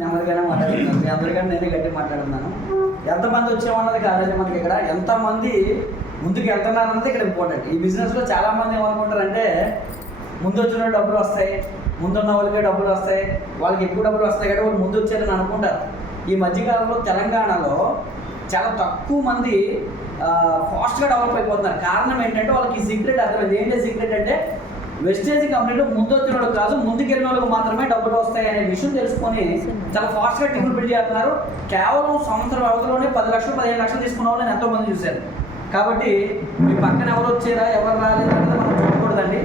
నెమ్మదిగానే మాట్లాడుతున్నాను. మీ అందరికన్నా నేనే గట్టి మాట్లాడుతున్నాను. ఎంతమంది వచ్చామన్నది కాదండి మనకి ఇక్కడ, ఎంతమంది ముందుకు వెళ్తున్నారన్నది ఇక్కడ ఇంపార్టెంట్. ఈ బిజినెస్లో చాలామంది ఏమనుకుంటారంటే ముందు వచ్చిన డబ్బులు వస్తాయి, ముందున్న వాళ్ళకే డబ్బులు వస్తాయి, వాళ్ళకి ఎక్కువ డబ్బులు వస్తాయి కాబట్టి వాళ్ళు ముందు వచ్చారని అనుకుంటారు. ఈ మధ్యకాలంలో తెలంగాణలో చాలా తక్కువ మంది ఫాస్ట్గా డెవలప్ అయిపోతున్నారు. కారణం ఏంటంటే వాళ్ళకి ఈ సీక్రెట్ అర్థమైంది. ఏంటి సీక్రెట్ అంటే వెస్టేజ్ కంపెనీలో ముందు వచ్చిన వాళ్ళకి కాదు, ముందుకు వెళ్ళిన వాళ్ళకి మాత్రమే డబ్బులు వస్తాయి అనే విషయం తెలుసుకొని చాలా ఫాస్ట్గా టీములు బిల్డ్ చేస్తున్నారు. కేవలం సంవత్సరం వ్యవధిలోనే 10 లక్షలు 15 లక్షలు తీసుకున్న వాళ్ళని ఎంతోమంది చూశారు. కాబట్టి మీ పక్కన ఎవరు వచ్చారా ఎవరు రాలేదా అనేది మనం చూడకూడదండి.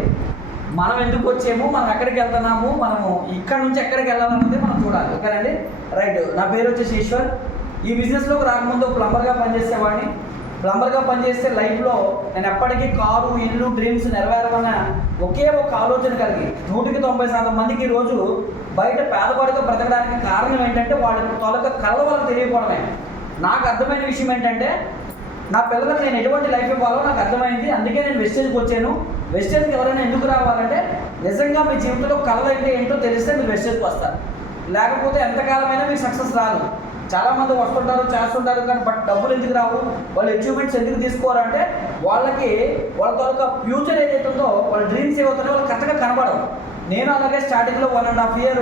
మనం ఎందుకు వచ్చాము, మనం ఎక్కడికి వెళ్తున్నాము, మనము ఇక్కడ నుంచి ఎక్కడికి వెళ్ళాలన్నది మనం చూడాలి. ఓకేనండి, రైట్. నా పేరు వచ్చేసి ఈశ్వర్. ఈ బిజినెస్లోకి రాకముందు ప్లంబర్గా పనిచేసేవాడిని. ప్లంబర్గా పనిచేస్తే లైఫ్లో నేను ఎప్పటికీ కారు, ఇల్లు, డ్రీమ్స్ నెరవేరమన్న ఒకే ఒక ఆలోచన కలిగి 100% మందికి ఈరోజు బయట పేదవాడిగా బ్రతకడానికి కారణం ఏంటంటే వాళ్ళ తొలక కళ వాళ్ళకి తెలియకపోవడమే. నాకు అర్థమైన విషయం ఏంటంటే నా పిల్లలకు నేను ఎటువంటి లైఫ్ ఇవ్వాలో నాకు అర్థమైంది. అందుకే నేను వెస్టేజ్కి వచ్చాను. వెస్టేజ్కి ఎవరైనా ఎందుకు రావాలంటే నిజంగా మీ జీవితంలో కళలు అంటే ఏంటో తెలిస్తే మీరు వెస్టేజ్కి వస్తారు. లేకపోతే ఎంతకాలమైనా మీకు సక్సెస్ రాదు. చాలామంది వస్తుంటారు చేస్తుంటారు కానీ బట్ డబ్బులు ఎందుకు రావు, వాళ్ళు అచీవ్మెంట్స్ ఎందుకు తీసుకోవాలంటే వాళ్ళకి వాళ్ళ తాలూకా ఫ్యూచర్ ఏదైతే ఉందో వాళ్ళ డ్రీమ్స్ ఏవవుతాయో వాళ్ళు కరెక్ట్గా కనబడవు. నేను అలాగే స్టార్టింగ్లో 1.5 ఇయర్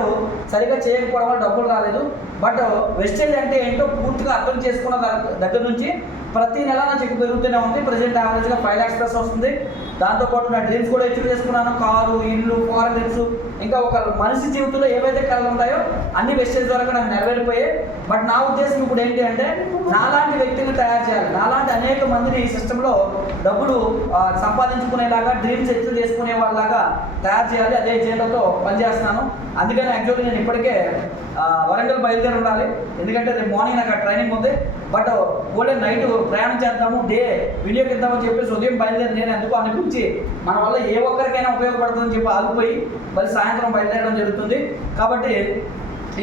సరిగ్గా చేయకపోవడం వల్ల డబ్బులు రాలేదు. బట్ వెస్టేజ్ అంటే ఏంటో పూర్తిగా అర్థం చేసుకున్న దగ్గర నుంచి ప్రతి నెల నా చెక్ పెరుగుతూనే ఉంది. ప్రజెంట్ యావరేజ్గా 5 lakhs ప్లస్ వస్తుంది. దాంతోపాటు నా డ్రీమ్స్ కూడా అచీవ్ చేసుకున్నాను. కారు, ఇల్లు, ఫారెన్ ట్రిప్స్, ఇంకా ఒక మనిషి జీవితంలో ఏవైతే కళలు ఉంటాయో అన్ని వెస్టేజ్ ద్వారా నాకు నెరవేరిపోయాయి. బట్ నా ఉద్దేశం ఇప్పుడు ఏంటి అంటే నాలాంటి వ్యక్తిని తయారు చేయాలి. నాలాంటి అనేక మందిని ఈ సిస్టంలో డబ్బులు సంపాదించుకునేలాగా, డ్రీమ్స్ అచీవ్ చేసుకునే వాళ్ళలాగా తయారు చేయాలి. అదే జేలతో పనిచేస్తున్నాను. అందుకని యాక్చువల్లీ నేను ఇప్పటికే వరంగల్ బయలుదేరి ఉండాలి. ఎందుకంటే రేపు మార్నింగ్ నాకు ట్రైనింగ్ ఉంది. బట్ ఓన్లీ నైట్ ప్రయాణం చేద్దాము, డే వీడియోకి ఇద్దామని చెప్పేసి ఉదయం బయలుదేరి నేను ఎందుకు అనిపించి మన వల్ల ఏ ఒక్కరికైనా ఉపయోగపడుతుందని చెప్పి ఆగిపోయి మళ్ళీ సాయంత్రం బయలుదేరడం జరుగుతుంది. కాబట్టి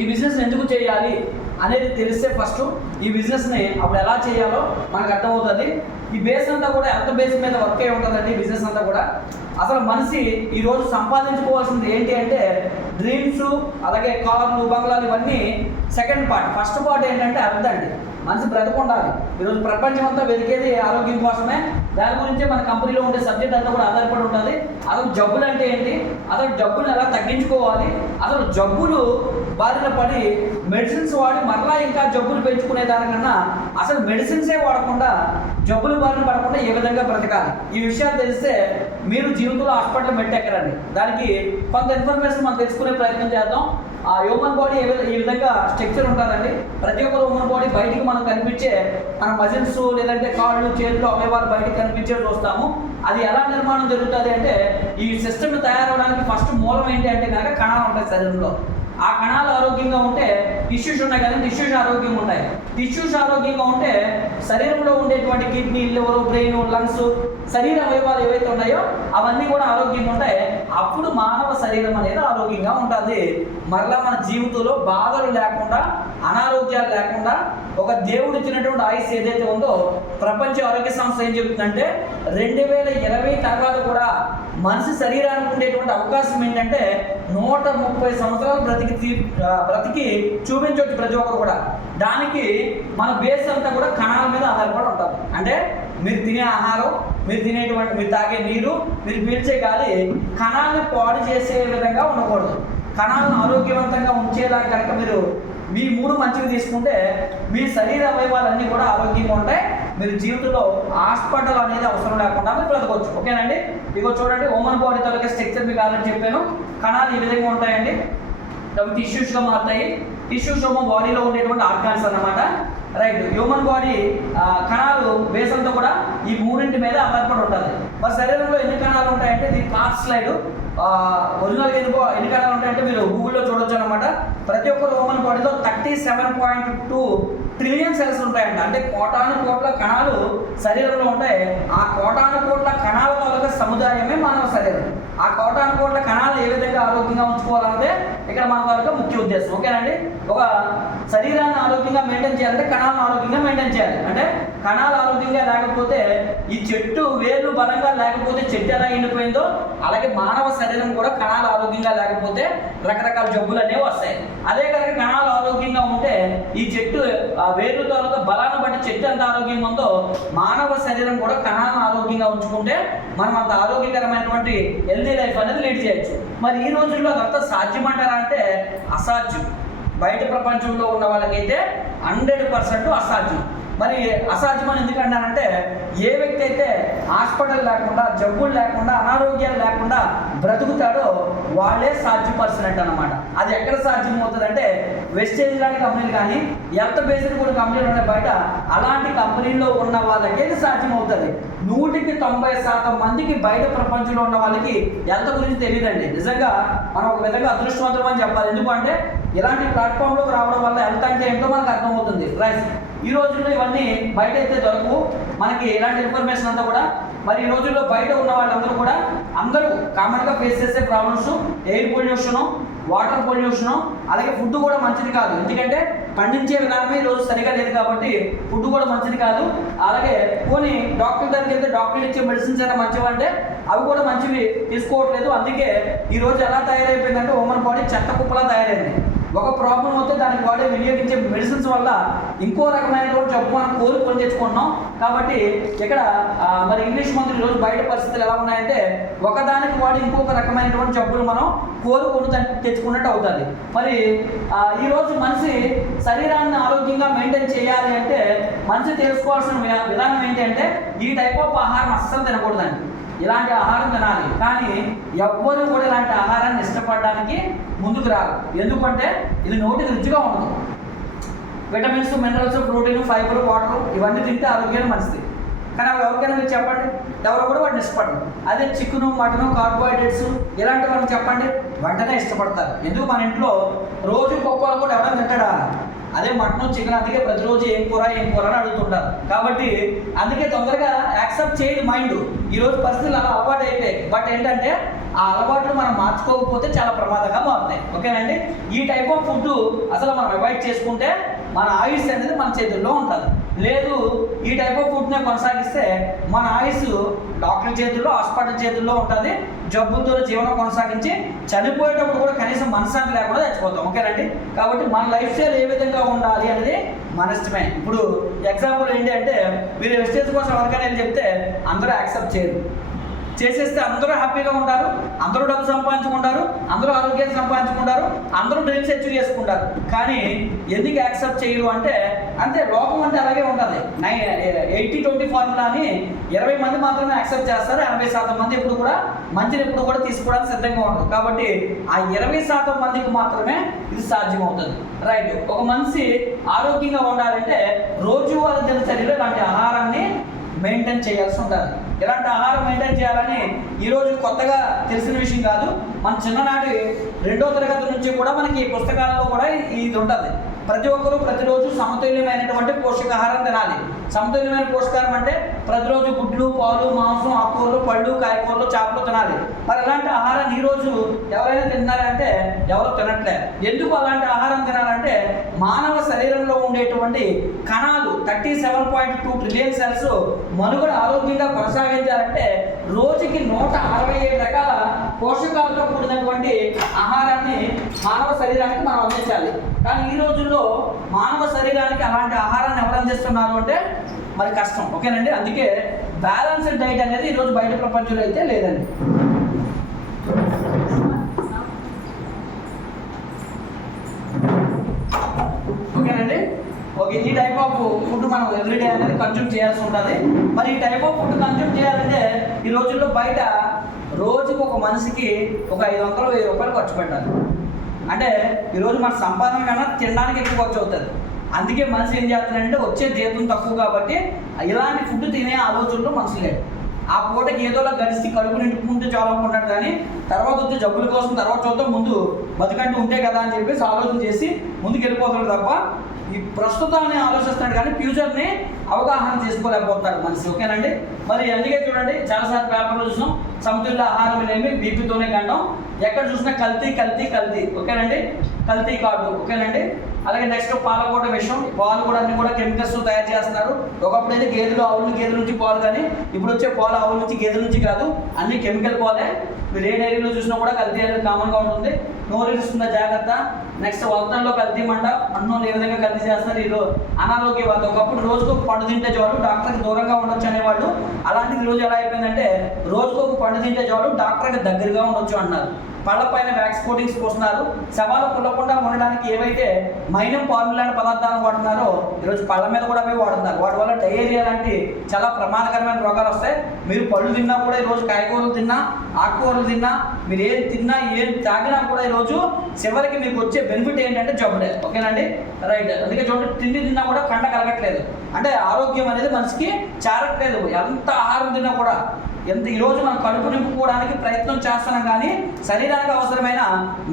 ఈ బిజినెస్ ఎందుకు చేయాలి అనేది తెలిస్తే ఫస్ట్ ఈ బిజినెస్ని అప్పుడు ఎలా చేయాలో మనకు అర్థమవుతుంది. ఈ బేస్ అంతా కూడా ఎంత బేస్ మీద వర్క్ అయి ఉంటుందండి. బిజినెస్ అంతా కూడా అసలు మనిషి ఈరోజు సంపాదించుకోవాల్సింది ఏంటి అంటే డ్రీమ్స్, అలాగే కార్లు, బంగ్లాలు, ఇవన్నీ సెకండ్ పార్ట్. ఫస్ట్ పార్ట్ ఏంటంటే అర్థం అండి. మనిషి బ్రతకుండాలి. ఈరోజు ప్రపంచం అంతా వెతికేది ఆరోగ్యం కోసమే. దాని గురించి మన కంపెనీలో ఉండే సబ్జెక్ట్ అంతా కూడా ఆధారపడి ఉంటుంది. అసలు జబ్బులు అంటే ఏంటి, అసలు జబ్బులను ఎలా తగ్గించుకోవాలి, అసలు జబ్బులు బారిన పడి మెడిసిన్స్ వాడి మరలా ఇంకా జబ్బులు పెంచుకునే దానికన్నా అసలు మెడిసిన్సే వాడకుండా జబ్బులు బారిన పడకుండా ఏ విధంగా బ్రతకాలి, ఈ విషయాలు తెలిస్తే మీరు జీవితంలో హాస్పిటల్ మెట్టెక్కరండి. దానికి కొంత ఇన్ఫర్మేషన్ మనం తెలుసుకునే ప్రయత్నం చేద్దాం. ఆ హ్యూమన్ బాడీ ఈ విధంగా స్ట్రక్చర్ ఉంటుందండి. ప్రతి ఒక్క హ్యూమన్ బాడీ బయటికి మనం కనిపించే మన మజిల్స్, లేదంటే కాళ్ళు, చేతులు, అవయవాలు బయటికి కనిపించే చూస్తాము. అది ఎలా నిర్మాణం జరుగుతుంది అంటే ఈ సిస్టమ్ తయారవడానికి ఫస్ట్ మూలం ఏంటి అంటే కనుక కణాలు ఉంటాయి శరీరంలో. ఆ కణాలు ఆరోగ్యంగా ఉంటే టిష్యూస్ ఉన్నాయి కానీ టిష్యూస్ ఆరోగ్యంగా ఉంటాయి. టిష్యూస్ ఆరోగ్యంగా ఉంటే శరీరంలో ఉండేటువంటి కిడ్నీ, లివర్, బ్రెయిన్, లంగ్స్, శరీర అవయవాలు ఏవైతే ఉన్నాయో అవన్నీ కూడా ఆరోగ్యంగా ఉంటాయి. అప్పుడు మానవ శరీరం అనేది ఆరోగ్యంగా ఉంటుంది. మరలా మన జీవితంలో బాధలు లేకుండా, అనారోగ్యాలు లేకుండా ఒక దేవుడు ఇచ్చినటువంటి ఆయుష్ ఏదైతే ఉందో ప్రపంచ ఆరోగ్య సంస్థ ఏం చెప్తుందంటే 2020 తర్వాత కూడా మనిషి శరీరానికి ఉండేటువంటి అవకాశం ఏంటంటే 130 సంవత్సరాలు బ్రతికి చూపించవచ్చు ప్రతి ఒక్కరు కూడా. దానికి మన బేస్ అంతా కూడా కణాల మీద ఆధారపడి ఉంటుంది. అంటే మీరు తినే ఆహారం, మీరు తినేటువంటి, మీరు తాగే నీరు, మీరు పీల్చే గాలి కణాలను పాడు చేసే విధంగా ఉండకూడదు. కణాలను ఆరోగ్యవంతంగా ఉంచేలా కనుక మీరు మీ 3 మంచిగా తీసుకుంటే మీ శరీర అవయవాలన్నీ కూడా ఆరోగ్యంగా ఉంటాయి. మీరు జీవితంలో హాస్పిటల్ అనేది అవసరం లేకుండా మీరు బ్రతకొచ్చు. ఓకేనండి. ఇగో చూడండి, హ్యూమన్ బాడీ తాలూకా స్ట్రక్చర్ మీకు ఆల్రెడీ చెప్పాను. కణాలు ఈ విధంగా ఉంటాయండి. అవి టిష్యూస్గా మారుతాయి. టిష్యూస్ బాడీలో ఉండేటువంటి ఆర్గాన్స్ అన్నమాట. రైట్. హ్యూమన్ బాడీ కణాలు బేస్ అంతా కూడా ఈ 3 మీద ఆధారపడి ఉంటుంది. మన శరీరంలో ఎన్ని కణాలు ఉంటాయంటే ఇది పార్ట్ స్లైడ్. ఒరిజినల్గా ఎన్ని కణాలు ఉంటాయంటే మీరు గూగుల్లో చూడొచ్చు అనమాట. ప్రతి ఒక్కరు హ్యూమన్ బాడీలో 37.2 ట్రిలియన్ సెల్స్ ఉంటాయంట. అంటే కోటాను కోట్ల కణాలు శరీరంలో ఉంటాయి. ఆ కోటాను కోట్ల కణాల తాలూకా సముదాయమే మానవ శరీరం. ఆ కోటాను కోట్ల కణాలు ఏ విధంగా ఆరోగ్యంగా ఉంచుకోవాలంటే ఇక్కడ మన తాలూకా ముఖ్య ఉద్దేశం. ఓకేనండి. ఒక శరీరాన్ని ఆరోగ్యంగా మెయింటైన్ చేయాలంటే కణాలను ఆరోగ్యంగా మెయింటైన్ చేయాలి. అంటే కణాలు ఆరోగ్యంగా లేకపోతే ఈ చెట్టు వేర్లు బలంగా లేకపోతే చెట్టు ఎలా ఎండిపోయిందో అలాగే మానవ శరీరం కూడా కణాలు ఆరోగ్యంగా లేకపోతే రకరకాల జబ్బులు అనేవి వస్తాయి. అదే కనుక కణాలు ఆరోగ్యం ఈ చెట్టు ఆ వేరు తర్వాత బలాన్ని బట్టి చెట్టు ఎంత ఆరోగ్యంగా ఉందో మానవ శరీరం కూడా కణాలను ఆరోగ్యంగా ఉంచుకుంటే మనం అంత ఆరోగ్యకరమైనటువంటి హెల్దీ లైఫ్ అనేది లీడ్ చేయొచ్చు. మరి ఈ రోజుల్లో అదంతా సాధ్యమంటారా అంటే అసాధ్యం. బయట ప్రపంచంలో ఉన్న వాళ్ళకైతే 100% అసాధ్యం. మరి అసాధ్యం అని ఎందుకంటానంటే ఏ వ్యక్తి అయితే హాస్పిటల్ లేకుండా, జబ్బులు లేకుండా, అనారోగ్యాలు లేకుండా బ్రతుకుతాడో వాళ్ళే సాధ్యపరిచినట్టు అనమాట. అది ఎక్కడ సాధ్యం అవుతుందంటే వెస్టేజ్ లాంటి కంపెనీలు కానీ, హెల్త్ బేస్డ్ కూడా కంపెనీలు ఉన్నాయి బయట, అలాంటి కంపెనీల్లో ఉన్న వాళ్ళకి సాధ్యం అవుతుంది. 100% మందికి బయట ప్రపంచంలో ఉన్న వాళ్ళకి హెల్త్ గురించి తెలియదండి. నిజంగా మనం ఒక విధంగా అదృష్టవంతం అని చెప్పాలి. ఎందుకంటే ఇలాంటి ప్లాట్ఫామ్లోకి రావడం వల్ల హెల్త్ అంటే ఏంటో మనకు అర్థమవుతుంది. రైట్, ఈ రోజుల్లో ఇవన్నీ బయట అయితే దొరకవు మనకి ఇలాంటి ఇన్ఫర్మేషన్ అంతా కూడా. మరి ఈ రోజుల్లో బయట ఉన్న వాళ్ళందరూ కూడా అందరూ కామన్గా ఫేస్ చేసే problems air pollution, water pollution, అలాగే ఫుడ్ కూడా మంచిది కాదు. ఎందుకంటే పండించే విధానమే ఈరోజు సరిగా లేదు కాబట్టి ఫుడ్ కూడా మంచిది కాదు. అలాగే పోనీ డాక్టర్ దగ్గరికి వెళ్తే డాక్టర్లు ఇచ్చే మెడిసిన్స్ అయినా మంచివంటే అవి కూడా మంచివి తీసుకోవట్లేదు. అందుకే ఈరోజు ఎలా తయారైపోయిందంటే హ్యూమన్ బాడీ చెత్త కుప్పలా తయారైంది. ఒక ప్రాబ్లం వస్తే దానికి బాడీ వినియోగించే మెడిసిన్స్ వల్ల ఇంకో రకమైనటువంటి జబ్బు మనం కోరుకొని తెచ్చుకుంటున్నాం. కాబట్టి ఇక్కడ మరి ఇంగ్లీష్ మందులు ఈరోజు బయట పరిస్థితులు ఎలా ఉన్నాయంటే ఒకదానికి వాడి ఇంకొక రకమైనటువంటి జబ్బులు మనం కోరుకొని తెచ్చుకున్నట్టు అవుతుంది. మరి ఈరోజు మనిషి శరీరాన్ని ఆరోగ్యంగా మెయింటైన్ చేయాలి అంటే మనిషి తెలుసుకోవాల్సిన విధానం ఏంటంటే ఈ టైప్ ఆఫ్ ఆహారం అస్సలు తినకూడదండి. ఇలాంటి ఆహారం తినాలి. కానీ ఎవ్వరూ కూడా ఇలాంటి ఆహారాన్ని ఇష్టపడడానికి ముందుకు రారు. ఎందుకంటే ఇది నోటికి రుచిగా ఉండదు. Vitamins, minerals, protein, fibre, water ఇవన్నీ తింటే ఆరోగ్యాన్ని మంచిది. కానీ అవి ఎవరికైనా మీరు చెప్పండి, ఎవరు కూడా వాటిని ఇష్టపడరు. అదే చికెను, మటను, కార్బోహైడ్రేట్స్ ఇలాంటి వాళ్ళని చెప్పండి, వెంటనే ఇష్టపడతారు. ఎందుకు మన ఇంట్లో రోజు పప్పు కూడా ఎవరైనా తింటాడా? అదే మటన్, చికెన్, అందుకే ప్రతిరోజు ఏం కూర అని అడుగుతుంటారు. కాబట్టి అందుకే తొందరగా యాక్సెప్ట్ చేయదు మైండ్. ఈరోజు పరిస్థితులు అలా అలవాటు అయిపోయాయి. బట్ ఏంటంటే ఆ అలవాట్లు మనం మార్చుకోకపోతే చాలా ప్రమాదంగా మారుతాయి. ఓకేనండి, ఈ టైప్ ఆఫ్ ఫుడ్ అసలు మనం అవాయిడ్ చేసుకుంటే మన ఆయుష్ అనేది మన చేతుల్లో ఉంటుంది. లేదు ఈ టైప్ ఆఫ్ ఫుడ్నే కొనసాగిస్తే మన ఆయుష్ డాక్టర్ చేతుల్లో, హాస్పిటల్ చేతుల్లో ఉంటుంది. జబ్బులతో జీవనం కొనసాగించి చనిపోయేటప్పుడు కూడా కనీసం మనశ్శాంతి లేకుండా చచ్చిపోతాం. ఓకేనండి, కాబట్టి మన లైఫ్ స్టైల్ ఏ విధంగా ఉండాలి అనేది మన ఇష్టమే. ఇప్పుడు ఎగ్జాంపుల్ ఏంటి అంటే మీరు వెస్టేజ్ కోసం ఎవరికైనా చెప్తే అందరూ యాక్సెప్ట్ చేయరు. చేసేస్తే అందరూ హ్యాపీగా ఉంటారు, అందరూ డబ్బు సంపాదించుకుంటారు, అందరూ ఆరోగ్యాన్ని సంపాదించుకుంటారు, అందరూ డ్రీమ్స్ అచీవ్ చేసుకుంటారు. కానీ ఎందుకు యాక్సెప్ట్ చేయరు అంటే అంతే, లోకం అంటే అలాగే ఉంటుంది. 80-20 ఫార్ములా అని 20 మంది మాత్రమే యాక్సెప్ట్ చేస్తారు. 80% మంది ఎప్పుడు కూడా మంచిని ఎప్పుడు కూడా తీసుకోవడానికి సిద్ధంగా ఉంటారు. కాబట్టి ఆ 20% మందికి మాత్రమే ఇది సాధ్యం అవుతుంది. రైట్, ఒక మనిషి ఆరోగ్యంగా ఉండాలంటే రోజువారీ దినచర్యలో ఇలాంటి ఆహారాన్ని మెయింటైన్ చేయాల్సి ఉంటుంది. ఇలాంటి ఆహారం మెయింటైన్ చేయాలని ఈరోజు కొత్తగా తెలిసిన విషయం కాదు. మన చిన్ననాటి 2వ తరగతి నుంచి కూడా మనకి పుస్తకాలలో కూడా ఇది ఉంటుంది. ప్రతి ఒక్కరూ ప్రతిరోజు సమతుల్యమైనటువంటి పోషకాహారం తినాలి. సమతుల్యమైన పోషకాహారం అంటే ప్రతిరోజు గుడ్లు, పాలు, మాంసం, ఆకుకూరలు, పళ్ళు, కాయకూరలు, చేపలు తినాలి. మరి అలాంటి ఆహారాన్ని ఈరోజు ఎవరైనా తిన్నారంటే ఎవరు తినట్లేదు. ఎందుకు అలాంటి ఆహారం తినాలంటే మానవ శరీరంలో ఉండేటువంటి కణాలు 37.2 ట్రిలియన్ సెల్స్ మనుగడ ఆరోగ్యంగా కొనసాగించాలంటే రోజుకి 167 రకాల పోషకాలతో కూడినటువంటి ఆహారాన్ని మానవ శరీరానికి మనం అందించాలి. కానీ ఈ రోజుల్లో మానవ శరీరానికి అలాంటి ఆహారాన్ని ఎవరు అందిస్తున్నారు అంటే మరి కష్టం. ఓకేనండి, అందుకే బ్యాలెన్స్డ్ డైట్ అనేది ఈరోజు బయట ప్రపంచంలో అయితే లేదండి. ఓకేనండి, ఓకే, ఈ టైప్ ఆఫ్ ఫుడ్ మనం ఎవ్రీడే అనేది కన్జ్యూమ్ చేయాల్సి ఉంటుంది. మరి ఈ టైప్ ఆఫ్ ఫుడ్ కన్జ్యూమ్ చేయాలంటే ఈ రోజుల్లో బయట రోజుకి ఒక మనిషికి ఒక 500-1000 రూపాయలు ఖర్చు పెట్టాలి. అంటే ఈరోజు మన సంపాదన కన్నా తినడానికి ఎక్కువ ఖర్చు అవుతుంది. అందుకే మనిషి ఏం చేస్తున్నాడంటే వచ్చే జీతం తక్కువ కాబట్టి ఇలాంటి ఫుడ్ తినే ఆలోచనలో మనిషి లేడు. ఆ పూటకి ఏదోలా గడిచి కడుపు నింపుకుంటే చాలా అనుకుంటాడు. కానీ తర్వాత వచ్చే జబ్బుల కోసం తర్వాత చూద్దాం, ముందు బతుకంటూ ఉంటే కదా అని చెప్పేసి ఆలోచన చేసి ముందుకు వెళ్ళిపోతాడు తప్ప ఈ ప్రస్తుతాన్ని ఆలోచిస్తున్నాడు కానీ ఫ్యూచర్ని అవగాహన చేసుకోలేకపోతాడు మనిషి. ఓకేనండి, మరి అందుకే చూడండి చాలాసార్లు పేపర్లో చూసాం సమతుల్య ఆహారం అనేవి బీపీతోనే కంటాం. ఎక్కడ చూసినా కల్తీ కల్తీ కల్తీ. ఓకేనండి, కల్తీ కార్డు. ఓకేనండి, అలాగే నెక్స్ట్ పాలకోట విషయం, పాలు కూడా అన్ని కూడా కెమికల్స్ తయారు చేస్తున్నారు. ఒకప్పుడు అయితే గేదెలు ఆవులు, గేదెల నుంచి పాలు, కానీ ఇప్పుడు వచ్చే పాలు ఆవుల నుంచి గేదెల నుంచి కాదు, అన్ని కెమికల్ పాలే. మీరు ఏ డైరీలో చూసినా కూడా కల్తీ అనేది కామన్గా ఉంటుంది. నో నోరిస్తున్న జాగ్రత్త. నెక్స్ట్ వంతంలో కల్తీ మంట, అన్నం ఏ విధంగా కల్తీ చేస్తున్నారు. ఈరోజు అనారోగ్యవాద, ఒకప్పుడు రోజుకు పండు తింటే చాలు డాక్టర్కి దూరంగా ఉండొచ్చు అనేవాళ్ళు. అలాంటిది రోజు ఎలా అయిపోయిందంటే రోజుకు పండు తింటే చాలు డాక్టర్కి దగ్గరగా ఉండొచ్చు అన్నారు. పళ్ళ పైన వ్యాక్స్ కోటింగ్స్ పోస్తున్నారు. శవాలు పుల్లకుండా ఉండడానికి ఏవైతే మైనం ఫార్ములాంటి పదార్థాలను వాడుతున్నారో ఈరోజు పళ్ళ మీద కూడా అవి వాడుతున్నారు. వాటి వల్ల డయేరియా లాంటి చాలా ప్రమాదకరమైన రోగాలు వస్తాయి. మీరు పళ్ళు తిన్నా కూడా ఈరోజు కాయగూరలు తిన్నా, ఆకుకూరలు తిన్నా, మీరు ఏం తిన్నా ఏం తాగినా కూడా ఈరోజు చివరికి మీకు వచ్చే బెనిఫిట్ ఏంటంటే జబ్బుడే. ఓకేనండి, రైట్. అందుకే చూడండి, తిండి తిన్నా కూడా కండ కలగట్లేదు, అంటే ఆరోగ్యం అనేది మనిషికి చేరట్లేదు. ఎంత ఆహారం తిన్నా కూడా ఈరోజు మనం కడుపు నింపుకోవడానికి ప్రయత్నం చేస్తున్నాం, కానీ శరీరానికి అవసరమైన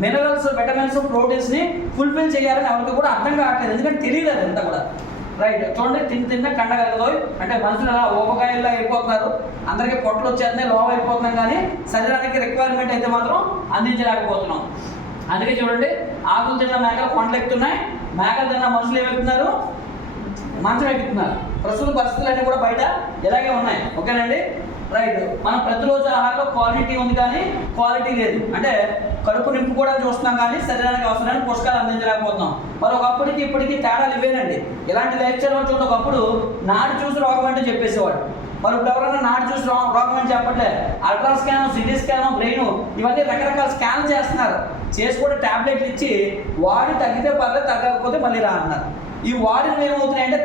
మినరల్స్, విటమిన్స్, ప్రోటీన్స్ని ఫుల్ఫిల్ చేయాలని ఎవరికి కూడా అర్థం కావట్లేదు, ఎందుకంటే తెలియదు అది అంతా కూడా. రైట్, చూడండి, తిన్న కండ కలగదు, అంటే మనుషులు అలా ఊపకాయల్లో అయిపోతున్నారు, అందరికీ పొట్టలు వచ్చేస్తున్నాయి, లోపం అయిపోతున్నాం, కానీ శరీరానికి రిక్వైర్మెంట్ అయితే మాత్రం అందించలేకపోతున్నాం. అందుకే చూడండి, ఆకులు తిన్న మేకలు కొండలు ఎక్కుతున్నాయి, మేకలు తిన్న మనుషులు ఏమెక్కుతున్నారు, మంచం ఎక్కుతున్నారు. ప్రస్తుత పరిస్థితులన్నీ కూడా బయట ఇలాగే ఉన్నాయి. ఓకేనండి, రైట్. మనం ప్రతిరోజు ఆహారంలో క్వాలిటీ ఉంది కానీ క్వాలిటీ లేదు, అంటే కడుపు నింపుకోవడానికి చూస్తున్నాం కానీ శరీరానికి అవసరమైన పోషకాలు అందించలేకపోతున్నాం. మరి ఒకప్పటికి ఇప్పటికీ తేడాలు ఇవేనండి. ఇలాంటి లైఫ్ స్టైల్ చూడండి, ఒకప్పుడు నాడు చూసి రోగం అంటే చెప్పేసేవాడు, మరి ఇప్పుడు ఎవరైనా నాడు చూసి రోగం అని చెప్పట్లే. Ultra scan, CT scan, brain, ఇవన్నీ రకరకాల స్కాన్ చేస్తున్నారు. చేసి కూడా ట్యాబ్లెట్లు ఇచ్చి వాడి తగ్గితే పర్లేదు, తగ్గకపోతే మళ్ళీ రా అన్నారు. ఈ వాడిని ఏమవుతున్నాయంటే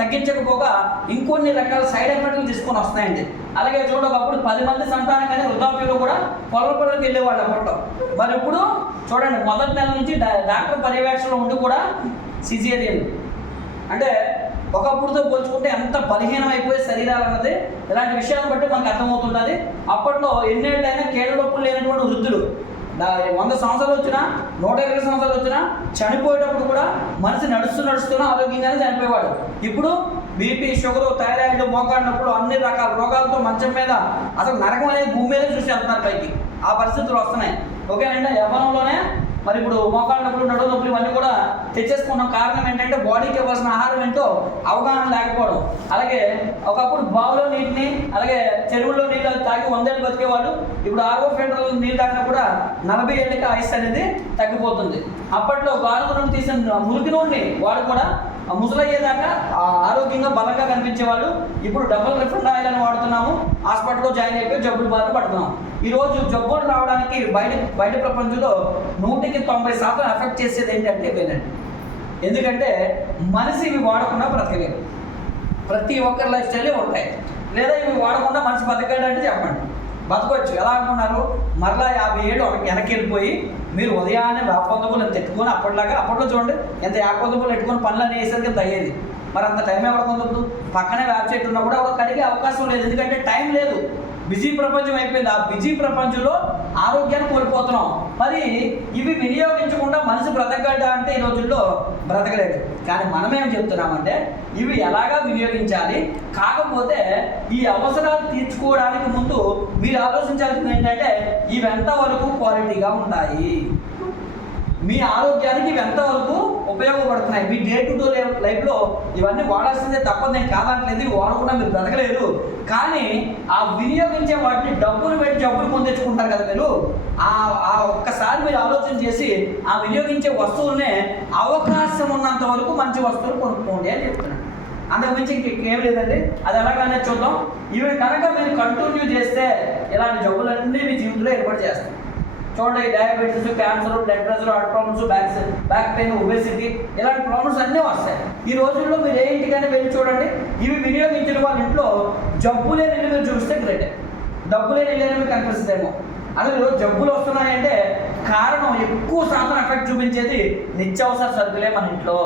తగ్గించకపోగా ఇంకొన్ని రకాల సైడ్ ఎఫెక్ట్లు తీసుకొని వస్తాయండి. అలాగే చూడండి, ఒకప్పుడు 10 మంది సంతానం కానీ వృద్ధాప్యంలో కూడా పొలంకి వెళ్ళేవాళ్ళు అప్పట్లో. మరి ఇప్పుడు చూడండి, మొదటి నెల నుంచి డాక్టర్ పర్యవేక్షణలో ఉండి కూడా సిజేరియన్, అంటే ఒకప్పుడుతో పోల్చుకుంటే ఎంత బలహీనం అయిపోయే శరీరాలు అన్నది ఇలాంటి విషయాలను బట్టి మనకు అర్థమవుతుంటుంది. అప్పట్లో ఎన్నేళ్ళైనా కీళ్ళ నొప్పులు లేనటువంటి వృద్ధులు 100 సంవత్సరాలు వచ్చినా, 120 సంవత్సరాలు వచ్చినా చనిపోయేటప్పుడు కూడా మనిషి నడుస్తున్నా ఆరోగ్యంగానే చనిపోయేవాడు. ఇప్పుడు బీపీ, షుగరు, థైరాయిడ్, మోకాళ్ళ నొప్పులు, అన్ని రకాల రోగాలతో మంచం మీద, అసలు నరకం అనేది భూమి మీదే చూసి వెళ్తున్నారు పైకి. ఆ పరిస్థితులు వస్తున్నాయి. ఓకేనంటే యవ్వనంలోనే మరి ఇప్పుడు మోకాళ్ళ నొప్పులు, నడువు నొప్పులు ఇవన్నీ కూడా తెచ్చేసుకున్నాం. కారణం ఏంటంటే బాడీకి ఇవ్వాల్సిన ఆహారం ఏంటో అవగాహన లేకపోవడం. అలాగే ఒకప్పుడు బావిలో నీటిని, అలాగే చెరువుల్లో నీళ్ళు తాగి 100 ఏళ్ళు బతికేవాళ్ళు. ఇప్పుడు ఆర్ఓ ఫిల్టర్లో నీళ్ళు తాగినా కూడా 40 ఏళ్ళకి ఆయుష్ అనేది తగ్గిపోతుంది. అప్పట్లో గానుగ నుండి తీసిన మురికి నూనె వాడు కూడా ముసలయ్యేదాకా ఆరోగ్యంగా బలంగా కనిపించేవాళ్ళు. ఇప్పుడు డబుల్ రిఫండ్ ఆయిల్ అని వాడుతున్నాము, హాస్పిటల్లో జాయిన్ అయిపోయి జబ్బులు బారిన పడుతున్నాం. ఈరోజు జబ్బులు రావడానికి బయట ప్రపంచంలో 100కి 90% ఎఫెక్ట్ చేసేది ఏంటంటే ఇవేనండి. ఎందుకంటే మనిషి ఇవి వాడకుండా బ్రతకలేదు. ప్రతి ఒక్కరి లైఫ్ స్టైలే ఉంటాయి, లేదా ఇవి వాడకుండా మనిషి బతకడంటే చెప్పండి, బతకొచ్చు. ఎలా అనుకున్నారు, మరలా 50 ఏళ్ళు వెనక్కి వెళ్ళిపోయి మీరు ఉదయాన్నే వేపొందుపులు తెట్టుకొని అప్పట్లో చూడండి ఎంత వేపొందుపులు పెట్టుకొని పనులు వేసేసరికి అయ్యేది. మరి అంత టైం ఎవరికి పక్కనే వేప చెట్టు ఉన్నా కూడా ఒక కడిగే అవకాశం లేదు, ఎందుకంటే టైం లేదు. బిజీ ప్రపంచం అయిపోయింది. ఆ బిజీ ప్రపంచంలో ఆరోగ్యాన్ని కోల్పోతున్నాం. మరి ఇవి వినియోగించకుండా మనిషి బ్రతకగలడా అంటే ఈ రోజుల్లో బ్రతకలేడు. కానీ మనమేం చెప్తున్నామంటే ఇవి ఎలాగా వినియోగించాలి, కాకపోతే ఈ అవసరాలు తీర్చుకోవడానికి ముందు మీరు ఆలోచించాల్సింది ఏంటంటే ఇవి ఎంతవరకు క్వాలిటీగా ఉంటాయి, మీ ఆరోగ్యానికి ఇవి ఎంతవరకు ఉపయోగపడుతున్నాయి. మీ డే టు డే లైఫ్లో ఇవన్నీ వాడాల్సిందే తప్ప నేను కాదట్లేదు, ఇవి వాడకుండా మీరు బ్రతకలేరు. కానీ ఆ వినియోగించే వాటిని డబ్బులు పెట్టి జబ్బులు పొందించుకుంటారు కదా మీరు, ఆ ఒక్కసారి మీరు ఆలోచన చేసి ఆ వినియోగించే వస్తువులనే అవకాశం ఉన్నంత వరకు మంచి వస్తువులు కొనుక్కోండి అని చెప్తున్నాను. అంతకుమించి ఇంకేం లేదండి. అది ఎలాగనే చూద్దాం. ఇవి కనుక మీరు కంటిన్యూ చేస్తే ఇలాంటి జబ్బులన్నీ మీ జీవితంలో ఏర్పాటు చేస్తాయి. చూడండి, diabetes, cancer, blood pressure, heart problems, back pain, obesity, ఇలాంటి ప్రాబ్లమ్స్ అన్నీ వస్తాయి. ఈ రోజుల్లో మీరు ఏ ఇంటికైనా వెళ్ళి చూడండి, ఇవి వినియోగించిన వాళ్ళ ఇంట్లో జబ్బు లేని ఇల్లు మీరు చూస్తే గ్రేట్. డబ్బు లేని ఇల్లు మీకు కనిపిస్తుందేమో. అదే ఈరోజు జబ్బులు వస్తున్నాయంటే కారణం ఎక్కువ శాతం ఎఫెక్ట్ చూపించేది నిత్యావసర సరుకులే మన ఇంట్లో.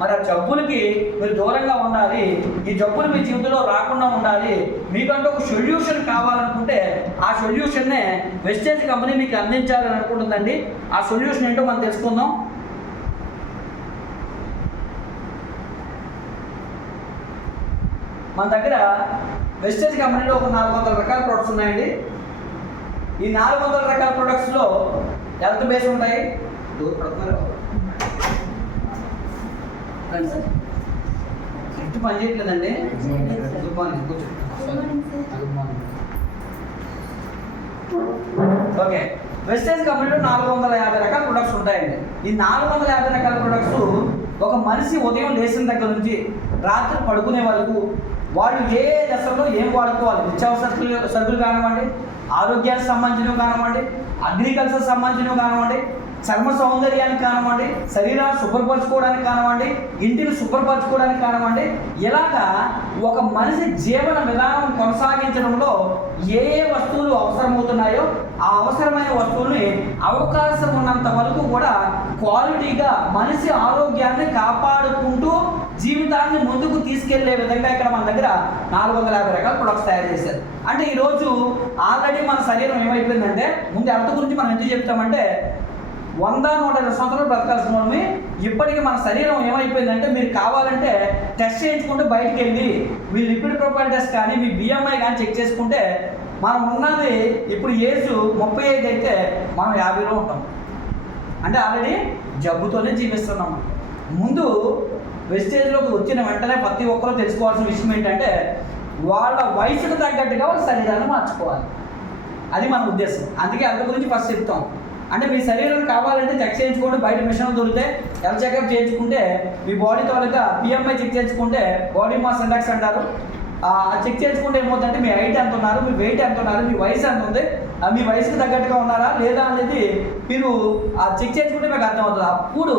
మరి ఆ జబ్బులకి మీరు దూరంగా ఉండాలి, ఈ జబ్బులు మీ జీవితంలో రాకుండా ఉండాలి, మీకంటూ ఒక సొల్యూషన్ కావాలనుకుంటే ఆ సొల్యూషన్నే వెస్టేజ్ కంపెనీ మీకు అందించాలని అనుకుంటుందండి. ఆ సొల్యూషన్ ఏంటో మనం తెలుసుకుందాం. మన దగ్గర వెస్టేజ్ కంపెనీలో ఒక 400 రకాల ప్రొడక్ట్స్ ఉన్నాయండి. ఈ 400 రకాల ప్రొడక్ట్స్లో హెల్త్ బేస్ ఉంటాయి. ఇంటి పని చేయట్లేదండి. Good morning. ఓకే, వెస్టేజ్ కంపెనీలో 450 రకాల ప్రొడక్ట్స్ ఉంటాయండి. ఈ 450 రకాల ప్రొడక్ట్స్ ఒక మనిషి ఉదయం లేచిన దగ్గర నుంచి రాత్రి పడుకునే వరకు వాళ్ళు ఏ దశలో ఏం వాడుకోవాలి, నిత్యావసర సరుకులు కానివ్వండి, ఆరోగ్యానికి సంబంధించినవి కానివ్వండి, అగ్రికల్చర్ సంబంధించినవి కానివ్వండి, చర్మ సౌందర్యానికి కానివ్వండి, శరీరాన్ని శుభ్రపరచుకోవడానికి కానివ్వండి, ఇంటిని శుభ్రపరచుకోవడానికి కానివ్వండి, ఇలాగా ఒక మనిషి జీవన విధానం కొనసాగించడంలో ఏ ఏ వస్తువులు అవసరమవుతున్నాయో ఆ అవసరమైన వస్తువుల్ని అవకాశం ఉన్నంత వరకు కూడా క్వాలిటీగా మనిషి ఆరోగ్యాన్ని కాపాడుకుంటూ జీవితాన్ని ముందుకు తీసుకెళ్లే విధంగా ఇక్కడ మన దగ్గర 450 రకాల ప్రొడక్ట్స్ తయారు చేశారు. అంటే ఈరోజు ఆల్రెడీ మన శరీరం ఏమైపోయిందంటే, ముందు హెల్త్ గురించి మనం ఎందుకు చెప్తామంటే 100-120 సంవత్సరాలు బ్రతకాల్సిన వాళ్ళని ఇప్పటికీ మన శరీరం ఏమైపోయిందంటే, మీరు కావాలంటే టెస్ట్ చేయించుకుంటే బయటికి వెళ్ళి మీ లిపిడ్ ప్రొఫైల్ టెస్ట్ కానీ మీ బిఎంఐ కానీ చెక్ చేసుకుంటే మనం ఉన్నది ఇప్పుడు ఏజ్ 35 అయితే మనం 50లో ఉంటాం. అంటే ఆల్రెడీ జబ్బుతోనే జీవిస్తున్నాం. ముందు వెస్టేజ్లోకి వచ్చిన వెంటనే ప్రతి ఒక్కరూ తెలుసుకోవాల్సిన విషయం ఏంటంటే, వాళ్ళ వయసుకు తగ్గట్టుగా వాళ్ళ శరీరాన్ని మార్చుకోవాలి. అది మన ఉద్దేశం. అందుకే అంత గురించి ఫస్ట్ చెప్తాం. అంటే మీ శరీరం కావాలంటే చెక్ చేయించుకోండి, బయట మిషన్లు దొరికితే హెల్త్ చెకప్ చేయించుకుంటే మీ బాడీ తాలూకా పిఎంఐ చెక్ చేయించుకుంటే బాడీ మాస్ ఇండెక్స్ అంటారు. చెక్ చేసుకుంటే ఏమవుతుందంటే మీ హైట్ ఎంత ఉన్నారు, మీ వెయిట్ ఎంత ఉన్నారు, మీ వయసు ఎంత ఉంది, మీ వయసుకి తగ్గట్టుగా ఉన్నారా లేదా అనేది మీరు చెక్ చేసుకుంటే మీకు అర్థమవుతుంది. అప్పుడు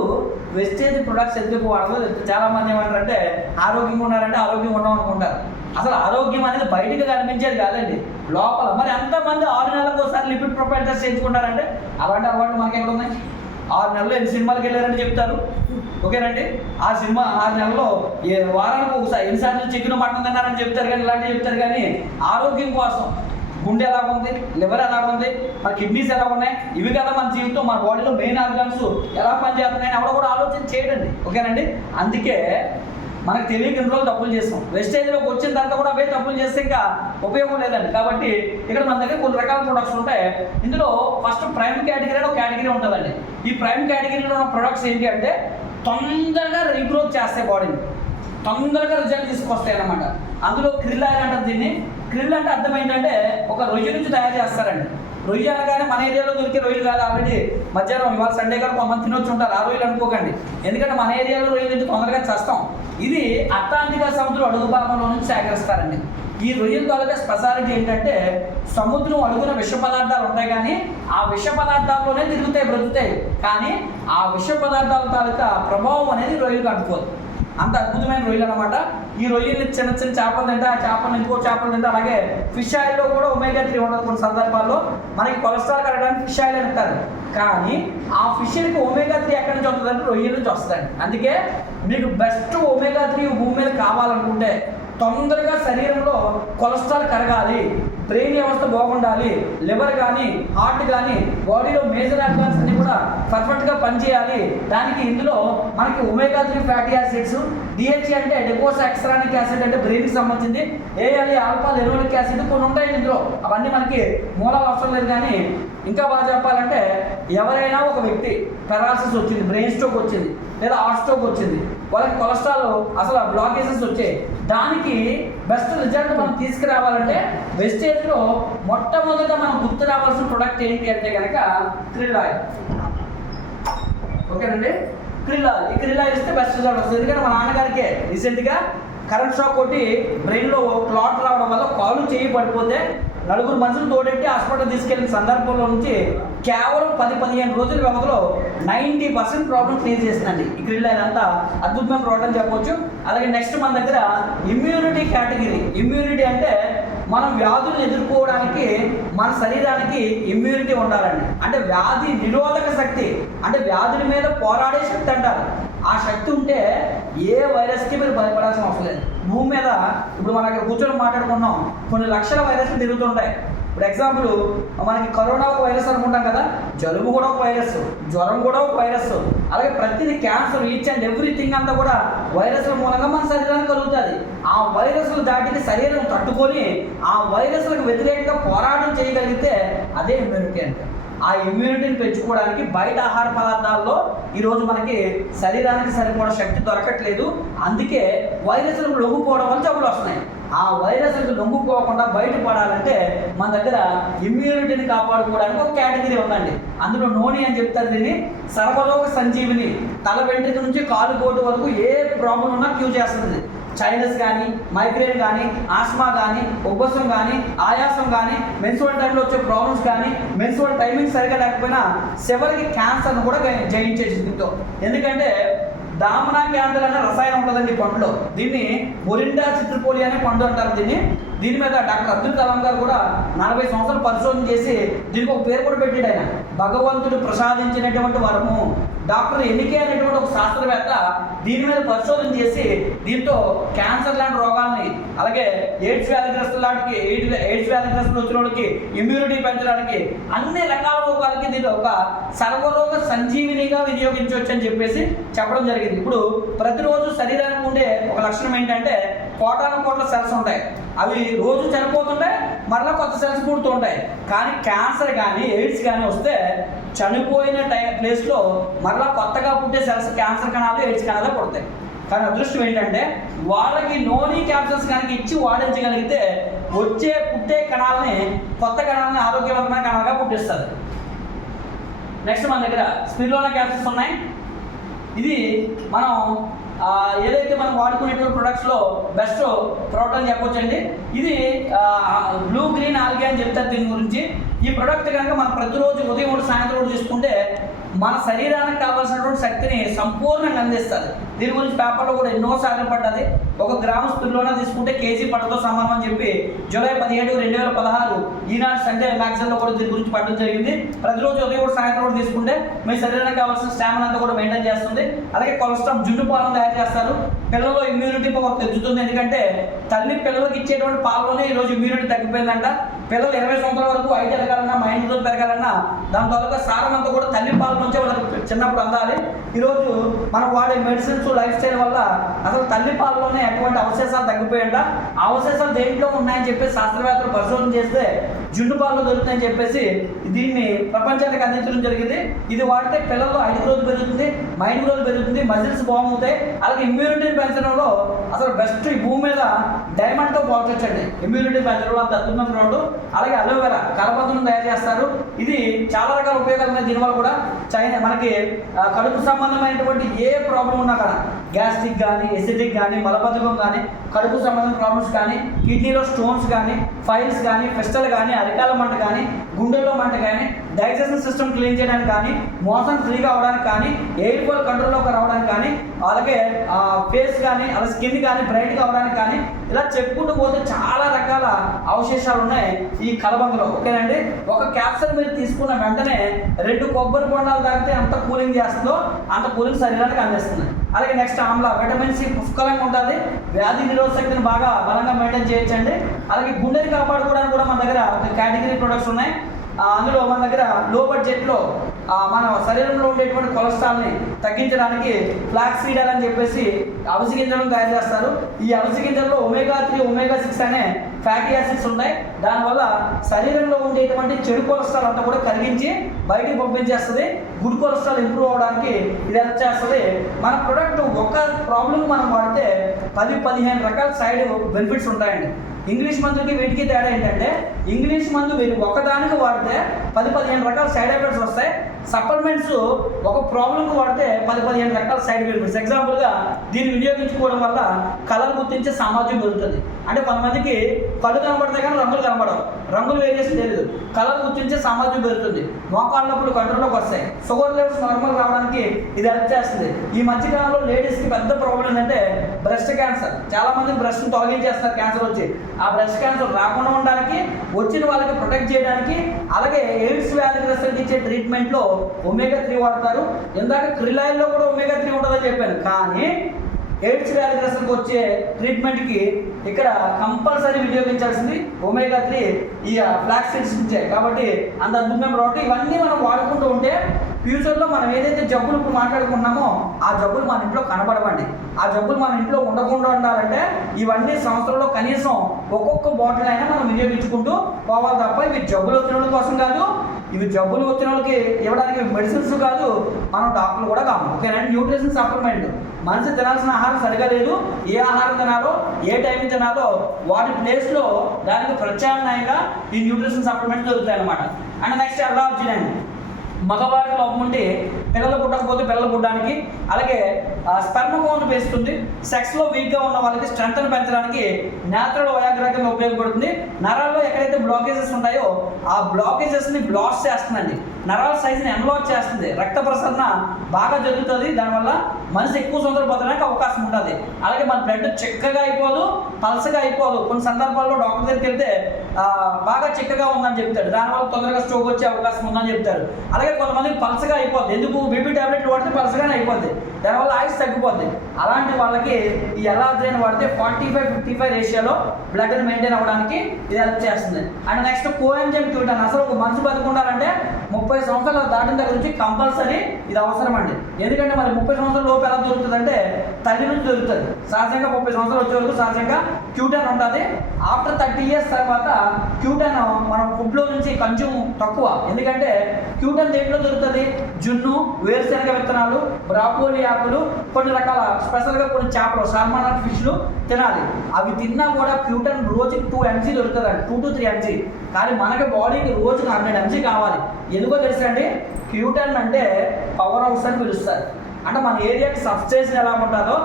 వెస్టేజ్ ప్రొడక్ట్స్ ఎందుకు వాడదు. చాలామంది ఏమంటారంటే ఆరోగ్యంగా ఉన్నారంటే ఆరోగ్యంగా ఉన్నాం అనుకుంటారు. అసలు ఆరోగ్యం అనేది బయటకు కనిపించేది కాదండి, లోపల. మరి ఎంతమంది 6 నెలలకు ఒకసారి లిపిడ్ ప్రొఫైల్ టెస్ట్ చేయించుకుంటారంటే అలాంటి అలవాట్లు మనకి ఎక్కడ ఉన్నాయి? 6 నెలలు ఎన్ని సినిమాలకు వెళ్ళారని చెప్తారు, ఓకేనండి. ఆ సినిమా 6 నెలల్లో వారానికి ఒకసారి ఎన్నిసార్లు చికెన్ మటన్ తిన్నారని చెప్తారు కానీ ఇలాంటివి చెప్తారు కానీ ఆరోగ్యం కోసం గుండె ఎలా ఉంది, లివర్ ఎలా ఉంది, మన కిడ్నీస్ ఎలా ఉన్నాయి, ఇవి కదా మన జీవితం, మన బాడీలో మెయిన్ ఆర్గాన్స్ ఎలా పనిచేస్తున్నాయని ఎవడో కూడా ఆలోచన చేయడండి, ఓకేనండి. అందుకే మనకు తెలియక ఇన్ని రోజులు తప్పులు చేస్తాం. వెస్టేజ్లోకి వచ్చిన తర్వాత కూడా అవే తప్పులు చేస్తే ఇంకా ఉపయోగం లేదండి. కాబట్టి ఇక్కడ మన దగ్గర కొన్ని రకాల ప్రొడక్ట్స్ ఉంటాయి. ఇందులో ఫస్ట్ ప్రైమ్ కేటగిరీ అని ఒక కేటగిరీ ఉంటుందండి. ఈ ప్రైమ్ కేటగిరీలో ఉన్న ప్రొడక్ట్స్ ఏంటి అంటే తొందరగా రీగ్రోత్ చేస్తాయి, బాడీని తొందరగా రిజల్ట్ తీసుకొస్తాయి అన్నమాట. అందులో క్రిల్ ఆయిల్ అంటారు దీన్ని. క్రిల్ అంటే అర్థం ఏంటంటే ఒక రొయ్య నుంచి తయారు చేస్తారండి. రొయ్య అనగానే మన ఏరియాలో దొరికే రొయ్యలు కాదు. ఆల్రెడీ మధ్యాహ్నం ఇవాళ సండే గారు కొంతమంది తినొచ్చు ఉంటారు, ఆ రొయ్యలు అనుకోకండి. ఎందుకంటే మన ఏరియాలో రొయ్యలు నుంచి తొందరగా చేస్తాం. ఇది అట్లాంటిక్ సముద్రం అడుగు భాగంలో నుంచి సేకరిస్తారండి. ఈ రొయ్యల తాలూకా స్పెషాలిటీ ఏంటంటే సముద్రం అడుగున విష పదార్థాలు ఉంటాయి కానీ ఆ విష పదార్థాల్లోనే తిరుగుతాయి, బ్రతుకుతాయి. కానీ ఆ విష పదార్థాల తాలూకా ప్రభావం అనేది రొయ్యలకు అంటుకోదు. అంత అద్భుతమైన రొయ్యలు అనమాట. ఈ రొయ్యల్ని చిన్న చిన్న చేపలు తింటే ఆ చేపలు ఇంకో చేపలు తింటే, అలాగే ఫిష్ ఆయిల్లో కూడా ఒమేగా-3 ఉండదు. కొన్ని సందర్భాల్లో మనకి కొలెస్ట్రాల్ కరగడానికి ఫిష్ ఆయిల్ అంటారు. కానీ ఆ ఫిష్కి ఒమేగా-3 ఎక్కడి నుంచి వస్తుందంటే రొయ్యల నుంచి వస్తుందండి. అందుకే మీకు బెస్ట్ ఒమేగా-3 భూమి మీద కావాలనుకుంటే తొందరగా శరీరంలో కొలెస్ట్రాల్ కరగాలి, బ్రెయిన్ వ్యవస్థ బాగుండాలి, లివర్ కానీ హార్ట్ కానీ బాడీలో మేజర్ ఆర్గాన్స్ అన్ని కూడా పర్ఫెక్ట్గా పనిచేయాలి. దానికి ఇందులో మనకి ఒమేగా-3 ఫ్యాటీ యాసిడ్స్, డిహెచ్ఏ అంటే డెకోసాక్సరానిక్ యాసిడ్ అంటే బ్రెయిన్కి సంబంధించింది, ఏఎల్ఏ ఆల్ఫా లెనోలిక్ యాసిడ్ కొన్ని ఉంటాయి ఇందులో. అవన్నీ మనకి మూలాలు అవసరం లేదు. కానీ ఇంకా బాగా చెప్పాలంటే ఎవరైనా ఒక వ్యక్తి పెరాలసిస్ వచ్చింది, బ్రెయిన్ స్ట్రోక్ వచ్చింది లేదా హార్ట్ స్ట్రోక్ వచ్చింది, వాళ్ళకి కొలెస్ట్రాల్ అసలు బ్లాకేజెస్ వచ్చాయి, దానికి బెస్ట్ రిజల్ట్ మనం తీసుకురావాలంటే వెస్టేజ్లో మొట్టమొదట మనం గుర్తు రావాల్సిన ప్రొడక్ట్ ఏంటి అంటే కనుక క్రిల్ ఆయిల్, ఓకేనండి. క్రిల్ ఆయిల్, ఈ క్రిల్ ఆయిల్ ఇస్తే బెస్ట్ రిజల్ట్ వస్తుంది. ఎందుకంటే మా నాన్నగారికి రీసెంట్గా కరెంట్ షాక్ కొట్టి బ్రెయిన్లో క్లాట్ రావడం వల్ల కాలు చేయి పడిపోతే 4 మనుషులు తోడెట్టి హాస్పిటల్ తీసుకెళ్లిన సందర్భంలో నుంచి కేవలం 10-15 రోజుల వ్యవధిలో 90% ప్రాబ్లం క్లియర్ చేసిందండి ఈ క్రిల్ ఆయిల్. అంతా అద్భుతమైన ప్రోడక్ట్ అని చెప్పవచ్చు. అలాగే నెక్స్ట్ మన దగ్గర ఇమ్యూనిటీ కేటగిరీ. ఇమ్యూనిటీ అంటే మనం వ్యాధులను ఎదుర్కోవడానికి మన శరీరానికి ఇమ్యూనిటీ ఉండాలండి. అంటే వ్యాధి నిరోధక శక్తి, అంటే వ్యాధుల మీద పోరాడే శక్తి అంటారు. ఆ శక్తి ఉంటే ఏ వైరస్కి మీరు భయపడాల్సిన అవసరం లేదు. భూమి మీద ఇప్పుడు మనం ఇక్కడ కూర్చొని మాట్లాడుకున్నాం, కొన్ని లక్షల వైరస్లు తిరుగుతుంటాయి. ఇప్పుడు ఎగ్జాంపుల్ మనకి కరోనా ఒక వైరస్ అనుకుంటాం కదా, జలుబు కూడా ఒక వైరస్, జ్వరం కూడా ఒక వైరస్, అలాగే ప్రతిదీ క్యాన్సర్, ఈచ్ అండ్ ఎవ్రీథింగ్ అంతా కూడా వైరస్ల మూలంగా మన శరీరానికి కలుగుతుంది. ఆ వైరస్లు దాటిని శరీరం తట్టుకొని ఆ వైరస్లకు వ్యతిరేకంగా పోరాటం చేయగలిగితే అదే ఇమ్యూనిటీ అంటే. ఆ ఇమ్యూనిటీని పెంచుకోవడానికి బయట ఆహార పదార్థాల్లో ఈరోజు మనకి శరీరానికి సరిపడా శక్తి దొరకట్లేదు. అందుకే వైరస్లు లొంగిపోవడం వల్ల జబ్బులు వస్తున్నాయి. ఆ వైరస్ లొంగిపోకుండా బయటపడాలంటే మన దగ్గర ఇమ్యూనిటీని కాపాడుకోవడానికి ఒక కేటగిరీ ఉందండి. అందులో నోని అని చెప్తారు దీన్ని. సర్వరోగ సంజీవిని, తల వెంట్రుక నుంచి కాలు కోటు వరకు ఏ ప్రాబ్లం ఉన్నా క్యూర్ చేస్తుంది. చైనస్ కానీ, మైగ్రేన్ కానీ, ఆస్మా కానీ, ఉబ్బసం కానీ, ఆయాసం కానీ, మెన్సురల్ టైంలో వచ్చే ప్రాబ్లమ్స్ కానీ, మెన్సురల్ టైమింగ్ సరిగా లేకపోయినా చివరికి క్యాన్సర్ను కూడా జయించేసింది దీంతో. ఎందుకంటే దామనా క్యాందర్ అనే రసాయనం ఉంటుందండి పండులో. దీన్ని మొరిండా చిత్రపోలి అనే పండు అంటారు దీని మీద డాక్టర్ అబ్దుల్ కలాం గారు కూడా 40 సంవత్సరాలు పరిశోధన చేసి దీనికి ఒక పేరు కూడా పెట్టాడు ఆయన. భగవంతుడు ప్రసాదించినటువంటి వరము. డాక్టర్ ఎన్నికే అనేటువంటి ఒక శాస్త్రవేత్త దీని మీద పరిశోధన చేసి దీంతో క్యాన్సర్ లాంటి రోగాల్ని, అలాగే ఎయిడ్స్ వ్యాధిగ్రస్తులు వచ్చిన వాళ్ళకి ఇమ్యూనిటీ పెంచడానికి, అన్ని రకాల రోగాలకి దీని ఒక సర్వరోగ సంజీవినిగా వినియోగించవచ్చు అని చెప్పేసి చెప్పడం జరిగింది. ఇప్పుడు ప్రతిరోజు శరీరానికి ఉండే ఒక లక్షణం ఏంటంటే కోటాను కోట్ల సెల్స్ ఉంటాయి. అవి రోజు చనిపోతుంటాయి, మరలా కొత్త సెల్స్ పుడుతూ ఉంటాయి. కానీ క్యాన్సర్ కానీ ఎయిడ్స్ కానీ వస్తే చనిపోయిన ప్లేస్లో మరలా కొత్తగా పుట్టే సెల్స్ క్యాన్సర్ కణాలు, ఎయిడ్స్ కణాలు పుడతాయి. కానీ అదృష్టం ఏంటంటే వాళ్ళకి నోని క్యాప్సూల్స్ కనుక ఇచ్చి వాడించగలిగితే పుట్టే కణాలని, కొత్త కణాలని ఆరోగ్యవంతమైన కణాలుగా పుట్టిస్తారు. నెక్స్ట్ మన దగ్గర స్పిరులినా క్యాప్సూల్స్ ఉన్నాయి. ఇది మనం ఏదైతే మనం వాడుకునేటువంటి ప్రొడక్ట్స్లో బెస్ట్ ప్రోడక్ట్ అని చెప్పొచ్చండి. ఇది బ్లూ గ్రీన్ ఆల్గే అని చెప్తారు దీని గురించి. ఈ ప్రోడక్ట్ కనుక మనం ప్రతిరోజు ఉదయం ఒకటి సాయంత్రం ఒకటి తీసుకుంటే మన శరీరానికి కావాల్సినటువంటి శక్తిని సంపూర్ణంగా అందిస్తుంది. దీని గురించి పేపర్లో కూడా ఎన్నోసార్లు పడ్డది. 1 గ్రాము స్పిరులినా తీసుకుంటే కేజీ పట్టతో సమానం అని చెప్పి జూలై 17, 2016 ఈనాడు సండే మ్యాగజైన్లో కూడా దీని గురించి పడడం జరిగింది. ప్రతిరోజు ఉదయం కూడా సాయంత్రం కూడా తీసుకుంటే మీ శరీరానికి కావాల్సిన స్టామినా అంతా కూడా మెయింటైన్ చేస్తుంది. అలాగే కొలెస్ట్రాల్, జున్ను పాలను తయారు చేస్తారు. పిల్లల్లో ఇమ్యూనిటీ పవర్ పెంచుతుంది. ఎందుకంటే తల్లి పిల్లలకి ఇచ్చేటువంటి పాలలోనే ఈరోజు ఇమ్యూనిటీ తగ్గిపోయిందంట. పిల్లలు 20 సంవత్సరాల వరకు ఐటీ ఎదగాలన్నా, మైండ్ గ్రోత్ పెరగాలన్నా దాని తాలూకా సారం అంతా కూడా తల్లి పాల నుంచే వాళ్ళకి చిన్నప్పుడు అందాలి. ఈరోజు మనం వాడే మెడిసిన్స్, లైఫ్ స్టైల్ వల్ల అసలు తల్లి పాలలోనే ఎటువంటి అవశేషాలు తగ్గిపోయాయంట. ఆ అవశేషాలు దేంట్లో ఉన్నాయని చెప్పేసి శాస్త్రవేత్తలు పరిశోధన చేస్తే జున్ను పాలలో దొరుకుతాయని చెప్పేసి దీన్ని ప్రపంచానికి అందించడం జరిగింది. ఇది వాడితే పిల్లల్లో ఐ గ్రోత్ పెరుగుతుంది, మైండ్ గ్రోత్ పెరుగుతుంది, మజిల్స్ బాగుంటాయి. అలాగే ఇమ్యూనిటీని పెంచడంలో అసలు బెస్ట్ ఈ భూమి మీద డైమండ్తో పోల్చొచ్చండి. ఇమ్యూనిటీ పెంచడంలో అంత అద్భుతమైన రోడ్డు. అలాగే అలోవెరా కలబందను తయారు చేస్తారు. ఇది చాలా రకాల ఉపయోగాలు ఉన్నాయి. దీనివల్ల కూడా మనకి కడుపు సంబంధమైనటువంటి ఏ ప్రాబ్లం ఉన్నా కదా, గ్యాస్ట్రిక్ కానీ, ఎసిడిక్ కానీ, మలబద్ధకం కానీ, కడుపు సంబంధం ప్రాబ్లమ్స్ కానీ, కిడ్నీలో స్టోన్స్ కానీ, ఫైల్స్ కానీ, ఫెస్టల్ కానీ, అరికాల మంట కానీ, గుండెల్లో మంట కానీ, డైజెషన్ సిస్టమ్ క్లీన్ చేయడానికి కానీ, మోషన్ ఫ్రీగా అవడానికి కానీ, ఎయిర్ ఫ్లో కంట్రోల్లోకి రావడానికి కానీ, అలాగే ఫేస్ కానీ, అలా స్కిన్ కానీ బ్రైట్గా అవడానికి కానీ, ఇలా చెప్పుకుంటూ పోతే చాలా రకాల అవశేషాలు ఉన్నాయి ఈ కలబందలో. ఓకేనండి. ఒక క్యాప్సూల్ మీరు తీసుకున్న వెంటనే 2 కొబ్బరి బొండాలు తాగితే ఎంత కూలింగ్ చేస్తుందో అంత కూలింగ్ శరీరానికి అందిస్తుంది. అలాగే నెక్స్ట్ ఆమ్లా, విటమిన్ సి పుష్కలంగా ఉంటుంది. వ్యాధి నిరోధక శక్తిని బాగా బలంగా మెయింటైన్ చేయొచ్చండి. అలాగే గుండెని కాపాడుకోవడానికి కూడా మన దగ్గర ఒక కేటగిరీ ప్రొడక్ట్స్ ఉన్నాయి. అందులో మన దగ్గర లో బడ్జెట్లో మన శరీరంలో ఉండేటువంటి కొలెస్ట్రాల్ని తగ్గించడానికి ఫ్లాక్స్ సీడ్ అని చెప్పేసి అవిసె గింజలను తయారు చేస్తారు. ఈ అవిసె గింజల్లో ఒమేగా 3, ఒమేగా 6 అనే ఫ్యాటీ యాసిడ్స్ ఉంటాయి. దానివల్ల శరీరంలో ఉండేటువంటి చెడు కొలెస్ట్రాల్ అంతా కూడా కరిగించి బయటికి పంపించేస్తుంది. గుడ్ కొలెస్ట్రాల్ ఇంప్రూవ్ అవడానికి ఇది హెల్ప్ చేస్తుంది. మన ప్రొడక్ట్ ఒక ప్రాబ్లం మనం వాడితే 10-15 రకాల సైడ్ బెనిఫిట్స్ ఉంటాయండి. ఇంగ్లీష్ మందుకి వీటికి తేడా ఏంటంటే ఇంగ్లీష్ మందు మీరు ఒకదానికి వాడితే 10-15 రకాల సైడ్ ఎఫెక్ట్స్ వస్తాయి. సప్లిమెంట్స్ ఒక ప్రాబ్లంకి వాడితే 10-15 రకాల సైడ్ బెనిఫిట్స్. ఎగ్జాంపుల్గా దీన్ని వినియోగించుకోవడం వల్ల కలర్ గుర్తించే సామర్థ్యం పెరుగుతుంది. అంటే కొంతమందికి కళ్ళు కనబడతాయి కానీ రంగులు కనబడవు, రంగులు వేరియేషన్ తెలియదు, కలర్ గుర్తించే సామర్థ్యం పెరుగుతుంది. మోకాళ్ళ నొప్పులు కంట్రోల్లోకి వస్తాయి. షుగర్ లెవెల్స్ నార్మల్ రావడానికి ఇది హెల్ప్ చేస్తుంది. ఈ మధ్యకాలంలో లేడీస్కి పెద్ద ప్రాబ్లం ఏంటంటే బ్రెస్ట్ క్యాన్సర్. చాలా మందికి బ్రెస్ట్ని తొలగించేస్తారు క్యాన్సర్ వచ్చి. ఆ బ్రెస్ట్ క్యాన్సర్ రాకుండా ఉండడానికి, వచ్చిన వాళ్ళకి ప్రొటెక్ట్ చేయడానికి, అలాగే ఎయిడ్స్ వ్యాధిగ్రస్తులకు ఇచ్చే ట్రీట్మెంట్లో ఒమేగా 3 వాడతారు. ఇందాక క్రిలాయిల్లో కూడా ఒమేగా 3 ఉంటుందని చెప్పాను. కానీ ఎయిడ్స్ వ్యాధిగ్రస్తులకు వచ్చే ట్రీట్మెంట్కి ఇక్కడ కంపల్సరీ వినియోగించాల్సింది ఒమేగా 3 ఈ ఫ్లాక్స్ సీడ్స్ నుంచే. కాబట్టి అంత అద్భుతమైన ప్రోడక్ట్. ఇవన్నీ మనం వాడుకుంటూ ఉంటే ఫ్యూచర్లో మనం ఏదైతే జబ్బులు ఇప్పుడు మాట్లాడుకుంటున్నామో ఆ జబ్బులు మన ఇంట్లో కనబడవండి. ఆ జబ్బులు మన ఇంట్లో ఉండకుండా ఉండాలంటే ఇవన్నీ సంవత్సరంలో కనీసం ఒక్కొక్క బాటిల్ అయినా మనం వినియోగించుకుంటూ పోవాలి తప్ప ఇవి జబ్బులు వచ్చిన కోసం కాదు, ఇవి జబ్బులు వచ్చిన వాళ్ళకి ఇవ్వడానికి మెడిసిన్స్ కాదు, మనం డాక్టర్లు కూడా కాము. ఓకేనా? Nutrition supplement. మనిషి తినాల్సిన ఆహారం సరిగా లేదు, ఏ ఆహారం తినాలో ఏ టైంకి తినాలో వాటి ప్లేస్లో దానికి ప్రత్యామ్నాయంగా ఈ న్యూట్రిషన్ సప్లిమెంట్స్ దొరుకుతాయి అన్నమాట. And next L-arginine. మగవారికి లోపం ఉంటే పిల్లలు పుట్టకపోతే పిల్లలు పుట్టడానికి, అలాగే స్పెర్మ్ కౌంట్ పెంచుతుంది. సెక్స్లో వీక్గా ఉన్న వాళ్ళకి స్ట్రెంగ్త్ని పెంచడానికి న్యాచురల్ వయాగ్రా కింద ఉపయోగపడుతుంది. నరాల్లో ఎక్కడైతే బ్లాకేజెస్ ఉంటాయో ఆ బ్లాకేజెస్ని బ్లాక్ చేస్తుందండి. నరాల సైజుని ఎన్లాక్ చేస్తుంది. రక్త ప్రసరణ బాగా జరుగుతుంది. దానివల్ల మనిషి ఎక్కువ సంవత్సరాలు బతకడానికి అవకాశం ఉంటుంది. అలాగే మన బ్లడ్ చిక్కగా అయిపోదు, పల్సగా అయిపోదు. కొన్ని సందర్భాల్లో డాక్టర్ దగ్గరికి వెళ్తే బాగా చిక్కగా ఉందని చెప్తాడు, దానివల్ల తొందరగా స్ట్రోక్ వచ్చే అవకాశం ఉందని చెప్తారు. అలాగే కొంతమంది పల్సగా అయిపోద్ది, ఎందుకు బీపీ టాబ్లెట్లు వాడితే పల్సగానే అయిపోద్ది, దానివల్ల ఆయుష్ తగ్గిపోద్ది. అలాంటి వాళ్ళకి ఈ ఎలాద్రైన్ వాడితే 45-55 రేషియోలో బ్లడ్ని మెయింటైన్ అవ్వడానికి ఇది హెల్ప్ చేస్తుంది. And next coenzyme Q ten. అసలు ఒక మనిషి బతుకుండాలంటే 30 సంవత్సరాలు దాటిన దగ్గర నుంచి కంపల్సరీ ఇది అవసరం అండి. ఎందుకంటే మరి 30 సంవత్సరాల లోపు ఎలా దొరుకుతుంది అంటే తల్లి నుంచి దొరుకుతుంది. సహజంగా 30 సంవత్సరాలు వచ్చే వరకు సహజంగా క్యూటన్ ఉంటుంది. ఆఫ్టర్ 30 ఇయర్స్ తర్వాత క్యూటన్ మనం ఫుడ్లో నుంచి కొంచెం తక్కువ. ఎందుకంటే క్యూటన్ దేంట్లో దొరుకుతుంది? జున్ను, వేరుశనగ విత్తనాలు, బ్రాకోలీ ఆకులు, కొన్ని రకాల స్పెషల్గా కొన్ని చేపలు, సాల్మన్ ఫిష్లు తినాలి. అవి తిన్నా కూడా క్యూటన్ రోజుకి 2 mg దొరుకుతుంది అండి, 2 to 3 mg. కానీ మనకి బాడీకి రోజుకి 100 mg కావాలి. ఎందుకో తెలుసా అండి? క్యూటన్ అంటే పవర్ హౌస్ అని పిలుస్తారు. అంటే మన ఏరియాకి సబ్స్టేషన్ ఎలా ఉంటుందో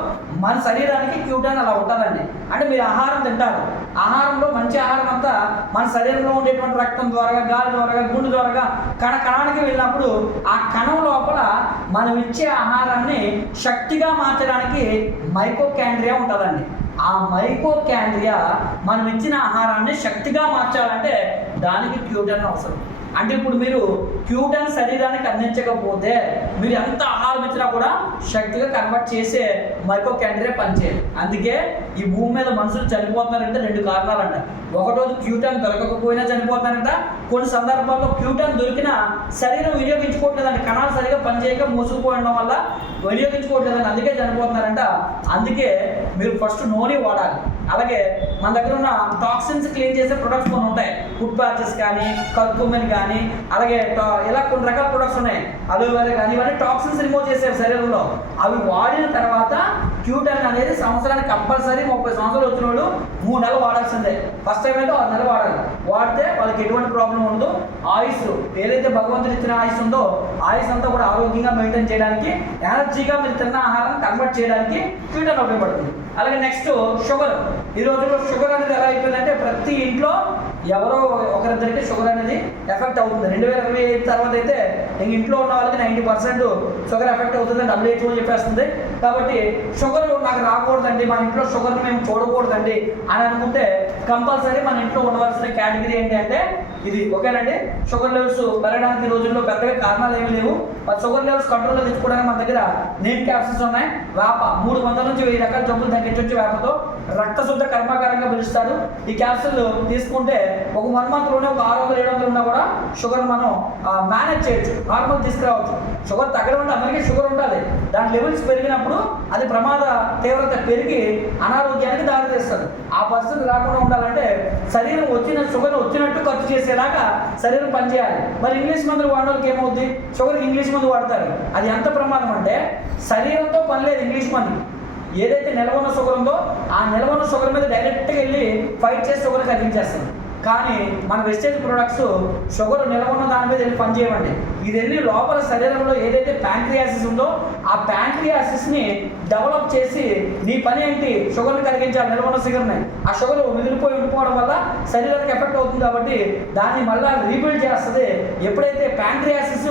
మన శరీరానికి క్యూటన్ అలా ఉంటుందండి. అంటే మీరు ఆహారం తింటారు, ఆహారంలో మంచి ఆహారం అంతా మన శరీరంలో ఉండేటువంటి రక్తం ద్వారా, గాలి ద్వారా, గుండె ద్వారా కణానికి వెళ్ళినప్పుడు ఆ కణం లోపల మనం ఇచ్చే ఆహారాన్ని శక్తిగా మార్చడానికి మైటోకాండ్రియా ఉంటుందండి. ఆ మైటోకాండ్రియా మనం ఇచ్చిన ఆహారాన్ని శక్తిగా మార్చాలంటే దానికి క్యూటన్ అవసరం. అంటే ఇప్పుడు మీరు క్యూటన్ శరీరానికి అందించకపోతే మీరు ఎంత ఆహారం ఇచ్చినా కూడా శక్తిగా కన్వర్ట్ చేసే మైటోకాండ్రియా పనిచేయదు. అందుకే ఈ భూమి మీద మనుషులు చనిపోతున్నారంటే 2 కారణాలంట. ఒకటోది క్యూటన్ దొరకకపోయినా చనిపోతున్నారంట, కొన్ని సందర్భాల్లో క్యూటన్ దొరికినా శరీరం వినియోగించుకోవట్లేదండి, కణాలు సరిగా పనిచేయక మూసుకుపోవడం వల్ల వినియోగించుకోవట్లేదండి, అందుకే చనిపోతున్నారంట. అందుకే మీరు ఫస్ట్ నూనె వాడాలి. అలాగే మన దగ్గర ఉన్న టాక్సిన్స్ క్లీన్ చేసే ప్రొడక్ట్స్ కొన్ని ఉంటాయి, ఫుడ్ ప్యాచెస్ కానీ, కర్కుమిన్ కానీ, అలాగే ఇలా కొన్ని రకాల ప్రొడక్ట్స్ ఉన్నాయి, అలోవెరా కానీ, ఇవన్నీ టాక్సిన్స్ రిమూవ్ చేసే శరీరంలో. అవి వాడిన తర్వాత క్యూటన్ అనేది సంవత్సరానికి కంపల్సరీ 30 సంవత్సరాలు వచ్చిన వాళ్ళు 3 నెలలు వాడాల్సిందే. ఫస్ట్ టైం అయితే 6 నెలలు వాడాలి. వాడితే వాళ్ళకి ఎటువంటి ప్రాబ్లం ఉండదు. ఆయుష్ ఏదైతే భగవంతుడు ఇచ్చిన ఆయుష్ ఉందో ఆయుష్ అంతా కూడా ఆరోగ్యంగా మెయింటైన్ చేయడానికి, ఎనర్జీగా మీరు తిన్న ఆహారాన్ని కన్వర్ట్ చేయడానికి క్యూటన్ ఉపయోగపడుతుంది. అలాగే నెక్స్ట్ షుగర్. ఈ రోజుల్లో షుగర్ అనేది ఎలా అయిపోయిందంటే ప్రతి ఇంట్లో ఎవరో ఒకరిద్దరికి షుగర్ అనేది ఎఫెక్ట్ అవుతుంది. 2025 తర్వాత అయితే ఇంట్లో ఉన్న వాళ్ళకి 90% షుగర్ ఎఫెక్ట్ అవుతుందని WHO చెప్పేస్తుంది. కాబట్టి షుగర్ నాకు రాకూడదండి, మన ఇంట్లో షుగర్ని మేము చూడకూడదండి అని అనుకుంటే కంపల్సరీ మన ఇంట్లో ఉండవలసిన కేటగిరీ ఏంటి అంటే ఇది. ఓకేనండి? షుగర్ లెవెల్స్ పెరగడానికి ఈ రోజుల్లో పెద్దగా కారణాలు ఏమీ లేవు. షుగర్ లెవెల్స్ కంట్రోల్లో తెచ్చుకోవడానికి మన దగ్గర నీమ్ క్యాప్సిల్స్ ఉన్నాయి. వేప 300 నుంచి 1000 రకాల జబ్బులు తగ్గించవచ్చు వేపతో. రక్తశుద్ధ కర్మాగారంగా పిలుస్తారు. ఈ క్యాప్సిల్ తీసుకుంటే ఒక 1 monthలోనే ఒక 600-700 ఉన్నా కూడా షుగర్ మనం మేనేజ్ చేయొచ్చు, నార్మల్ తీసుకురావచ్చు. షుగర్ తగ్గడం అంటే అందరికీ షుగర్ ఉండాలి. దాని లెవెల్స్ పెరిగినప్పుడు అది ప్రమాద తీవ్రత పెరిగి అనారోగ్యానికి దారితీస్తుంది. ఆ పరిస్థితి రాకుండా ఉండాలంటే శరీరం వచ్చిన షుగర్ వచ్చినట్టు ఖర్చు చేసేలాగా శరీరం పనిచేయాలి. మరి ఇంగ్లీష్ మందులు వాడే వాళ్ళకి ఏమవుద్ది? షుగర్కి ఇంగ్లీష్ మందు వాడతారు. అది ఎంత ప్రమాదం అంటే శరీరంతో పని లేదు ఇంగ్లీష్ మందు. ఏదైతే నిల్వ ఉన్న షుగర్ ఉందో ఆ నిల్వ ఉన్న షుగర్ మీద డైరెక్ట్గా వెళ్ళి ఫైట్ చేసి షుగర్ కరిగించేస్తుంది. కానీ మన వెస్టేజ్ ప్రొడక్ట్స్ షుగర్ నిల్వ ఉన్న దాని మీద వెళ్ళి పనిచేయమండి. ఇది వెళ్ళి లోపల శరీరంలో ఏదైతే ప్యాంక్రియాసిస్ ఉందో ఆ ప్యాంక్రియాసిస్ని డెవలప్ చేసి నీ పని ఏంటి? షుగర్ని కరిగించాలి, నిల్వ ఉన్న షుగర్ని. ఆ షుగర్ ఉండిపోవడం వల్ల శరీరానికి ఎఫెక్ట్ అవుతుంది కాబట్టి దాన్ని మళ్ళీ రీబిల్డ్ చేస్తుంది. ఎప్పుడైతే ప్యాంక్రియాసిస్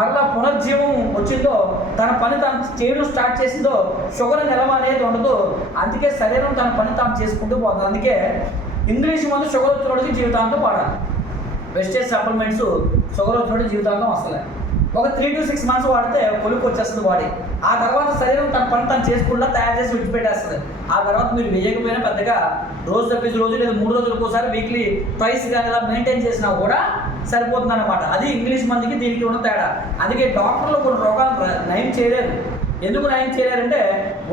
మళ్ళీ పునర్జీవం వచ్చిందో తన పని తాను చేయడం స్టార్ట్ చేసిందో షుగర్ నిల్వ అనేది ఉండదు. అందుకే శరీరం తన పని తాను చేసుకుంటూ పోతుంది. అందుకే ఇంగ్లీష్ మందు షుగర్ వచ్చినోడికి జీవితాంతం వాడాలి. వెస్టేజ్ సప్లిమెంట్స్ షుగర్ వచ్చినోడికి జీవితాంతం వస్తుంది. ఒక 3 to 6 months వాడితే కొలుకు వచ్చేస్తుంది బాడీ. ఆ తర్వాత శరీరం తన పని తను చేసుకుంటా తయారు చేసి విడిచిపెట్టేస్తుంది. ఆ తర్వాత మీరు వేయకపోయినా పెద్దగా రోజు తప్పించి రోజు లేదా 3 రోజులకు ఒకసారి వీక్లీ ట్వైస్ కానీ ఇలా మెయింటైన్ చేసినా కూడా సరిపోతుంది అనమాట. అది ఇంగ్లీష్ మందుకి దీనికి ఉన్న తేడా. అందుకే డాక్టర్లు కొన్ని రోగాలు నయం చేయలేరు. ఎందుకు నయం చేయలేరంటే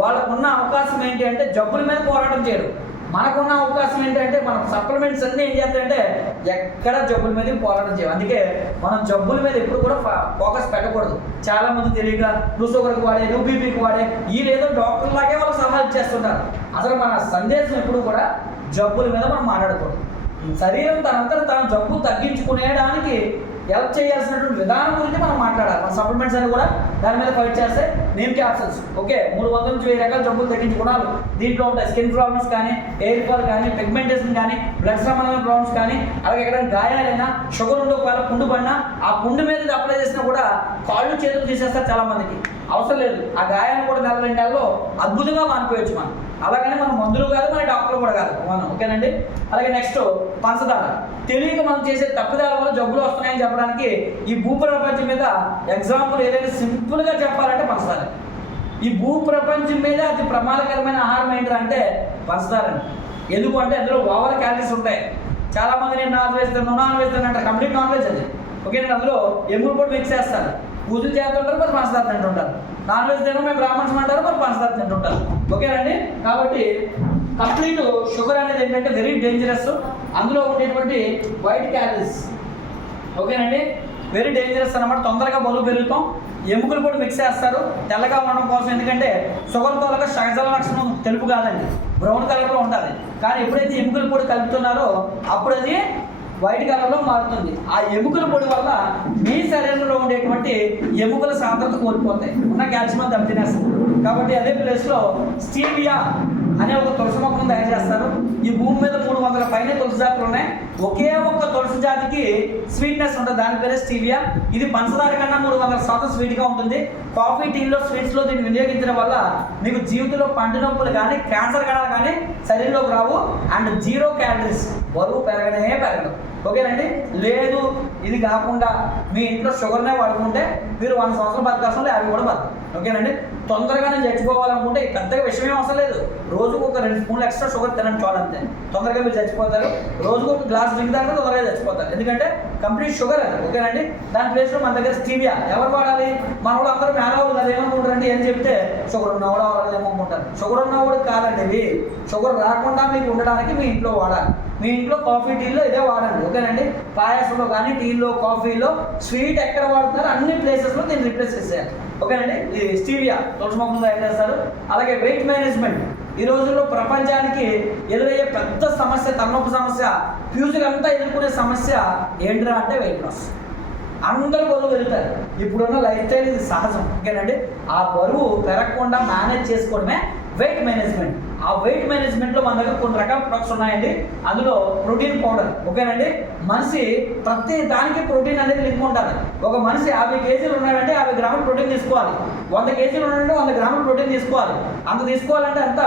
వాళ్ళకున్న అవకాశం ఏంటి అంటే జబ్బుల మీద పోరాటం చేయరు. మనకున్న అవకాశం ఏంటంటే మనం సప్లిమెంట్స్ అన్నీ ఏం చేస్తాయంటే ఎక్కడ జబ్బుల మీద పోరాటం చేయాలి. అందుకే మనం జబ్బుల మీద ఎప్పుడు కూడా ఫోకస్ పెట్టకూడదు. చాలా మంది తెలియక నువ్వు షుగర్కి వాడే, నువ్వు బీపీకి వాడే, ఈ లేదో డాక్టర్ లాగే వాళ్ళు సలహా ఇచ్చేస్తుంటారు. అసలు మన సందేశం ఎప్పుడు కూడా జబ్బుల మీద మనం మాట్లాడకూడదు. శరీరం తనంతట తాను జబ్బు తగ్గించుకునేడానికి హెల్ప్ చేయాల్సినటువంటి విధానం గురించి మనం మాట్లాడాలి. మన సప్లిమెంట్స్ అని కూడా దాని మీద ఫైట్ చేస్తే నీమ్ క్యాప్సల్స్ ఓకే 300 నుంచి 1000 రకాల జబ్బులు తగ్గించుకోవడాలు దీంట్లో ఉంటాయి. స్కిన్ ప్రాబ్లమ్స్ కానీ, ఎయిర్ ఫాల్ కానీ, పిగ్మెంటేషన్ కానీ, బ్లడ్ సంబంధమైన ప్రాబ్లమ్స్ కానీ, అలాగే ఎక్కడైనా గాయాలైనా, షుగర్ ఉండే ఒకవేళ పుండు పడినా ఆ పుండు మీద అప్లై చేసినా కూడా కాళ్ళు చేతులు తీసేస్తారు చాలా మందికి. అవసరం లేదు, ఆ గాయాన్ని కూడా 4-2 నెలల్లో అద్భుతంగా మానిపోయచ్చు మనం. అలాగని మనం మందులు కాదు, మన డాక్టర్లు కూడా కాదు మనం. ఓకేనండి. అలాగే నెక్స్ట్ పంచదార. తెలియక మనం చేసే తప్పిదాల వల్ల జబ్బులు వస్తున్నాయని చెప్పడానికి ఈ భూప్రపంచం మీద ఎగ్జాంపుల్ ఏదైనా సింపుల్గా చెప్పాలంటే పంచదార. ఈ భూప్రపంచం మీద అతి ప్రమాదకరమైన ఆహారం ఏంటంటే పంచదార. ఎందుకు అంటే అందులో ఓవర్ క్యాలరీస్ ఉంటాయి. చాలా మంది నేను నాన్ వెజ్ తిన్నాను కంప్లీట్ నాన్ వెజ్ అది. ఓకేనండి. అందులో ఎముకలు కూడా మిక్స్ చేస్తారు. పూజలు చేస్తుంటారు, మరి పంచదార తింటుంటారు. నాన్ వెజ్ తినడం మేము బ్రాహ్మణ్స్ అంటారు, మరి పంచదార తింటుంటారు. ఓకేనండి. కాబట్టి కంప్లీట్ షుగర్ అనేది ఏంటంటే వెరీ డేంజరస్. అందులో ఉండేటువంటి వైట్ క్యాలరీస్ ఓకేనండి వెరీ డేంజరస్ అన్నమాట. తొందరగా బరువు పెరుగుతాం. ఎముకలు కూడా మిక్స్ చేస్తారు తెల్లగా ఉండడం కోసం. ఎందుకంటే షుగర్ తోలక సహజల లక్షణం తెలుపు కాదండి, బ్రౌన్ కలర్లో ఉండాలి. కానీ ఎప్పుడైతే ఎముకలు పొడి కలుపుతున్నారో అప్పుడు అది వైట్ కలర్లో మారుతుంది. ఆ ఎముకల పొడి వల్ల మీ శరీరంలో ఉండేటువంటి ఎముకల సాంద్రత కోల్పోతాయి, ఉన్న కాల్షియం దెబ్బతినేస్తుంది. కాబట్టి అదే ప్లేస్లో స్టీవియా అనే ఒక తులసి మొక్కను తయారు చేస్తారు. ఈ భూమి మీద 300 పైన తులసి జాతులు ఉన్నాయి. ఒకే ఒక్క తులసి జాతికి స్వీట్నెస్ ఉంటుంది, దాని పేరే స్టీవియా. ఇది పంచదార కన్నా 300% స్వీట్గా ఉంటుంది. కాఫీ, టీలో, స్వీట్స్లో దీన్ని వినియోగించడం వల్ల మీకు జీవితంలో పండు నొప్పులు కానీ, క్యాన్సర్ కణాలు కానీ శరీరంలోకి రావు. అండ్ 0 క్యాలరీస్, బరువు పెరగనే పెరగదు. ఓకేనండి. లేదు ఇది కాకుండా మీ ఇంట్లో షుగర్నే వాడుకుంటే మీరు 100 సంవత్సరాలు బతకాల్సిన 50 కూడా బతకదు. ఓకేనండి. తొందరగానే చచ్చిపోవాలనుకుంటే పెద్దగా విషయం అవసరం లేదు. రోజుకు ఒక 2 స్పూన్లు ఎక్స్ట్రా షుగర్ తినండి చాలంతే, తొందరగా మీరు చచ్చిపోతారు. రోజుకు ఒక గ్లాస్ డ్రింక్ తాగితే తొందరగా చచ్చిపోతారు. ఎందుకంటే కంప్లీట్ షుగర్ అది. ఓకేనండి. దాని ప్లేస్లో మన దగ్గర స్టీవియా. ఎవరు వాడాలి? మన వాళ్ళు అందరూ మేనవాళ్ళు కదా ఏమనుకుంటారండి అని చెప్తే షుగర్ ఉన్నవాడు వాళ్ళు ఏమనుకుంటారు. షుగర్ ఉన్నవాడు కాదండి ఇవి. షుగర్ రాకుండా మీకు ఉండడానికి మీ ఇంట్లో వాడాలి. మీ ఇంట్లో కాఫీ, టీలో ఇదే వాడండి. ఓకేనండి. పాయసంలో కానీ, టీలో, కాఫీలో స్వీట్ ఎక్కడ వాడుతున్నారో అన్ని ప్లేసెస్లో దీన్ని రిప్లేస్ చేసేయాలి. ఓకేనండి. ఇది స్టీవియా తులసి మొక్కను తయారు చేస్తారు. అలాగే వెయిట్ మేనేజ్మెంట్. ఈ రోజుల్లో ప్రపంచానికి ఎదురయ్యే పెద్ద సమస్య, తలనొప్పి సమస్య, ఫ్యూచర్ అంతా ఎదుర్కొనే సమస్య ఏంట్రా అంటే వెయిట్ లాస్. అందరూ బరువు పెరుగుతారు. ఇప్పుడున్న లైఫ్ స్టైల్ ఇది సహజం. ఓకేనండి. ఆ బరువు పెరగకుండా మేనేజ్ చేసుకోవడమే వెయిట్ మేనేజ్మెంట్. ఆ వెయిట్ మేనేజ్మెంట్లో మన దగ్గర కొన్ని రకాల ప్రొడక్ట్స్ ఉన్నాయండి. అందులో ప్రోటీన్ పౌడర్. ఓకేనండి. మనిషి ప్రతి దానికి ప్రోటీన్ అనేది లింక్ ఉంటుంది. ఒక మనిషి 50 కేజీలు ఉన్నాడంటే 50 గ్రాముల ప్రోటీన్ తీసుకోవాలి. 100 కేజీలు ఉన్నాడంటే 100 గ్రాముల ప్రోటీన్ తీసుకోవాలి. అంత తీసుకోవాలంటే అంత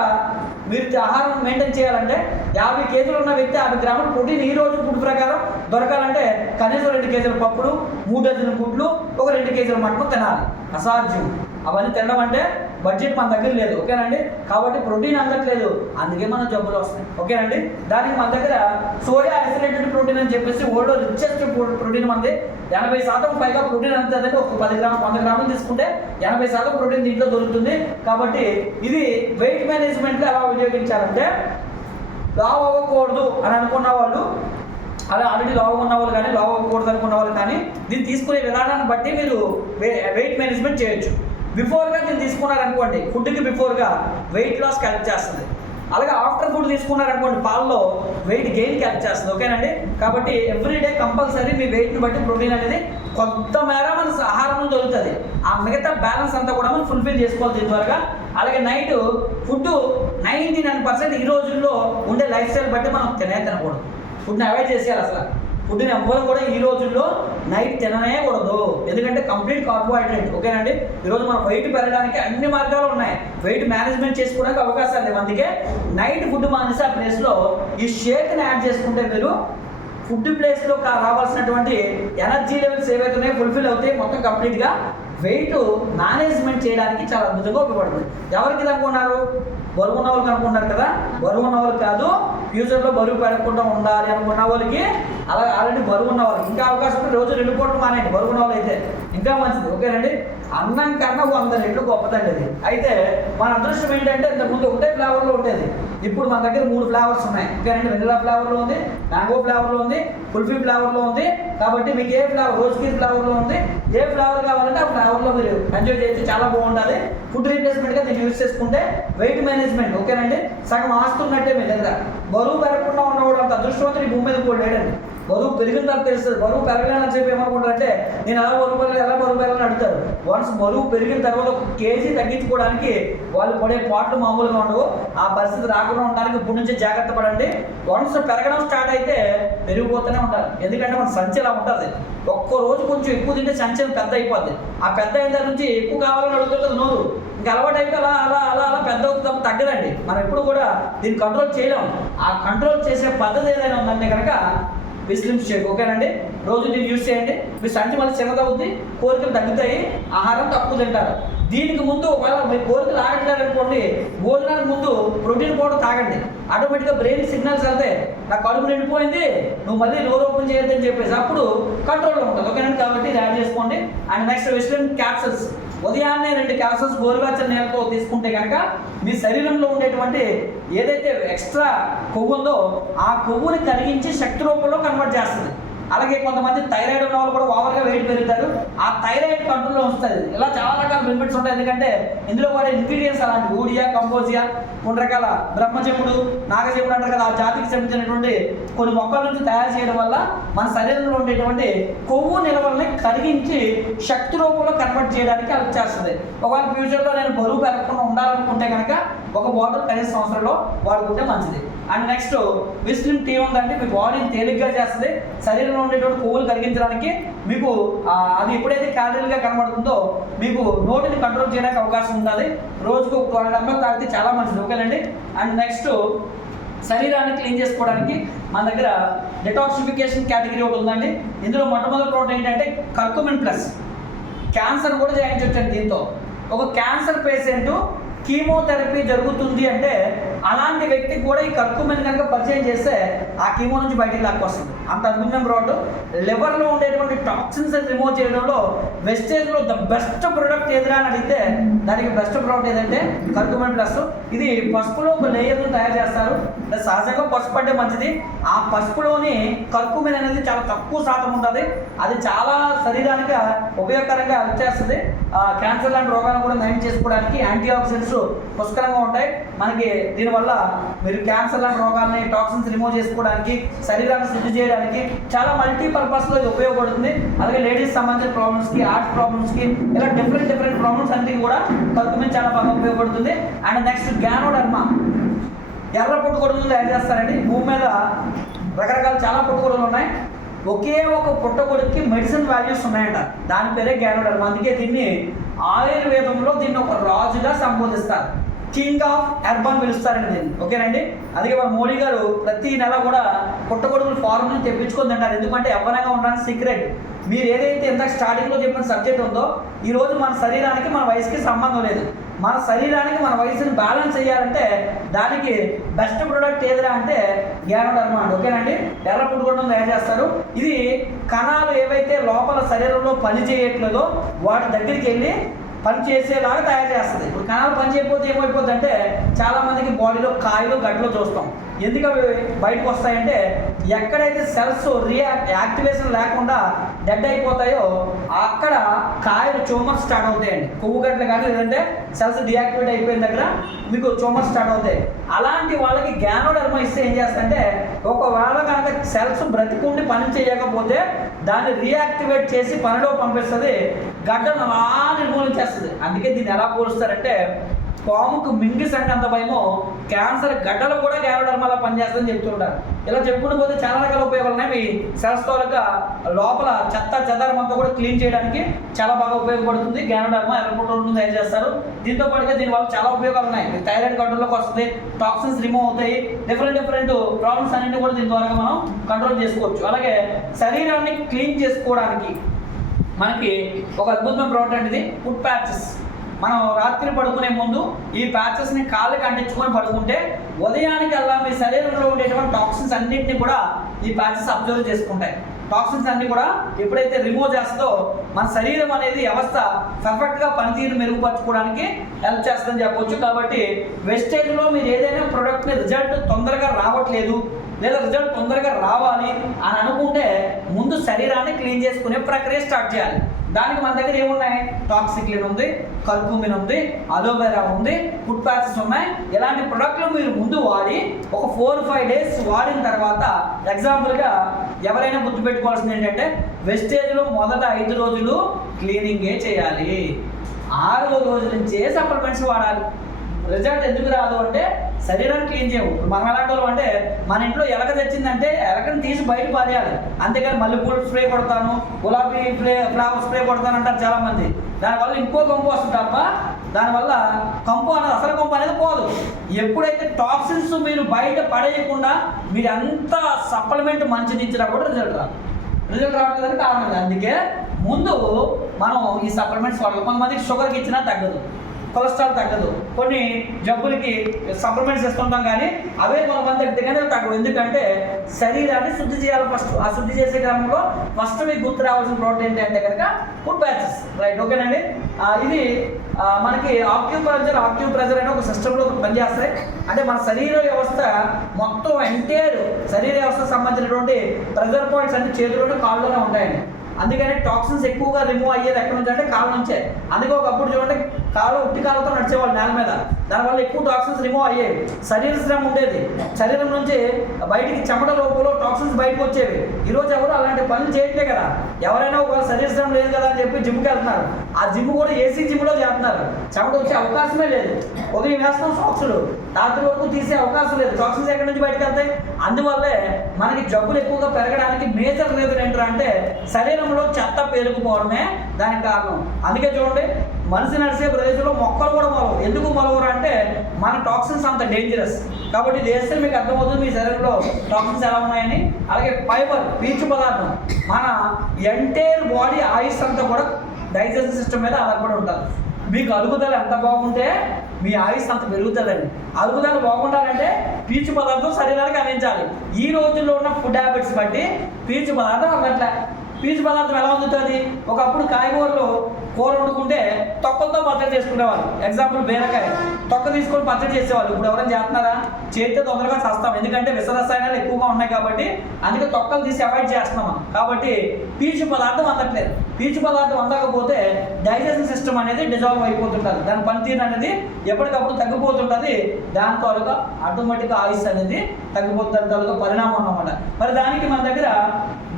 మీరు ఆహారం మెయింటైన్ చేయాలంటే 50 కేజీలు ఉన్న వ్యక్తి 50 గ్రాముల ప్రోటీన్ ఈ రోజు ఫుడ్ ప్రకారం దొరకాలంటే కనీసం 2 కేజీల పప్పులు, 3 డజన్ల గుడ్లు, ఒక 2 కేజీల మటన్ తినాలి. అసాధ్యం. అవన్నీ తినడం అంటే బడ్జెట్ మన దగ్గర లేదు. ఓకేనండి. కాబట్టి ప్రోటీన్ అందట్లేదు, అందుకే మన జబ్బులు వస్తాయి. ఓకేనండి. దానికి మన దగ్గర సోయా ఐసోలేటెడ్ ప్రోటీన్ అని చెప్పేసి వరల్డ్ రిచెస్ట్ ప్రోటీన్ మనది. 80% పైగా ప్రోటీన్ అంతే. ఒక 100 గ్రాములు తీసుకుంటే 80% ప్రోటీన్ దీంట్లో దొరుకుతుంది. కాబట్టి ఇది వెయిట్ మేనేజ్మెంట్లో ఎలా వినియోగించాలంటే లావ్ అవ్వకూడదు అని అనుకున్న వాళ్ళు, అలా ఆల్రెడీ లావ్ ఉన్న వాళ్ళు కానీ, లావ్ అవ్వకూడదు అనుకున్న వాళ్ళు కానీ దీన్ని తీసుకునే విధానాన్ని బట్టి మీరు వెయిట్ మేనేజ్మెంట్ చేయొచ్చు. బిఫోర్గా దీన్ని తీసుకున్నారనుకోండి, ఫుడ్కి బిఫోర్గా వెయిట్ లాస్కి హెల్ప్ చేస్తుంది. అలాగే ఆఫ్టర్ ఫుడ్ తీసుకున్నారనుకోండి, పాలలో వెయిట్ గెయిన్కి హెల్ప్ చేస్తుంది. ఓకేనండి. కాబట్టి ఎవ్రీడే కంపల్సరీ మీ వెయిట్ని బట్టి ప్రోటీన్ అనేది కొంత మేర మన ఆహారం దొరుకుతుంది. ఆ మిగతా బ్యాలెన్స్ అంతా కూడా మనం ఫుల్ఫిల్ చేసుకోవాలి దీని త్వరగా. అలాగే నైట్ ఫుడ్ 99% ఈ రోజుల్లో ఉండే లైఫ్ స్టైల్ బట్టి మనం తినకూడదు. ఫుడ్ని అవాయిడ్ చేసేయాలి. అసలు ఫుడ్ని ఎవ్వరు కూడా ఈ రోజుల్లో నైట్ తిననేకూడదు. ఎందుకంటే కంప్లీట్ కార్బోహైడ్రేట్. ఓకేనండి. ఈరోజు మనం వెయిట్ పెరగడానికి అన్ని మార్గాలు ఉన్నాయి. వెయిట్ మేనేజ్మెంట్ చేసుకోవడానికి అవకాశాలు లేవు. అందుకే నైట్ ఫుడ్ మానేసి ఆ ప్లేస్లో ఈ షేక్ని యాడ్ చేసుకుంటే మీరు ఫుడ్ ప్లేస్లో రావాల్సినటువంటి ఎనర్జీ లెవెల్స్ ఏవైతే ఉన్నాయో ఫుల్ఫిల్ అవుతాయి. మొత్తం కంప్లీట్గా వెయిట్ మేనేజ్మెంట్ చేయడానికి చాలా అద్భుతంగా ఉపయోగపడుతుంది. ఎవరికి అనుకున్నారు? బరువు ఉన్న వాళ్ళకి అనుకున్నారు కదా. బరువు ఉన్న వాళ్ళు కాదు, ఫ్యూచర్లో బరువు పెరగకుండా ఉండాలి అనుకున్న వాళ్ళకి, అలా ఆల్రెడీ బరువు ఉన్న వాళ్ళకి ఇంకా అవకాశం ఉంటే రోజు 2 పూటలు మానేయండి. బరువు ఉన్న వాళ్ళు అయితే ఇంకా మంచిది. ఓకేనండి. అన్నం కన్నా 100 రెట్లు గొప్పదండి అది. అయితే మన అదృష్టం ఏంటంటే ఇంతకుముందు ఒకటే ఫ్లేవర్లో ఉండేది, ఇప్పుడు మన దగ్గర 3 ఫ్లేవర్స్ ఉన్నాయి. ఓకేనండి, వెనిలా ఫ్లేవర్లో ఉంది, మ్యాంగో ఫ్లేవర్లో ఉంది, కుల్ఫీ ఫ్లేవర్లో ఉంది. కాబట్టి మీకు ఏ ఫ్లేవర్, రోజ్ కీర్ ఫ్లేవర్లో ఉంది, ఏ ఫ్లేవర్ కావాలంటే ఆ ఫ్లేవర్లో మీరు ఎంజాయ్ చేయొచ్చు. చాలా బాగుంటుంది. ఫుడ్ రీప్లేస్మెంట్గా దీన్ని యూజ్ చేసుకుంటే వెయిట్ మేనేజ్మెంట్, ఓకేనండి, సగం ఆస్తున్నట్టే మీ దగ్గర. బరువు పెరగకుండా ఉన్నవాడు అంత అదృష్టవంతుడు ఈ భూమి మీద కూడా లేడండి. బరువు పెరిగిన తర్వాత తెలుస్తుంది. బరువు పెరగలేని చెప్పి ఏమనుకుంటారంటే నేను ఎలా బరువు పెరగాలని అడుగుతారు. వన్స్ బరువు పెరిగిన తర్వాత 1 కేజీ తగ్గించుకోవడానికి వాళ్ళు పడే పాటలు మామూలుగా ఉండవు. ఆ పరిస్థితి రాకుండా ఉండడానికి ఇప్పుడు నుంచి జాగ్రత్త పడండి. వన్స్ పెరగడం స్టార్ట్ అయితే పెరిగిపోతూనే ఉంటారు. ఎందుకంటే మన సంచి ఎలా ఉంటుంది, ఒక్కరోజు కొంచెం ఎక్కువ తింటే సంచి పెద్ద అయిపోద్ది. ఆ పెద్ద అయిన దాని నుంచి ఎక్కువ కావాలని అడుగుతుంటుంది నోరు. ఇంకా అలవాటు అయితే అలా అలా అలా అలా పెద్ద అవుతుంది తప్ప తగ్గదండి. మనం ఎప్పుడు కూడా దీన్ని కంట్రోల్ చేయలేము. ఆ కంట్రోల్ చేసే పద్ధతి ఏదైనా ఉందంటే కనుక విస్లిమ్ షేక్, ఓకేనండి. రోజు దీన్ని యూజ్ చేయండి. మీ సంచి మళ్ళీ చిన్నదవుద్ది, కోరికలు తగ్గుతాయి, ఆహారం తక్కువ తింటారు. దీనికి ముందు ఒకవేళ మీ కోరికలు ఆగట్లేదు అనుకోండి, భోజనానికి ముందు ప్రోటీన్ పౌడర్ తాగండి. ఆటోమేటిక్గా బ్రెయిన్ సిగ్నల్స్ వెళ్తాయి, నా కడుపు నిండిపోయింది, నువ్వు మళ్ళీ నోరు ఓపెన్ చేయొద్దని చెప్పేసి అప్పుడు కంట్రోల్లో ఉంటుంది, ఓకేనండి. కాబట్టి ఇది యాడ్ చేసుకోండి. అండ్ నెక్స్ట్ విస్లిమ్ క్యాప్సూల్స్. ఉదయాన్నే 2 క్యాప్సూల్స్ గోరువెచ్చని నీళ్ళతో తీసుకుంటే కనుక మీ శరీరంలో ఉండేటువంటి ఏదైతే ఎక్స్ట్రా కొవ్వు ఉందో ఆ కొవ్వుని కరిగించి శక్తి రూపంలో కన్వర్ట్ చేస్తుంది. అలాగే కొంతమంది థైరాయిడ్ ఉన్న వాళ్ళు కూడా ఓవర్గా వెయిట్ పెరుగుతారు. ఆ థైరాయిడ్ కంట్రోల్లో వస్తుంది. ఇలా చాలా రకాల బెనిఫిట్స్ ఉంటాయి. ఎందుకంటే ఇందులో వాడే ఇంగ్రీడియంట్స్ అలాంటి ఊడియా, కంపోజియా, కొన్ని రకాల బ్రహ్మజముడు, నాగజముడు అంటారు కదా, ఆ జాతికి సంబంధించినటువంటి కొన్ని మొక్కల నుంచి తయారు చేయడం వల్ల మన శరీరంలో ఉండేటువంటి కొవ్వు నిల్వల్ని కరిగించి శక్తి రూపంలో కన్వర్ట్ చేయడానికి అది చేస్తుంది. ఒకవేళ ఫ్యూచర్లో నేను బరువు పెరగకుండా ఉండాలనుకుంటే కనుక ఒక బాటిల్ కనీస సంవత్సరంలో వాడుకుంటే మంచిది. అండ్ నెక్స్ట్ విస్లిమ్ టీ ఉందంటే మీ బాడీని తేలిగ్గా చేస్తుంది. శరీరంలో ఉండేటువంటి కొవ్వులు కరిగించడానికి మీకు అది ఎప్పుడైతే క్యాలరీలుగా కనబడుతుందో మీకు నోటిని కంట్రోల్ చేయడానికి అవకాశం ఉంటుంది. రోజుకు 12 ml తాగితే చాలా మంచిది, ఓకేనండి. అండ్ నెక్స్ట్ శరీరాన్ని క్లీన్ చేసుకోవడానికి మన దగ్గర డెటాక్సిఫికేషన్ కేటగిరీ ఒకటి ఉందండి. ఇందులో మొట్టమొదటి ప్రోడక్ట్ ఏంటంటే కర్కుమిన్ ప్లస్. క్యాన్సర్ కూడా చేయించవచ్చండి దీంతో. ఒక క్యాన్సర్ పేషెంట్ కీమోథెరపీ జరుగుతుంది అంటే అలాంటి వ్యక్తికి కూడా ఈ కర్కుమిన్ కనుక పరిచయం చేస్తే ఆ కీమో నుంచి బయటికి లాక్కొస్తుంది. అంత అద్భుతమైన ప్రోడక్ట్. లివర్లో ఉండేటువంటి టాక్సిన్స్ రిమూవ్ చేయడంలో వెస్టేజ్లో ద బెస్ట్ ప్రోడక్ట్ ఏదిరా అని అడిగితే దానికి బెస్ట్ ప్రోడక్ట్ ఏదంటే కర్కుమిన్ ప్లస్. ఇది పసుపులో ఒక లేయర్ను తయారు చేస్తారు. సహజంగా పసుపు అంటే మంచిది. ఆ పసుపులోని కర్కుమిన్ అనేది చాలా తక్కువ శాతం ఉంటుంది. అది చాలా శరీరానికి ఉపయోగకరంగా హెల్ప్ చేస్తుంది. క్యాన్సర్ లాంటి రోగాలను కూడా నయం చేసుకోవడానికి యాంటీ ఆక్సిడెంట్స్ పుష్కలంగా ఉంటాయి. మనకి దీనివల్ల మీరు క్యాన్సర్ లాంటి రోగాలని, టాక్సిన్స్ రిమూవ్ చేసుకోవడానికి, శరీరాన్ని శుద్ధి చేయడానికి చాలా మల్టీపర్పస్లో ఇది ఉపయోగపడుతుంది. అలాగే లేడీస్ సంబంధించిన ప్రాబ్లమ్స్కి, హార్ట్ ప్రాబ్లమ్స్కి, ఇలా డిఫరెంట్ ప్రాబ్లమ్స్ అన్నిటికీ కూడా కర్కుమిన్ చాలా బాగా ఉపయోగపడుతుంది. And next ganoderma. ఎర్ర పుట్టుగొడుగులు తయారు చేస్తారండి. భూమి మీద రకరకాల చాలా పుట్టుగొడుగులు ఉన్నాయి. ఒకే ఒక పుట్టగొడుగుకి మెడిసిన్ వాల్యూస్ ఉన్నాయంట. దాని పేరే గ్యానోడర్మా. అందుకే దీన్ని ఆయుర్వేదంలో దీన్ని ఒక రాజుగా సంబోధిస్తారు. కింగ్ ఆఫ్ హెర్బ్ పిలుస్తారండి దీన్ని, ఓకేనండి. అందుకే మన మోడీ గారు ప్రతి నెల కూడా పుట్టగొడుగులు ఫారెన్ నుంచి తెప్పించుకొని తింటారు. ఎందుకంటే యవ్వనంగా ఉండడానికి సీక్రెట్. మీరు ఏదైతే ఇంత స్టార్టింగ్లో చెప్పిన సబ్జెక్ట్ ఉందో, ఈరోజు మన శరీరానికి మన వయసుకి సంబంధం లేదు. మన శరీరానికి మన వయసుని బ్యాలెన్స్ చేయాలంటే దానికి బెస్ట్ ప్రోడక్ట్ ఏదిరా అంటే గ్యానోడర్మా అండి, ఓకేనండి. ఎర్ర పుట్టుగొడుగులను తయారు చేస్తారు. ఇది కణాలు ఏవైతే లోపల శరీరంలో పని చేయట్లేదో వాటి దగ్గరికి వెళ్ళి పని చేసేలాగా తయారు చేస్తుంది. ఇప్పుడు కణాలు పని చేయకపోతే ఏమైపోద్ది అంటే చాలామందికి బాడీలో కాయలు గడ్డలు చూస్తాం. ఎందుకు అవి బయటకు వస్తాయంటే ఎక్కడైతే సెల్స్ యాక్టివేషన్ లేకుండా డెడ్ అయిపోతాయో అక్కడ కాయలు ట్యూమర్స్ స్టార్ట్ అవుతాయండి. కొవ్వు గడ్డలు కానీ లేదంటే సెల్స్ డియాక్టివేట్ అయిపోయిన దగ్గర మీకు ట్యూమర్స్ స్టార్ట్ అవుతాయి. అలాంటి వాళ్ళకి గ్యానోడర్మా ఇస్తే ఏం చేస్తుందంటే ఒకవేళ కనుక సెల్స్ బ్రతికుండి పని చేయకపోతే దాన్ని రీయాక్టివేట్ చేసి పనిలో పంపిస్తుంది, గడ్డను అలా నిర్మూలించేస్తుంది. అందుకే దీన్ని ఎలా పోలుస్తారంటే పాముకు మింగిస్ అంటే అంత భయమో క్యాన్సర్ గడ్డలు కూడా గ్యానోడర్మాలా పనిచేస్తుందని చెప్తుంటారు. ఇలా చెప్పుకుంటూ పోతే చాలా రకాల ఉపయోగాలు ఉన్నాయి. మీ సెల్స్ తోలక లోపల చెత్త చెదారం అంతా కూడా క్లీన్ చేయడానికి చాలా బాగా ఉపయోగపడుతుంది. గ్యానోడర్మా ఎర్ర పుట్టుగొడుగులను తయారు చేస్తారు. దీంతో పాటుగా దీనివల్ల చాలా ఉపయోగాలు ఉన్నాయి. థైరాయిడ్ కంట్రోల్లోకి వస్తుంది, టాక్సిన్స్ రిమూవ్ అవుతాయి, డిఫరెంట్ ప్రాబ్లమ్స్ అన్నింటినీ కూడా దీని ద్వారా మనం కంట్రోల్ చేసుకోవచ్చు. అలాగే శరీరాన్ని క్లీన్ చేసుకోవడానికి మనకి ఒక అద్భుతమైన ప్రోడక్ట్ అండి ఇది ఫుడ్ ప్యాచెస్. మనం రాత్రి పడుకునే ముందు ఈ ప్యాచెస్ని కాళ్ళకి అంటించుకొని పడుకుంటే ఉదయానికి అలా మీ శరీరంలో ఉండేటువంటి టాక్సిన్స్ అన్నింటినీ కూడా ఈ ప్యాచెస్ అబ్జర్వ్ చేసుకుంటాయి. టాక్సిన్స్ అన్ని కూడా ఎప్పుడైతే రిమూవ్ చేస్తుందో మన శరీరం అనేది వ్యవస్థ పర్ఫెక్ట్గా పనితీరు మెరుగుపరచుకోవడానికి హెల్ప్ చేస్తుందని చెప్పొచ్చు. కాబట్టి వెస్టేజ్లో మీరు ఏదైనా ప్రోడక్ట్ని రిజల్ట్ తొందరగా రావట్లేదు లేదా రిజల్ట్ తొందరగా రావాలి అని అనుకుంటే ముందు శరీరాన్ని క్లీన్ చేసుకునే ప్రక్రియ స్టార్ట్ చేయాలి. దానికి మన దగ్గర ఏమున్నాయి? టాక్సిక్లిన్ ఉంది, కర్కుమిన్ ఉంది, అలోవెరా ఉంది, ఫుడ్ ప్యాచెస్ ఉన్నాయి. ఇలాంటి ప్రొడక్ట్లు మీరు ముందు వాడి ఒక 4-5 డేస్ వాడిన తర్వాత ఎగ్జాంపుల్గా ఎవరైనా గుర్తుపెట్టుకోవాల్సింది ఏంటంటే వెస్టేజ్లో మొదట 5 రోజులు క్లీనింగే చేయాలి, 6వ రోజు నుంచే సప్లిమెంట్స్ వాడాలి. రిజల్ట్ ఎందుకు రాదు అంటే శరీరాన్ని క్లీన్ చేయవు. మన అలాంటి వాళ్ళు అంటే మన ఇంట్లో ఎలక తెచ్చిందంటే ఎలకని తీసి బయట పారేయాలి, అంతేకాని మల్లెపూలు స్ప్రే కొడతాను, గులాబీ ఫ్లవర్ స్ప్రే కొడతాను అంటారు చాలామంది. దానివల్ల ఇంకో కంపు వస్తుంది తప్ప దానివల్ల కంపు అనేది అసలు కంపు అనేది పోదు. ఎప్పుడైతే టాక్సిన్స్ మీరు బయట పడేయకుండా మీరు ఎంత సప్లిమెంట్ మంచిది ఇచ్చినా కూడా రిజల్ట్ రావట్లేదని కారణం. అందుకే ముందు మనం ఈ సప్లిమెంట్స్ వాడాలి. కొంతమందికి షుగర్కి ఇచ్చినా తగ్గదు, కొలెస్ట్రాల్ తగ్గదు, కొన్ని జబ్బులకి సప్లిమెంట్స్ ఇస్తుంటాం కానీ అవే కొంతమంది దగ్గరనే తగ్గవు. ఎందుకంటే శరీరాన్ని శుద్ధి చేయాలి ఫస్ట్. ఆ శుద్ధి చేసే క్రమంలో ఫస్ట్ మీకు గుర్తు రావాల్సిన ప్రోడక్ట్ ఏంటి అంటే కనుక ఫుడ్ ప్యాచెస్, రైట్? ఓకేనండి. ఇది మనకి ఆక్యూప్రెజర్ అనే ఒక సిస్టంలో పనిచేస్తాయి. అంటే మన శరీర వ్యవస్థ మొత్తం ఎంటైర్ శరీర వ్యవస్థకు సంబంధించినటువంటి ప్రెజర్ పాయింట్స్ అన్ని చేతిలోనే కాళ్ళలోనే ఉంటాయండి. అందుకని టాక్సిన్స్ ఎక్కువగా రిమూవ్ అయ్యేది ఎక్కడి నుంచి అంటే కాళ్ళ నుంచే. అందుకే ఒకప్పుడు చూడండి కాళ్ళు ఉట్టి కాళ్ళతో నడిచేవాళ్ళు నేల మీద, దానివల్ల ఎక్కువ టాక్సిన్స్ రిమూవ్ అయ్యేవి. శరీర శ్రమ ఉండేది, శరీరం నుంచి బయటికి చెమట లోపల టాక్సిన్స్ బయటకు వచ్చేవి. ఈరోజు ఎవరు అలాంటి పనులు చేయట్లే కదా. ఎవరైనా ఒక శరీర శ్రమ లేదు కదా అని చెప్పి జిమ్కి వెళ్తున్నారు, ఆ జిమ్ కూడా ఏసీ జిమ్లో చేస్తున్నారు. చెమట వచ్చే అవకాశమే లేదు. ఉదయం వేస్తాం సాక్సులు, రాత్రి వరకు తీసే అవకాశం లేదు. టాక్సిన్స్ ఎక్కడి నుంచి బయటకు వెళ్తాయి? అందువల్లే మనకి జబ్బులు ఎక్కువగా పెరగడానికి మేజర్ రీజన్ ఏంటంటే శరీరంలో చెత్త పేరుకుపోవడమే దానికి కారణం. అందుకే చూడండి మనిషి నడిచే ప్రదేశంలో మొక్కలు కూడా మొలవు. ఎందుకు మొలవరు అంటే మన టాక్సిన్స్ అంత డేంజరస్. కాబట్టి ఇది వేస్తే మీకు అర్థమవుతుంది మీ శరీరంలో టాక్సిన్స్ ఎలా ఉన్నాయని. అలాగే ఫైబర్, పీచు పదార్థం, మన ఎంటైర్ బాడీ ఆయుష్ అంతా కూడా డైజెషన్ సిస్టమ్ మీద ఆధారపడి ఉంటుంది. మీకు అరుగుదల ఎంత బాగుంటే మీ ఆయుష్ అంత పెరుగుతుందండి. అరుగుదల బాగుండాలంటే పీచు పదార్థం శరీరానికి అందించాలి. ఈ రోజుల్లో ఉన్న ఫుడ్ హ్యాబిట్స్ బట్టి పీచు పదార్థం అన్నట్లే. పీచు పదార్థం ఎలా అందుతుంది? ఒకప్పుడు కాయగూరలు కూర వండుకుంటే తొక్కలతో పచ్చడి చేసుకునేవాళ్ళు. ఎగ్జాంపుల్ బీరకాయ తొక్క తీసుకొని పచ్చడి చేసేవాళ్ళు. ఇప్పుడు ఎవరైనా చేస్తున్నారా? చేస్తే తొందరగా చేస్తాం, ఎందుకంటే విషరసాయనాలు ఎక్కువగా ఉన్నాయి కాబట్టి. అందుకే తొక్కలు తీసి అవాయిడ్ చేస్తున్నాం మనం. కాబట్టి పీచు పదార్థం అందట్లేదు. పీచు పదార్థం అందకపోతే డైజెషన్ సిస్టమ్ అనేది డిజాల్వ్ అయిపోతుంటుంది, దాని పనితీరు అనేది ఎప్పటికప్పుడు తగ్గిపోతుంటుంది. దాని తాలూకా ఆటోమేటిక్గా ఆయుష్ అనేది తగ్గిపోతుంది తాలూకా పరిణామం అన్నమాట. మరి దానికి మన దగ్గర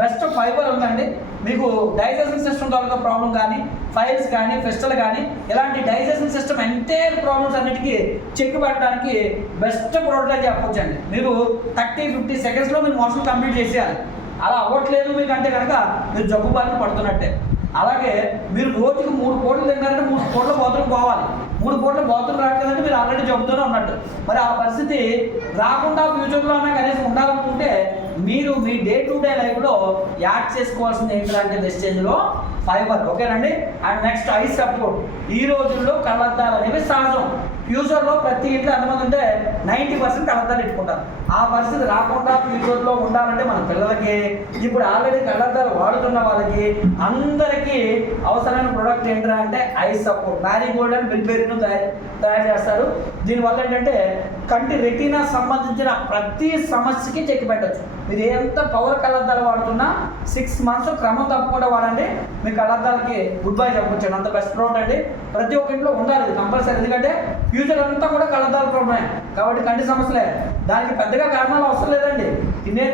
బెస్ట్ ఫైబర్ ఉందండి. మీకు డైజెషన్ సిస్టమ్ తాలూకా ప్రాబ్లం కానీ, ఫైల్స్ కానీ, ఫెస్టల్ కానీ ఇలాంటి డైజెషన్ సిస్టమ్ ఎంటైర్ ప్రాబ్లమ్స్ అన్నిటికీ చెక్ పెట్టడానికి బెస్ట్ ప్రోడక్ట్ అని చెప్పొచ్చు అండి. మీరు 30-50 సెకండ్స్లో మీరు మోషన్ కంప్లీట్ చేసేయాలి. అలా అవ్వట్లేదు మీకు అంటే కనుక మీరు జబ్బు బారిన పడుతున్నట్టే. అలాగే మీరు రోజుకి 3 పూటలు తిన్నారంటే 3 పూటల బాత్రూమ్ పోవాలి. 3 పూటల బాత్రూమ్ రావట్లేదంటే మీరు ఆల్రెడీ జబ్బుతూనే ఉన్నట్టు. మరి ఆ పరిస్థితి రాకుండా ఫ్యూచర్లో అన్నా కనీసం ఉండాలనుకుంటే మీరు మీ డే టు డే లైఫ్లో యాడ్ చేసుకోవాల్సింది ఏంటంటే వెస్టేజ్లో ఫైబర్. ఓకేనండి. And next I support. ఈ రోజుల్లో కళ్ళద్దాలు అనేవి సహజం. ఫ్యూచర్లో ప్రతి ఇంట్లో ఎంతమంది ఉంటే 90% కళ్ళద్దాలు పెట్టుకుంటారు. ఆ పరిస్థితి రాకుండా ఫ్యూచర్లో ఉండాలంటే మన పిల్లలకి, ఇప్పుడు ఆల్రెడీ కళ్ళద్దాలు వాడుతున్న వాళ్ళకి అందరికీ అవసరమైన ప్రోడక్ట్ ఏంటంటే అంటే ఐ సపోర్ట్. మ్యారీగోల్డ్ అండ్ బిల్బెరీను తయారు చేస్తారు. దీనివల్ల ఏంటంటే కంటి రెటీనా సంబంధించిన ప్రతి సమస్యకి చెక్ పెట్టచ్చు. మీరు ఎంత పవర్ కళ్ళద్దాలు వాడుతున్నా 6 months క్రమం తప్పకుండా వాడండి. మీ కళ్ళద్దాలకి గుడ్ బై చెప్పొచ్చు. అంత బెస్ట్ ప్రోడక్ట్ అండి. ప్రతి ఒక్క ఇంట్లో ఉండాలి ఇది కంపల్సరీ. ఎందుకంటే ఫ్యూచర్ అంతా కూడా కళ్ళద్దాల ప్రాబ్లమే కాబట్టి కంటి సమస్యలే. దానికి పెద్దగా కారణాలు అవసరం లేదండి.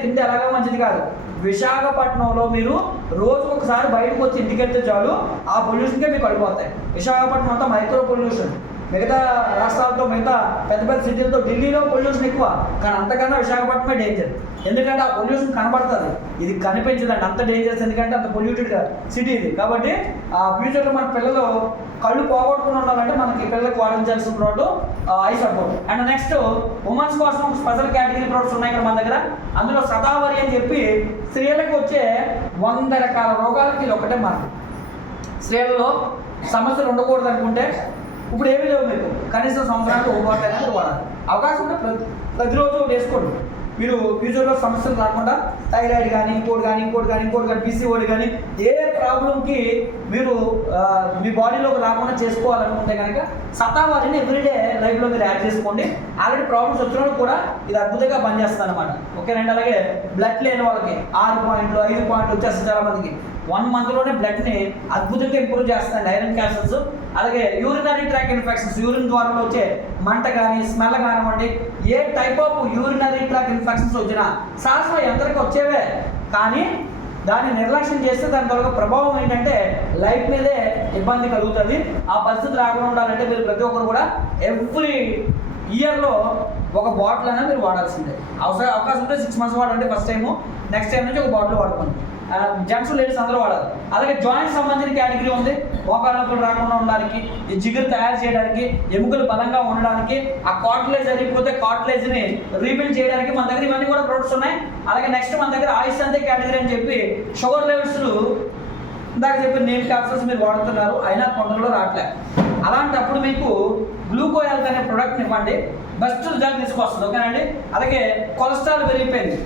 తిండి ఎలాగో మంచిది కాదు. విశాఖపట్నంలో మీరు రోజుకు ఒకసారి బయటకు వచ్చి ఇంటికి వెళ్తే చాలు ఆ పొల్యూషన్కే మీకు పడిపోతాయి. విశాఖపట్నం అంతా మైక్రో పొల్యూషన్. మిగతా రాష్ట్రాలతో, మిగతా పెద్ద పెద్ద సిటీలతో ఢిల్లీలో పొల్యూషన్ ఎక్కువ, కానీ అంతకన్నా విశాఖపట్నమే డేంజర్. ఎందుకంటే ఆ పొల్యూషన్ కనబడుతుంది, ఇది కనిపించదండి. అంత డేంజరస్, ఎందుకంటే అంత పొల్యూటెడ్ సిటీ ఇది. కాబట్టి ఆ ఫ్యూచర్లో మన పిల్లలు కళ్ళు పోగొట్టుకుని ఉండాలంటే మనకి పిల్లలకు వాడించాల్సిన product eye support. And next women's కోసం స్పెషల్ కేటగిరీ ప్రోడక్ట్స్ ఉన్నాయి ఇక్కడ మన దగ్గర. అందులో సదావరి అని చెప్పి స్త్రీలకు వచ్చే 100 రకాల రోగాలకి ఇది ఒకటే మార్గం. స్త్రీలలో సమస్యలు ఉండకూడదు అనుకుంటే ఇప్పుడు ఏమీ లేవు, మీకు కనీసం సంవత్సరానికి 1 బాటిల్ అనేది వాడాలి. అవకాశం ఉంటే ప్రతిరోజు వేసుకోండి. మీరు ఫ్యూచర్లో సమస్యలు రాకుండా థైరాయిడ్ కానీ ఇంకోటి కానీ పీసీఓడి కానీ ఏ ప్రాబ్లంకి మీరు మీ బాడీలోకి రాకుండా చేసుకోవాలనుకుంటే కనుక శతావరిని ఎవ్రీడే లైఫ్లో మీరు యాడ్ చేసుకోండి. ఆల్రెడీ ప్రాబ్లమ్స్ వచ్చినప్పుడు కూడా ఇది అద్భుతంగా పనిచేస్తుంది అనమాట. ఓకేనండి. అలాగే బ్లడ్ లేని వాళ్ళకి 6 పాయింట్లు 5 పాయింట్లు వచ్చేస్తుంది చాలా మందికి. 1 మంత్లోనే బ్లడ్ని అద్భుతంగా ఇంప్రూవ్ చేస్తుంది. ఐరన్ క్యాన్సర్స్, అలాగే యూరినరీ ట్రాక్ ఇన్ఫెక్షన్స్, యూరిన్ ద్వారా వచ్చే మంట కానీ స్మెల్ కానివ్వండి, ఏ type of urinary tract infections వచ్చినా శాస్త్రం ఎంతరికి వచ్చేవే, కానీ దాన్ని నిర్లక్ష్యం చేస్తే దాని త్వరగా ప్రభావం ఏంటంటే లైఫ్ మీదే ఇబ్బంది కలుగుతుంది. ఆ పరిస్థితి రాకుండా ఉండాలంటే మీరు ప్రతి ఒక్కరు కూడా ఎవ్రీ ఇయర్లో ఒక బాటిల్ అయినా మీరు వాడాల్సిందే. అవకాశం ఉంటే 6 months వాడండి ఫస్ట్ టైము, నెక్స్ట్ టైం నుంచి ఒక బాటిల్ వాడుకోండి. జెంట్స్ లేడీస్ అందరూ వాడాలి. అలాగే జాయింట్ సంబంధించిన కేటగిరీ ఉంది. మోకాళ్ళ నొప్పులు రాకుండా ఉండడానికి, ఈ జిగురు తయారు చేయడానికి, ఎముకలు బలంగా ఉండడానికి, ఆ కార్టిలేజ్ జరిగిపోతే కార్టిలేజ్ని రీబిల్డ్ చేయడానికి మన దగ్గర ఇవన్నీ కూడా ప్రొడక్ట్స్ ఉన్నాయి. అలాగే నెక్స్ట్ మన దగ్గర ఆయుష్ అంతే కేటగిరీ అని చెప్పి షుగర్ లెవెల్స్ ఇందాక చెప్పి నేమ్ క్యాప్సూల్స్ మీరు వాడుతున్నారు, అయినా కొందరులో రావట్లేదు. అలాంటప్పుడు మీకు గ్లూకో హెల్త్ అనే ప్రోడక్ట్ని ఇవ్వండి, బెస్ట్ రిజల్ట్ తీసుకొస్తుంది. ఓకేనండి. అలాగే కొలెస్ట్రాల్ పెరిగిపోయింది,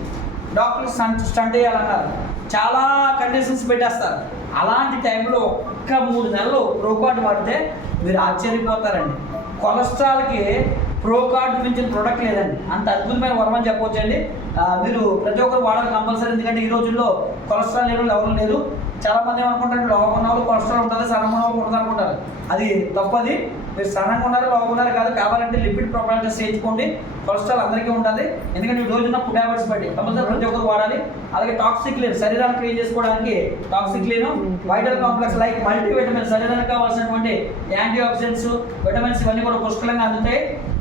డాక్టర్లు స్టంట్ చేయాలన్నారు, చాలా కండిషన్స్ పెట్టేస్తారు. అలాంటి టైంలో ఒక్క 3 నెలలు ప్రోకార్డ్ వాడితే మీరు ఆశ్చర్యపోతారండి. కొలెస్ట్రాల్కి ప్రోకార్డ్ మించిన ప్రోడక్ట్ లేదండి. అంత అద్భుతమైన వరం అని చెప్పవచ్చండి. మీరు ప్రతి ఒక్కరు వాడాలి కంపల్సరీ. ఎందుకంటే ఈ రోజుల్లో కొలెస్ట్రాల్ లెవెల్ ఎవరు లేదు. చాలామంది ఏమనుకుంటారు లోపల ఉన్న వాళ్ళు కొలెస్ట్రాల్ ఉంటుంది, సన్నగా ఉన్న వాళ్ళు ఉంటుంది అనుకుంటారు. అది తప్పది. మీరు సన్నగా ఉన్నారు లోపల ఉన్నారు కాదు, కావాలంటే లిపిడ్ ప్రొఫైల్ టెస్ట్ చేయించుకోండి. కొలెస్ట్రాల్ అందరికీ ఉంటుంది. ఎందుకంటే ఈ రోజున్న ఫుడ్ హ్యాబిట్స్ బట్టి కంపల్సరీ ప్రతి ఒక్కరు వాడాలి. అలాగే టాక్సిక్ క్లీన్, శరీరాన్ని క్లీన్ చేసుకోవడానికి toxic clean, vital complex like multivitamin, శరీరానికి కావాల్సినటువంటి యాంటీ ఆక్సిడెంట్స్, విటమిన్స్ ఇవన్నీ కూడా పుష్కలంగా అందుతాయి.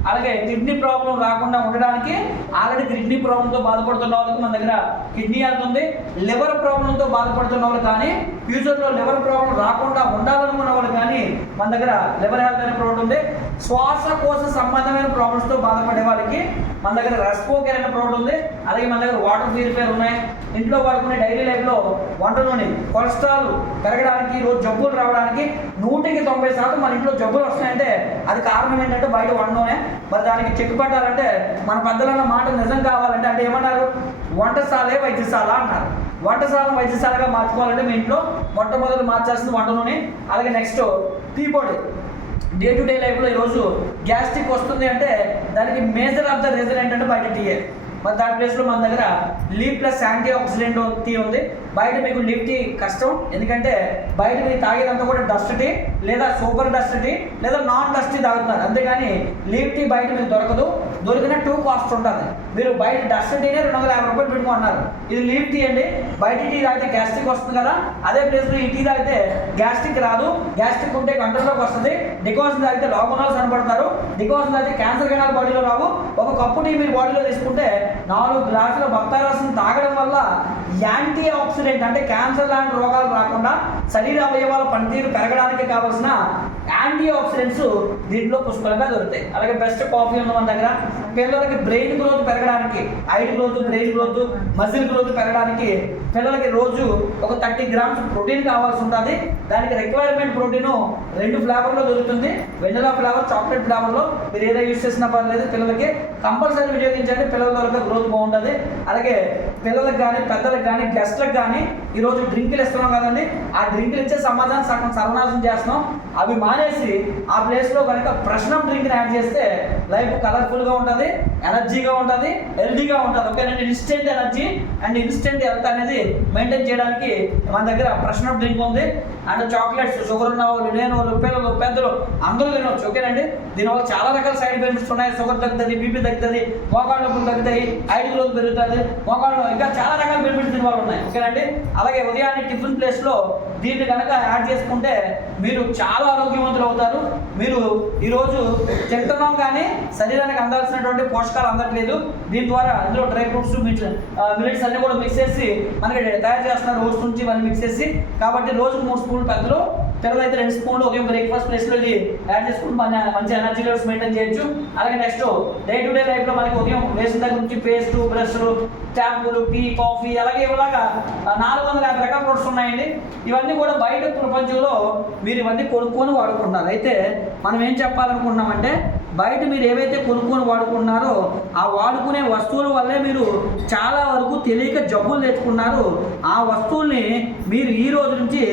అలాగే కిడ్నీ ప్రాబ్లం రాకుండా ఉండడానికి ఆల్రెడీ కిడ్నీ ప్రాబ్లంతో బాధపడుతున్న వాళ్ళకి మన దగ్గర కిడ్నీ హెల్త్ ఉంది. లివర్ ప్రాబ్లంతో బాధపడుతున్న వాళ్ళు కానీ, ఫ్యూచర్లో లివర్ ప్రాబ్లం రాకుండా ఉండాలనుకున్న వాళ్ళు కానీ మన దగ్గర లివర్ హెల్త్ అనే ప్రోడక్ట్ ఉంది. శ్వాసకోశ సంబంధమైన ప్రాబ్లమ్స్తో బాధపడే వాళ్ళకి మన దగ్గర రెస్పోకేర్ అనే ప్రోడక్ట్ ఉంది. అలాగే మన దగ్గర వాటర్ ప్యూరిఫైర్ ఉన్నాయి. ఇంట్లో వాడుకునే డైలీ లైఫ్లో వంట నూనె, కొలెస్ట్రాల్ పెరగడానికి, రోజు జబ్బులు రావడానికి 100కి 90% మన ఇంట్లో జబ్బులు వస్తున్నాయంటే అది కారణం ఏంటంటే బయట వంట నూనె. మరి దానికి చెక్ పట్టాలంటే మన పెద్దలన్న మాట నిజం కావాలంటే అంటే ఏమన్నారు, వంటశాలే వైద్యశాల అన్నారు. వంటశాలను వైద్యశాలగా మార్చుకోవాలంటే మీ ఇంట్లో మొట్టమొదటి మార్చాల్సింది వంట నూనె. అలాగే నెక్స్ట్ టీ పొడి. డే టు డే లైఫ్లో ఈరోజు గ్యాస్ట్రిక్ వస్తుంది అంటే దానికి మేజర్ ఆఫ్ ద రీజన్ ఏంటంటే బయట టీయే. మరి దాని ప్లేస్లో మన దగ్గర leaf plus antioxidant tea ఉంది. బయట మీకు లీవ్ టీ కష్టం, ఎందుకంటే బయట మీరు తాగేదంతా కూడా డస్ట్ టీ లేదా సూపర్ డస్ట్ టీ లేదా నాన్ డస్ట్ టీ తాగుతున్నారు. అంతేగాని లీవ్ టీ బయట మీకు దొరకదు. దొరికిన 2 కాస్ట్ ఉంటుంది. మీరు బయట డస్ట్ టీనే 250 రూపాయలు పెట్టుకున్నారు. ఇది లీవ్ టీ అండి. బయట టీ తాగితే గ్యాస్ట్రిక్ వస్తుంది కదా, అదే ప్లేస్లో ఈ టీ తాగితే గ్యాస్ట్రిక్ రాదు. గ్యాస్ట్రిక్ ఉంటే కంట్రోల్లోకి వస్తుంది. డికాషన్ తాగితే లోపనాలు కనబడతారు. డికాషన్ తాగితే క్యాన్సర్ కణాలు బాడీలో రావు. ఒక కప్పు టీ మీరు బాడీలో తీసుకుంటే 4 గ్లాసుల బత్తారసం తాగడం వల్ల యాంటీ ఆక్సిడెంట్ అంటే క్యాన్సర్ లాంటి రోగాలు రాకుండా శరీర అవయవాల పనితీరు పెరగడానికి కావాల్సిన యాంటీ ఆక్సిడెంట్స్ దీంట్లో పుష్కలంగా దొరుకుతాయి. అలాగే బెస్ట్ కాఫీ ఉంది మన దగ్గర. పిల్లలకి బ్రెయిన్ గ్రోత్ పెరగడానికి, I growth, brain growth, muscle growth పెరగడానికి పిల్లలకి రోజు ఒక 30 grams ప్రోటీన్ కావాల్సి ఉంటుంది. దానికి రిక్వైర్మెంట్ ప్రోటీన్ 2 ఫ్లేవర్లో దొరుకుతుంది. వెనిలా ఫ్లేవర్, చాక్లెట్ ఫ్లేవర్లో. మీరు ఏదో యూస్ చేసినా పర్లేదు, పిల్లలకి కంపల్సరీ వినియోగించండి. పిల్లల ద్వారా గ్రోత్ బాగుంటుంది. అలాగే పిల్లలకు కానీ పెద్దలకు కానీ గెస్ట్లకు కానీ ఈరోజు డ్రింకులు ఇస్తున్నాం కదండి, ఆ డ్రింకులు ఇచ్చే సమాధానం సగం సర్వనాశనం చేస్తున్నాం. అవి మానేసి ఆ ప్లేస్లో కనుక ఫ్రెష్నప్ డ్రింక్ని యాడ్ చేస్తే లైఫ్ కలర్ఫుల్గా ఉంటుంది, ఎనర్జీగా ఉంటుంది, హెల్దీగా ఉంటుంది. ఓకేనండి. Instant energy and instant health అనేది మెయింటైన్ చేయడానికి మన దగ్గర ఫ్రెష్నప్ డ్రింక్ ఉంది. అండ్ చాక్లెట్స్, షుగర్ ఉన్న వాళ్ళు, లేని వాళ్ళు, పిల్లలు, పెద్దలు అందరూ తినవచ్చు. ఓకేనండి. దీనివల్ల చాలా రకాల సైడ్ బెనిఫిట్స్ ఉన్నాయి. షుగర్ తగ్గుతుంది, బీపీ తగ్గుతుంది, మోకాళ్ళ నొప్పులు తగ్గుతాయి, ఐడి గ్రోత్ పెరుగుతుంది, మోకాళ్ళు ఇంకా చాలా రకాల బెనిఫిట్స్ దీనివల్ల ఉన్నాయి. ఓకేనండి. అలాగే ఉదయాన్నే టిఫిన్ ప్లేస్లో దీన్ని కనుక యాడ్ చేసుకుంటే మీరు చాలా ఆరోగ్యవంతులు అవుతారు. మీరు ఈరోజు తింటున్నాం కానీ శరీరానికి అందాల్సినటువంటి పోషకాలు అందట్లేదు. దీని ద్వారా ఇందులో డ్రై ఫ్రూట్స్, మిల్లెట్స్ అన్ని కూడా మిక్స్ చేసి మనకి తయారు చేస్తున్నారు. రోజు నుంచి ఇవన్నీ మిక్స్ చేసి. కాబట్టి రోజుకు 3 స్పూన్లు పెద్దలు, పిల్లలైతే 2 స్పూన్లు ఉదయం బ్రేక్ఫాస్ట్ ప్లేస్లో ఇది యాడ్ చేసుకుంటూ మంచి ఎనర్జీ లెవెల్స్ మెయింటైన్ చేయొచ్చు. అలాగే నెక్స్ట్ డే టు డే లైఫ్లో మనకి ఉదయం వేసిన దగ్గర నుంచి పేస్ట్, బ్రష్లు, స్టాంపులు, టీ, కాఫీ, అలాగే ఇలాగా 450 రకాల ప్రొడక్ట్స్ ఉన్నాయండి. ఇవన్నీ కూడా బయట ప్రపంచంలో మీరు ఇవన్నీ కొనుక్కొని వాడుకుంటున్నారు. అయితే మనం ఏం చెప్పాలనుకుంటున్నామంటే బయట మీరు ఏవైతే కొనుక్కొని వాడుకుంటున్నారో ఆ వాడుకునే వస్తువుల వల్లే మీరు చాలా వరకు తెలియక జబ్బులు తెచ్చుకున్నారు. ఆ వస్తువుల్ని మీరు ఈ రోజు నుంచి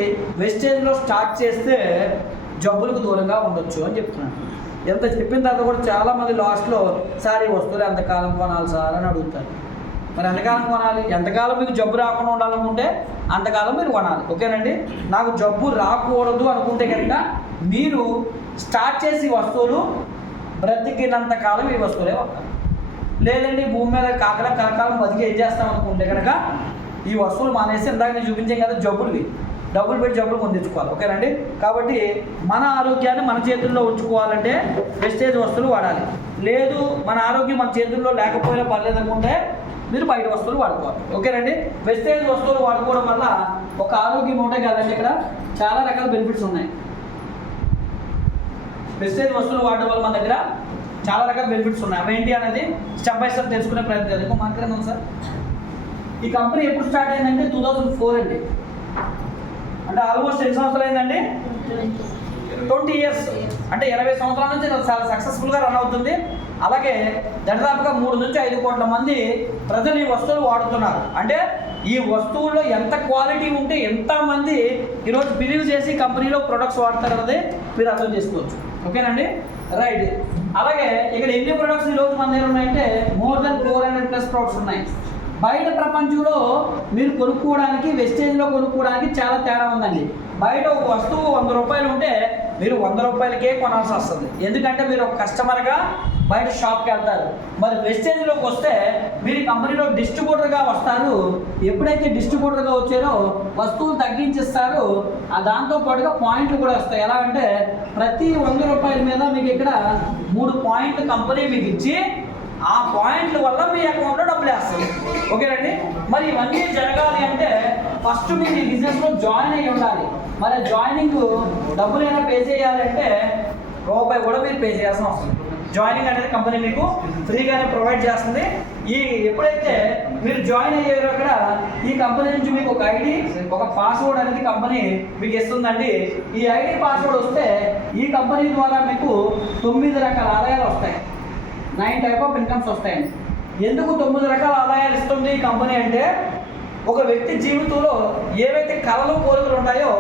వెస్టేజ్లో స్టార్ట్ చేస్తే జబ్బులకు దూరంగా ఉండొచ్చు అని చెప్తున్నాను. ఎంత చెప్పిన తర్వాత కూడా చాలామంది లాస్ట్లో సార్ ఈ వస్తువులు ఎంతకాలం కొనాలి సార్ అని అడుగుతారు. మరి ఎంతకాలం కొనాలి? ఎంతకాలం మీకు జబ్బు రాకుండా ఉండాలనుకుంటే అంతకాలం మీరు కొనాలి. ఓకేనండి. నాకు జబ్బు రాకూడదు అనుకుంటే కనుక మీరు స్టార్ట్ చేసి వస్తువులు బ్రతికినంత కాలం ఈ వస్తువులే వాడాలి. లేదండి భూమి మీద కలకాలం బతికి ఏం చేస్తాం అనుకుంటే కనుక ఈ వస్తువులు మానేసి ఇందాక నేను చూపించాం కదా జబ్బులు, డబ్బులు పెట్టి జబ్బులు పొందించుకోవాలి. ఓకేనండి. కాబట్టి మన ఆరోగ్యాన్ని మన చేతుల్లో ఉంచుకోవాలంటే వెస్టేజ్ వస్తువులు వాడాలి. లేదు మన ఆరోగ్యం మన చేతుల్లో లేకపోయినా పర్లేదు అనుకుంటే మీరు బయట వస్తువులు వాడుకోవాలి. ఓకేనండి. వెస్టేజ్ వస్తువులు వాడుకోవడం వల్ల ఒక ఆరోగ్యం ఉంటే కదండి, ఇక్కడ చాలా రకాల బెనిఫిట్స్ ఉన్నాయి. వెస్టేజ్ వస్తువులు వాడడం వల్ల మన దగ్గర చాలా రకాల బెనిఫిట్స్ ఉన్నాయి. అవి ఏంటి అనేది స్టెప్ బై స్టెప్ తెలుసుకునే ప్రయత్నం చేద్దాం. మాట్లాడదాం సార్. ఈ కంపెనీ ఎప్పుడు స్టార్ట్ అయిందంటే 2004 అండి. అంటే ఆల్మోస్ట్ ఎన్ని సంవత్సరాలు అయిందండి? 20 ఇయర్స్. అంటే 20 సంవత్సరాల నుంచి చాలా సక్సెస్ఫుల్గా రన్ అవుతుంది. అలాగే దాదాపుగా 3 నుంచి 5 కోట్ల మంది ప్రజలు ఈ వస్తువులు వాడుతున్నారు. అంటే ఈ వస్తువుల్లో ఎంత క్వాలిటీ ఉంటే ఎంతమంది ఈరోజు బిలీవ్ చేసి కంపెనీలో ప్రొడక్ట్స్ వాడతారు అన్నది మీరు అర్థం చేసుకోవచ్చు. ఓకేనండి. రైట్. అలాగే ఇక్కడ ఎన్ని ప్రొడక్ట్స్ ఈరోజు మన దగ్గర ఉన్నాయంటే మోర్ దెన్ 400+ ప్రొడక్ట్స్ ఉన్నాయి. బయట ప్రపంచంలో మీరు కొనుక్కోవడానికి వెస్టేజ్లో కొనుక్కోవడానికి చాలా తేడా ఉందండి. బయట ఒక వస్తువు 100 రూపాయలు ఉంటే మీరు 100 రూపాయలకే కొనాల్సి వస్తుంది. ఎందుకంటే మీరు ఒక కస్టమర్గా బయట షాప్కి వెళ్తారు. మరి వెస్టేజ్లోకి వస్తే మీరు కంపెనీలో డిస్ట్రిబ్యూటర్గా వస్తారు. ఎప్పుడైతే డిస్ట్రిబ్యూటర్గా వచ్చారో వస్తువులు తగ్గించిస్తారు. దాంతో పాటుగా పాయింట్లు కూడా వస్తాయి. ఎలా అంటే ప్రతి 100 రూపాయల మీద మీకు ఇక్కడ 3 పాయింట్లు కంపెనీ మీకు ఇచ్చి ఆ పాయింట్ల వల్ల మీ అకౌంట్లో డబ్బులు వేస్తుంది. ఓకేనండి. మరి ఇవన్నీ జరగాలి అంటే ఫస్ట్ మీరు ఈ బిజినెస్లో జాయిన్ అయ్యి ఉండాలి. మరి జాయినింగ్ డబ్బులు అయినా పే చేయాలంటే రూపాయి కూడా మీరు పే చేయాల్సిన అవసరం. జాయినింగ్ అనేది కంపెనీ మీకు ఫ్రీగానే ప్రొవైడ్ చేస్తుంది. ఎప్పుడైతే మీరు జాయిన్ అయ్యారో అక్కడ ఈ కంపెనీ నుంచి మీకు ఒక ఐడి, ఒక పాస్వర్డ్ అనేది కంపెనీ మీకు ఇస్తుందండి. ఈ ఐడి పాస్వర్డ్ వస్తే ఈ కంపెనీ ద్వారా మీకు 9 రకాల ఆదాయాలు వస్తాయి. 9 టైప్ ఆఫ్ ఇన్కమ్స్ వస్తాయండి. ఎందుకు 9 రకాల ఆదాయాలు ఇస్తుంది ఈ కంపెనీ అంటే ఒక వ్యక్తి జీవితంలో ఏవైతే కళలు కోరికలు ఉంటాయో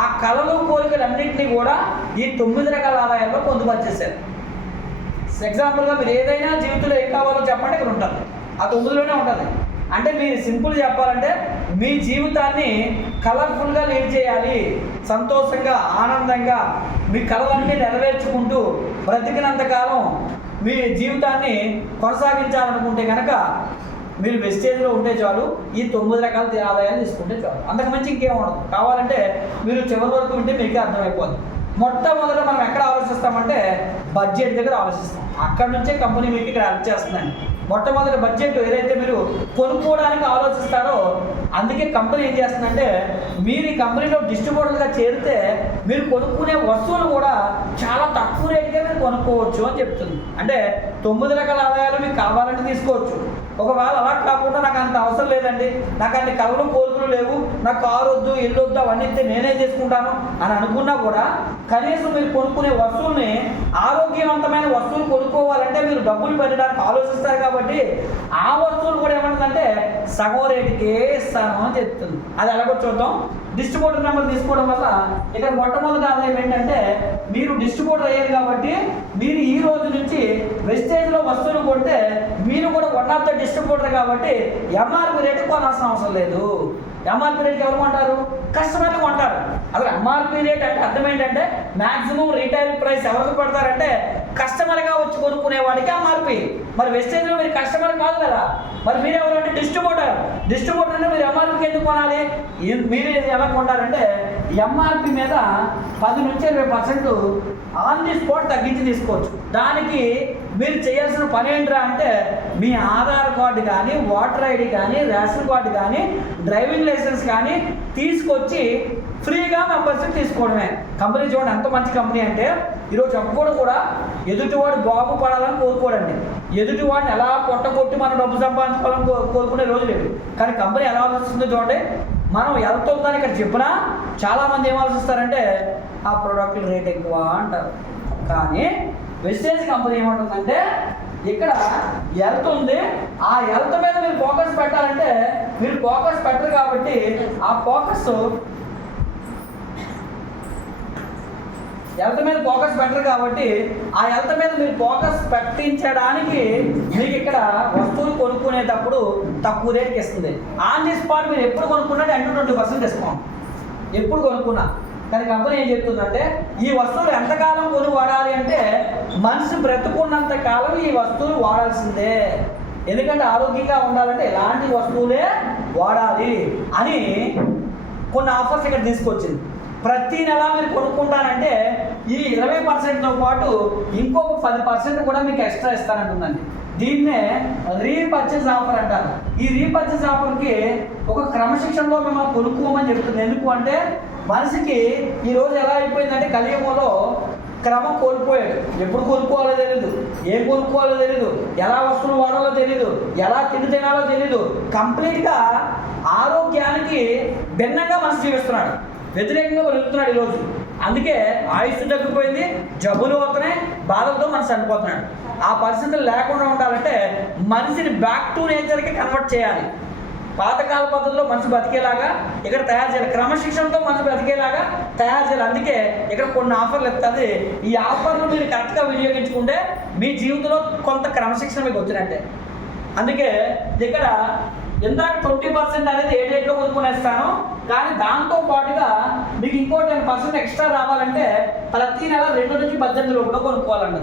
ఆ కళలు కోరికలన్నింటినీ కూడా ఈ 9 రకాల ఆదాయాల్లో పొందుపరిచేశారు. ఎగ్జాంపుల్గా మీరు ఏదైనా జీవితంలో ఏం కావాలో చెప్పండి, ఇక్కడ ఉంటుంది. ఆ 9లోనే ఉంటుంది. అంటే మీరు సింపుల్ చెప్పాలంటే మీ జీవితాన్ని కలర్ఫుల్గా లీడ్ చేయాలి, సంతోషంగా ఆనందంగా మీ కళలన్నీ నెరవేర్చుకుంటూ బ్రతికినంతకాలం మీ జీవితాన్ని కొనసాగించాలనుకుంటే కనుక మీరు వెస్టేజ్లో ఉంటే చాలు. ఈ 9 రకాల ఆదాయాలు తీసుకుంటే చాలు. అంతకు మంచి ఇంకేం ఉండదు. కావాలంటే మీరు చివరి వరకు ఉంటే మీకే అర్థమైపోద్ది. మొట్టమొదట మనం ఎక్కడ ఆలోచిస్తామంటే బడ్జెట్ దగ్గర ఆలోచిస్తాం. అక్కడ నుంచే కంపెనీ మీకు ఇక్కడ హెల్ప్ చేస్తుందండి. మొట్టమొదటి బడ్జెట్ ఏదైతే మీరు కొనుక్కోవడానికి ఆలోచిస్తారో అందుకే కంపెనీ ఏం చేస్తుందంటే మీరు ఈ కంపెనీలో డిస్ట్రిబ్యూటర్గా చేరితే మీరు కొనుక్కునే వస్తువులు కూడా చాలా తక్కువ రేటుకే మీరు కొనుక్కోవచ్చు అని చెప్తుంది. అంటే 9 రకాల ఆదాయాలు మీకు కావాలంటే తీసుకోవచ్చు. ఒకవేళ అలా కాకుండా నాకు అంత అవసరం లేదండి, నాకు అన్ని కళలు కోరికలు లేవు, నాకు కారు వద్దు, ఇల్లు వద్దు, అవన్నీ ఇస్తే నేనే చేసుకుంటాను అని అనుకున్నా కూడా కనీసం మీరు కొనుక్కునే వస్తువుల్ని ఆరోగ్యవంతమైన వస్తువులు కొనుక్కోవాలంటే మీరు డబ్బులు పెట్టడానికి ఆలోచిస్తారు. కాబట్టి ఆ వస్తువులు కూడా ఏమంటుందంటే సగం రేటుకే ఇస్తాను అని చెప్తుంది. అది ఎలాగో చూద్దాం. డిస్ట్రిబ్యూటర్ నెంబర్ తీసుకోవడం వల్ల ఇక్కడ మొట్టమొదటి ఆదాయం ఏంటంటే మీరు డిస్ట్రిబ్యూటర్ అయ్యారు కాబట్టి మీరు ఈ రోజు నుంచి వెస్టేజ్లో వస్తువులు కొంటే మీరు కూడా వన్ ఆఫ్ ద డిస్ట్రిబ్యూటర్ కాబట్టి ఎంఆర్పి రేటు కొనాల్సిన అవసరం లేదు. ఎంఆర్పి రేట్ ఎవరు కొంటారు? కస్టమర్లు కొంటారు. అసలు ఎంఆర్పి రేట్ అంటే అర్థం ఏంటంటే మ్యాక్సిమం రీటైల్ ప్రైస్ ఎవరికి పెడతారంటే కస్టమర్గా వచ్చి కొనుక్కునే వాడికి ఎంఆర్పి. మరి వెస్టేజ్లో మీరు కస్టమర్ కాదు కదా, మరి మీరు ఎవరంటే డిస్ట్రిబ్యూటర్. డిస్ట్రిబ్యూటర్ అంటే మీరు ఎంఆర్పికి ఎందుకు కొనాలి? మీరు ఎలా కొంటారంటే ఎంఆర్పి మీద 10 నుంచి 20% ఆన్ ది స్పాట్ తగ్గించి తీసుకోవచ్చు. దానికి మీరు చేయాల్సిన పని ఏంట్రా అంటే మీ ఆధార్ కార్డు కానీ, ఓటర్ ఐడి కానీ, రేషన్ కార్డు కానీ, డ్రైవింగ్ లైసెన్స్ కానీ తీసుకొచ్చి ఫ్రీగా మెంబర్షిప్ తీసుకోవడమే. కంపెనీ చూడండి ఎంత మంచి కంపెనీ అంటే ఈరోజు ఎప్పుడు కూడా ఎదుటివాడు బాగుపడాలని కోరుకోడండి. ఎదుటివాడిని ఎలా కొట్టగొట్టి మనం డబ్బు సంపాదించుకోవాలని కోరుకునే రోజు లేదు. కానీ కంపెనీ ఎలా ఆలోచిస్తుందో చూడండి. మనం ఎంత ఉందని ఇక్కడ చెప్పినా చాలామంది ఏం ఆలోచిస్తారంటే ఆ ప్రోడక్ట్ రేట్ ఎక్కువ అంటారు. కానీ వెస్టేజ్ కంపెనీ ఏమంటుందంటే ఇక్కడ హెల్త్ ఉంది, ఆ హెల్త్ మీద మీరు ఫోకస్ పెట్టాలంటే మీరు ఫోకస్ పెట్టరు కాబట్టి ఆ ఫోకస్ హెల్త్ మీద ఫోకస్ పెట్టరు కాబట్టి ఆ హెల్త్ మీద మీరు ఫోకస్ పెట్టించడానికి మీకు ఇక్కడ వస్తువులు కొనుక్కునేటప్పుడు తక్కువ రేట్కి ఇస్తుంది. ఆన్ ది స్పాట్ మీరు ఎప్పుడు కొనుక్కున్నా 10-20% డిస్కౌంట్ ఎప్పుడు కొనుక్కున్నా. కానీ కంపెనీ ఏం చెప్తుందంటే ఈ వస్తువులు ఎంతకాలం కొని వాడాలి అంటే మనిషి బ్రతుకున్నంత కాలం ఈ వస్తువులు వాడాల్సిందే, ఎందుకంటే ఆరోగ్యంగా ఉండాలంటే ఇలాంటి వస్తువులే వాడాలి అని కొన్ని ఆఫర్స్ ఇక్కడ తీసుకొచ్చింది. ప్రతి నెల మీరు కొనుక్కుంటానంటే ఈ 20%తో పాటు ఇంకొక 10% కూడా మీకు ఎక్స్ట్రా ఇస్తానంటుందండి. దీన్నే రీపర్చేజ్ ఆఫర్ అంటారు. ఈ రీపర్చేజ్ ఆఫర్కి ఒక క్రమశిక్షణలో మిమ్మల్ని కొనుక్కోమని చెప్తుంది. ఎందుకు అంటే మనిషికి ఈరోజు ఎలా అయిపోయిందంటే కలియుగంలో క్రమం కోల్పోయాడు. ఎప్పుడు కొనుక్కోవాలో తెలీదు, ఏం కొనుక్కోవాలో తెలీదు, ఎలా వస్తువులు వాడాలో తెలీదు, ఎలా తిండి తినాలో తెలీదు. కంప్లీట్గా ఆరోగ్యానికి భిన్నంగా మనిషి జీవిస్తున్నాడు, వ్యతిరేకంగా వెళ్తున్నాడు ఈరోజు. అందుకే ఆయుష్ తగ్గిపోయింది, జబ్బులు అవుతున్నాయి, బాధలతో మనిషి చనిపోతున్నాడు. ఆ పరిస్థితులు లేకుండా ఉండాలంటే మనిషిని బ్యాక్ టు నేచర్కి కన్వర్ట్ చేయాలి. పాతకాల పద్ధతిలో మనిషి బతికేలాగా ఇక్కడ తయారు చేయాలి, క్రమశిక్షణతో మనిషి బతికేలాగా తయారు చేయాలి. అందుకే ఇక్కడ కొన్ని ఆఫర్లు ఇస్తుంది. ఈ ఆఫర్లు మీరు కరెక్ట్గా వినియోగించుకుంటే మీ జీవితంలో కొంత క్రమశిక్షణ మీకు వచ్చినట్టే. అందుకే ఇక్కడ ఇందాక 20% అనేది ఏ డేట్లో కొనుక్కునేస్తాను, కానీ దాంతో పాటుగా మీకు ఇంకో 10% ఎక్స్ట్రా రావాలంటే ప్రతి నెల 2-18 లోపల కొనుక్కోవాలండి.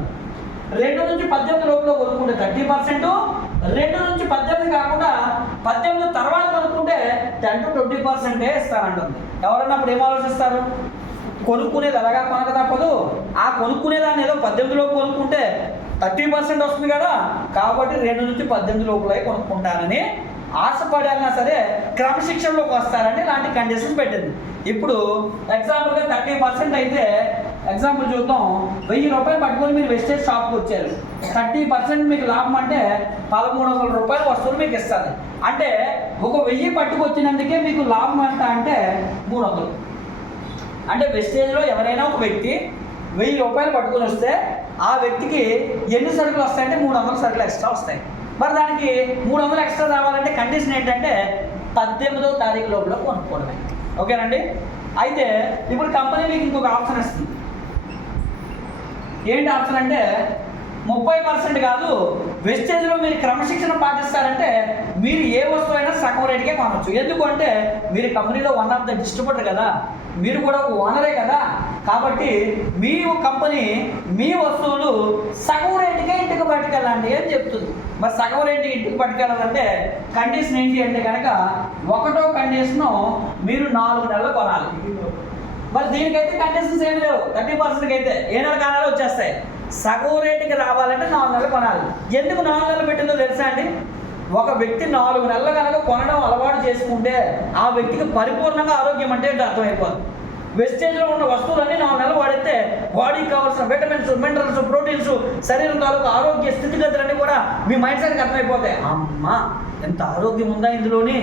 2-18 లోపల కొనుక్కుంటే 30%, 2-18 కాకుండా 18 తర్వాత కొనుక్కుంటే 10-20% ఇస్తానంటుంది. ఎవరన్నా అప్పుడు ఏం ఆలోచిస్తారు? కొనుక్కునేది అలాగా కొనక తప్పదు, ఆ కొనుక్కునేదాన్ని ఏదో 18 లోపు కొనుక్కుంటే 30% వస్తుంది కదా, కాబట్టి 2-18 లోపలే కొనుక్కుంటానని ఆశపడాలన్నా సరే క్రమశిక్షణలోకి వస్తారని ఇలాంటి కండిషన్స్ పెట్టింది. ఇప్పుడు ఎగ్జాంపుల్గా 30% అయితే ఎగ్జాంపుల్ చూద్దాం. 1000 రూపాయలు పట్టుకొని మీరు వెస్టేజ్ షాప్కి వచ్చారు, 30% మీకు లాభం అంటే 1300 రూపాయలు వస్తువులు మీకు ఇస్తుంది. అంటే ఒక 1000 పట్టుకొచ్చినందుకే మీకు లాభం ఎంత అంటే 300. అంటే వెస్టేజ్లో ఎవరైనా ఒక వ్యక్తి 1000 రూపాయలు పట్టుకొని వస్తే ఆ వ్యక్తికి ఎన్ని సరుకులు వస్తాయంటే 300 సరుకులు ఎక్స్ట్రా వస్తాయి. మరి దానికి 300 ఎక్స్ట్రా రావాలంటే కండిషన్ ఏంటంటే 18వ తారీఖు లోపల కొనుక్కోవడమే. ఓకేనండి. అయితే ఇప్పుడు కంపెనీ మీకు ఇంకొక ఆప్షన్ ఇస్తుంది. ఏంటి ఆప్షన్ అంటే 30% కాదు, వెస్టేజ్లో మీరు క్రమశిక్షణ పాటిస్తారంటే మీరు ఏ వస్తువు అయినా సగం రేటుకే కొనవచ్చు. ఎందుకంటే మీరు కంపెనీలో వన్ ఆఫ్ ద డిస్ట్రిబ్యూటర్ కదా, మీరు కూడా ఒక ఓనరే కదా, కాబట్టి మీ కంపెనీ మీ వస్తువులు సగం రేటుకే ఇంటికి పట్టుకెళ్ళండి అని చెప్తుంది. మరి సగం రేటుకి ఇంటికి పట్టుకెళ్ళాలంటే కండిషన్ ఏంటి అంటే కనుక ఒకటో కండిషను మీరు 4 నెలలు కొనాలి. మరి దీనికైతే కండిషన్స్ ఏం లేవు. 30%కి అయితే ఏ నెల కాలాలు వచ్చేస్తాయి. సగం రేటుకి రావాలంటే 4 నెలలు కొనాలి. ఎందుకు 4 నెలలు పెట్టిందో తెలుసా అండి? ఒక వ్యక్తి 4 నెలలు కనుక కొనడం అలవాటు చేసుకుంటే ఆ వ్యక్తికి పరిపూర్ణంగా ఆరోగ్యం అంటే అర్థమైపోతుంది. వెస్టేజ్లో ఉన్న వస్తువులన్నీ 4 నెలలు వాడితే బాడీకి కావాల్సిన విటమిన్స్, మినరల్స్, ప్రోటీన్స్, శరీరం తాలూకు ఆరోగ్య స్థితిగతులన్నీ కూడా మీ మైండ్ సెట్కి అర్థమైపోతాయి. అమ్మా ఎంత ఆరోగ్యం ఉందా ఇందులోని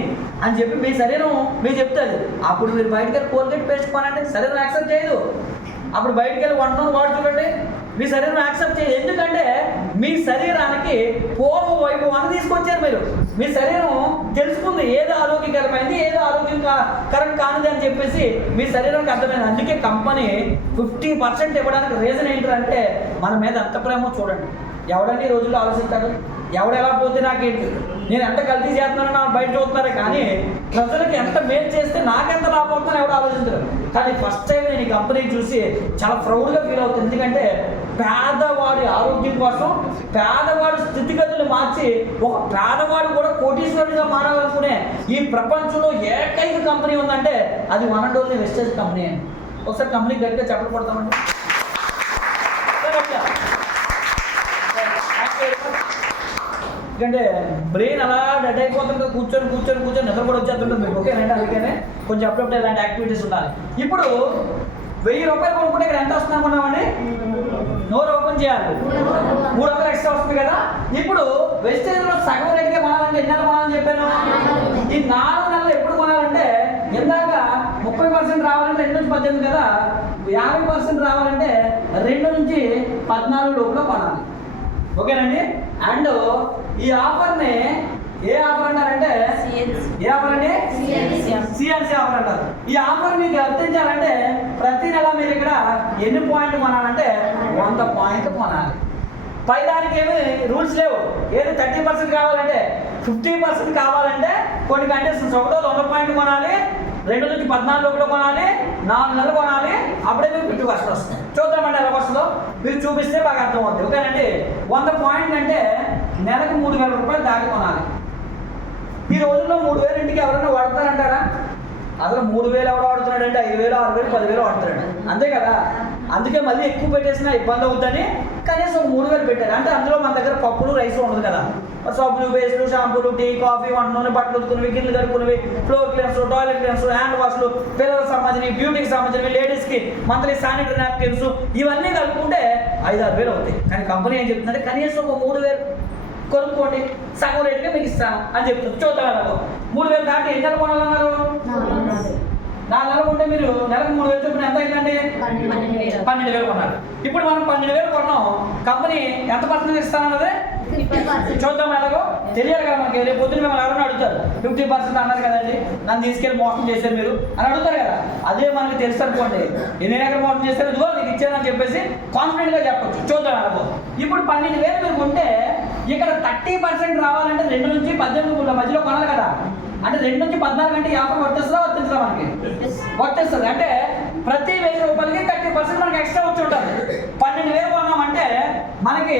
అని చెప్పి మీ శరీరం మీకు చెప్తుంది. అప్పుడు మీరు బయటకు వెళ్ళి కోల్గేట్ పేస్ట్ కొనండి, శరీరం యాక్సెప్ట్ చేయదు. అప్పుడు బయటకు వెళ్ళి 1 month వాడు చూడండి, మీ శరీరం యాక్సెప్ట్ చేయదు. ఎందుకంటే మీ శరీరానికి పూర్వ వైభవాన్ని తీసుకొచ్చారు మీరు. మీ శరీరం తెలుసుకుంది ఏదో ఆరోగ్యకరమైంది, ఏదో ఆరోగ్యకరం కానిది అని చెప్పేసి మీ శరీరానికి అర్థమైంది. అందుకే కంపెనీ 50% ఇవ్వడానికి రీజన్ ఏంటంటే మన మీద ఎంత ప్రేమో చూడండి. ఎవడండి ఈ రోజుల్లో ఆలోచిస్తాడు? ఎవడెలా పోతే నాకేంటి, నేను ఎంత కల్తీ చేస్తున్నానో నాకు బయట చూస్తున్నారే, కానీ ప్రజలకు ఎంత మేలు చేస్తే నాకెంత లాభం అవుతుందని ఎవడు ఆలోచించరు. కానీ ఫస్ట్ టైం నేను ఈ కంపెనీ చూసి చాలా ప్రౌడ్గా ఫీల్ అవుతుంది. ఎందుకంటే పేదవాడి ఆరోగ్యం కోసం పేదవాడి స్థితిగతులు మార్చి ఒక పేదవాడు కూడా కోటీశ్వరుడిగా మారాలనుకునే ఈ ప్రపంచంలో ఏకైక కంపెనీ ఉందంటే అది one and only wastage company అండి. ఒకసారి కంపెనీ గట్టిగా చెప్పలు కొడతామండి. ఎందుకంటే బ్రెయిన్ అలా డెడ్ అయిపోతుంది, కూర్చొని నిద్ర కూడా వచ్చేస్తుంటుంది మీకు. ఓకేనండి. అందుకనే కొంచెం అప్పుడప్పుడు ఇలాంటి యాక్టివిటీస్ ఉండాలి. ఇప్పుడు 1000 రూపాయలు కొనుక్కుంటే ఇక్కడ ఎంత వస్తుంది అనుకున్నామండి? నోరు ఓపెన్ చేయాలి, 300 ఎక్స్ట్రా వస్తుంది కదా. ఇప్పుడు వెస్టేజ్లో సగం రేటుకే కొనాలంటే ఎన్ని నెలలు కొనాలని చెప్పాను? ఈ 4 నెలలు ఎప్పుడు కొనాలంటే ఇందాక 30% రావాలంటే 2 నుంచి 18 కదా, 50% రావాలంటే 2 నుంచి 14 లోపల కొనాలి. ఓకేనండి. అండ్ ఈ ఆఫర్ని ఏ ఆఫర్ అంటారంటే ఏ ఆఫర్ అండి? సిఎన్సి ఆఫర్ అంటారు. ఈ ఆఫర్ మీకు వర్తించాలంటే ప్రతి నెల మీరు ఇక్కడ ఎన్ని పాయింట్లు కొనాలంటే 100 పాయింట్లు కొనాలి. పై దానికి ఏమి రూల్స్ లేవు. ఏది 30% కావాలంటే 50% కావాలంటే కొన్ని కండిషన్స్. ఒకటో 100 పాయింట్లు కొనాలి, 2 నుంచి 14 లోపల కొనాలి, 4 నెలలు కొనాలి, అప్పుడే మీకు 50% వస్తుంది. చూద్దామండి ఎలా వస్తుందో, మీరు చూపిస్తే బాగా అర్థం అవుతుంది. ఓకేనండి. 100 పాయింట్లు అంటే నెలకు 3000 రూపాయలు దాటి కొనాలి. ఈ రోజుల్లో 3000 ఇంటికి ఎవరైనా వాడతారంటారా? అసలు 3000 ఎవరు వాడుతున్నాడు అంటే 5000, 6000, 10,000 వాడుతున్నాడు, అంతే కదా. అందుకే మళ్ళీ ఎక్కువ పెట్టేసినా ఇబ్బంది అవుతుందని కనీసం 3000 పెట్టారు. అంటే అందులో మన దగ్గర పప్పులు రైస్ ఉండదు కదా. సబ్బులు, పేస్టులు, షాంపూలు, టీ, కాఫీ, వంట నూనె, బట్టలు ఉతుకునేవి, గిన్నెలు కడుక్కునేవి, floor cleans, toilet cleans, hand వాష్లు, పిల్లలకు సంబంధించినవి, బ్యూటీకి సంబంధించినవి, లేడీస్కి మంత్లీ శానిటరీ నాప్కిన్స్, ఇవన్నీ కలుపుకుంటే 5-6 వేలు అవుతాయి. కానీ కంపెనీ ఏం చెప్తుందంటే కనీసం ఒక 3000 కొనుక్కోండి, సగం రేటుగా మీకు ఇస్తాను అని చెప్తుంది. చూద్దాం ఎలాగో. 3000 దాటి ఎన్ని నెలలు కొనాలన్నారు? 4 నెలలు ఉంటే మీరు నెలకు 3000 చొప్పున ఎంత అయిందండి? 12,000 కొన్నారు. ఇప్పుడు మనం 12,000 కొన్నాం, కంపెనీ ఎంత పర్సెంట్ ఇస్తానన్నది చూద్దాం ఎలాగో. తెలియాలి కదా మనకి. రేపు పొద్దున్న మిమ్మల్ని ఎవరైనా అడుగుతారు, 50% అన్నారు కదండి, నన్ను తీసుకెళ్ళి మోసం చేశారు మీరు అని అడుగుతారు కదా. అదే మనకి తెలుసు అనుకోండి, నేను ఎక్కడ మోసం చేశారు, ఇదిగో నీకు ఇచ్చానని చెప్పేసి కాన్ఫిడెంట్గా చెప్పచ్చు. చూద్దాం ఎలాగో. ఇప్పుడు 12,000 మీరు కొంటే ఇక్కడ 30% రావాలంటే 2 నుంచి 18 మధ్యలో కొనాలి కదా. అంటే 2 నుంచి 14 అంటే 50 వర్తిస్తుందా? వర్తించదా? మనకి వర్తిస్తుంది. అంటే ప్రతి 1000 రూపాయలకి 30% మనకి ఎక్స్ట్రా వచ్చి ఉంటుంది. 12,000 కొన్నామంటే మనకి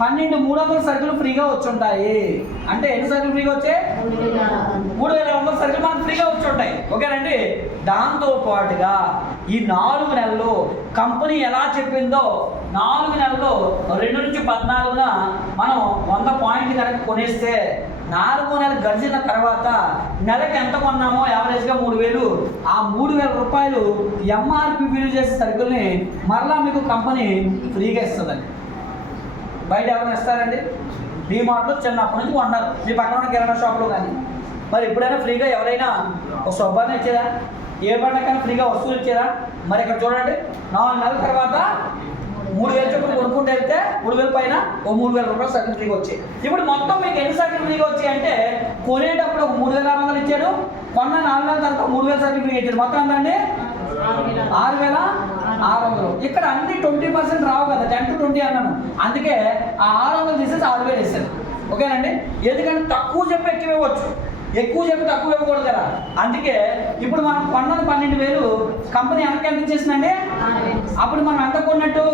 12,300 సరుకులు ఫ్రీగా వచ్చి ఉంటాయి. అంటే ఎన్ని సరుకులు ఫ్రీగా వచ్చాయి? 3,200 సరుకులు మనకు ఫ్రీగా వచ్చి ఉంటాయి. ఓకేనండి. దాంతో పాటుగా ఈ 4 నెలలు కంపెనీ ఎలా చెప్పిందో 4 నెలల్లో 2 నుంచి 14న మనం 100 పాయింట్లు కనుక కొనేస్తే 4 నెలలు గడిచిన తర్వాత నెలకి ఎంత కొన్నామో యావరేజ్గా 3,000, ఆ 3,000 రూపాయలు ఎంఆర్పి బిల్ చేసే సరుకుల్ని మరలా మీకు కంపెనీ ఫ్రీగా ఇస్తుందండి. బయట ఎవరైనా ఇస్తారండి? డీమార్ట్లో చిన్నప్పటి నుంచి కొన్నారు, మీ పక్కన ఉన్న కిరాణా షాప్లో కానీ. మరి ఎప్పుడైనా ఫ్రీగా ఎవరైనా ఒక సొబ్బాన్ని ఇచ్చారా? ఏ పంటకైనా ఫ్రీగా వస్తువులు ఇచ్చారా? మరి ఇక్కడ చూడండి, 4 నెలల తర్వాత 3,000 చొప్పున కొనుక్కుంటే వెళ్తే 3,000 పైన ఓ 3,000 రూపాయలు సరుకులు ఫ్రీగా వచ్చాయి. ఇప్పుడు మొత్తం మీకు ఎన్ని సరుకులు ఫ్రీగా వచ్చాయి అంటే కొనేటప్పుడు ఒక 3,600 ఇచ్చాడు, కొన్న 4 నెలల తర్వాత 3,000 సరుకులు ఫ్రీగా ఇచ్చాడు. మొత్తం ఎంతండి? 6,600. ఇక్కడ అన్ని 20% రావు కదా, 10 to 20 అన్నాను. అందుకే ఆ 600 తీసేసి 6,000 వేసాను. ఓకేనండి. ఎందుకంటే తక్కువ చెప్పి ఎక్కువ ఇవ్వచ్చు, ఎక్కువ చెప్పి తక్కువ ఇవ్వకూడదు కదా. అందుకే ఇప్పుడు మనం కొన్నది 12,000, కంపెనీ వెనక్కి ఎంత ఇచ్చేసిందండి? అప్పుడు మనం ఎంత కొన్నట్టు?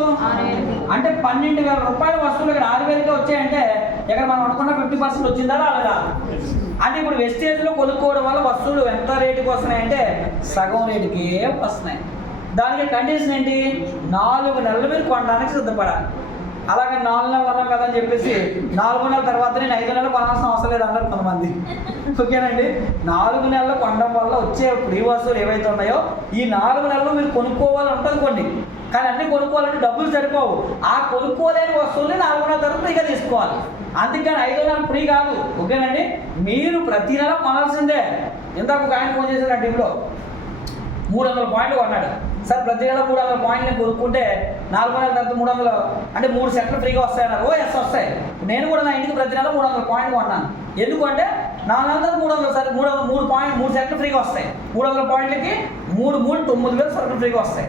అంటే 12,000 రూపాయల వస్తువులు ఇక్కడ 6,000కే వచ్చాయంటే ఇక్కడ మనం అనుకున్న 50% వచ్చిందా రాలేదా? అంటే ఇప్పుడు వెస్టేజ్లో కొనుక్కోవడం వల్ల వస్తువులు ఎంత రేటుకి వస్తున్నాయంటే సగం రేటుకి వస్తున్నాయి. దానికి కండిషన్ ఏంటి? 4 నెలలు మీరు కొనడానికి సిద్ధపడాలి. అలాగే 4 నెలలు అన్నాం కదా అని చెప్పేసి 4 నెలల తర్వాత నేను 5 నెలలు కొనాల్సిన అవసరం లేదు అన్నారు కొంతమంది. ఓకేనండి. 4 నెలలు కొనడం వల్ల వచ్చే ఫ్రీ వస్తువులు ఏవైతే ఉన్నాయో ఈ 4 నెలలు మీరు కొనుక్కోవాలని ఉంటుంది కొన్ని, కానీ అన్ని కొనుక్కోవాలంటే డబ్బులు సరిపోవు. ఆ కొనుక్కోలేని వస్తువుల్ని 4 నెలల తర్వాత ఫ్రీగా తీసుకోవాలి. అందుకని 5 నెలలు ఫ్రీ కాదు. ఓకేనండి. మీరు ప్రతి నెల కొనాల్సిందే. ఇందాక ఒక ఆయన ఫోన్ చేశారు, ఆ టీంలో 300 పాయింట్లు కొన్నాడు. సార్ ప్రతి నెల 300 పాయింట్లు నేను కొనుక్కుంటే 4 నెలల తర్వాత 300 అంటే 3 సెట్లు ఫ్రీగా వస్తాయన్నారు. ఓ ఎస్ వస్తాయి. నేను కూడా నా ఇంటికి ప్రతి నెల 300 పాయింట్లు కొన్నాను. ఎందుకంటే 4 నెలల తర్వాత 300 సార్ 3 సెట్లు ఫ్రీగా వస్తాయి. 300 పాయింట్లకి 9,000 సరుకులు ఫ్రీగా వస్తాయి.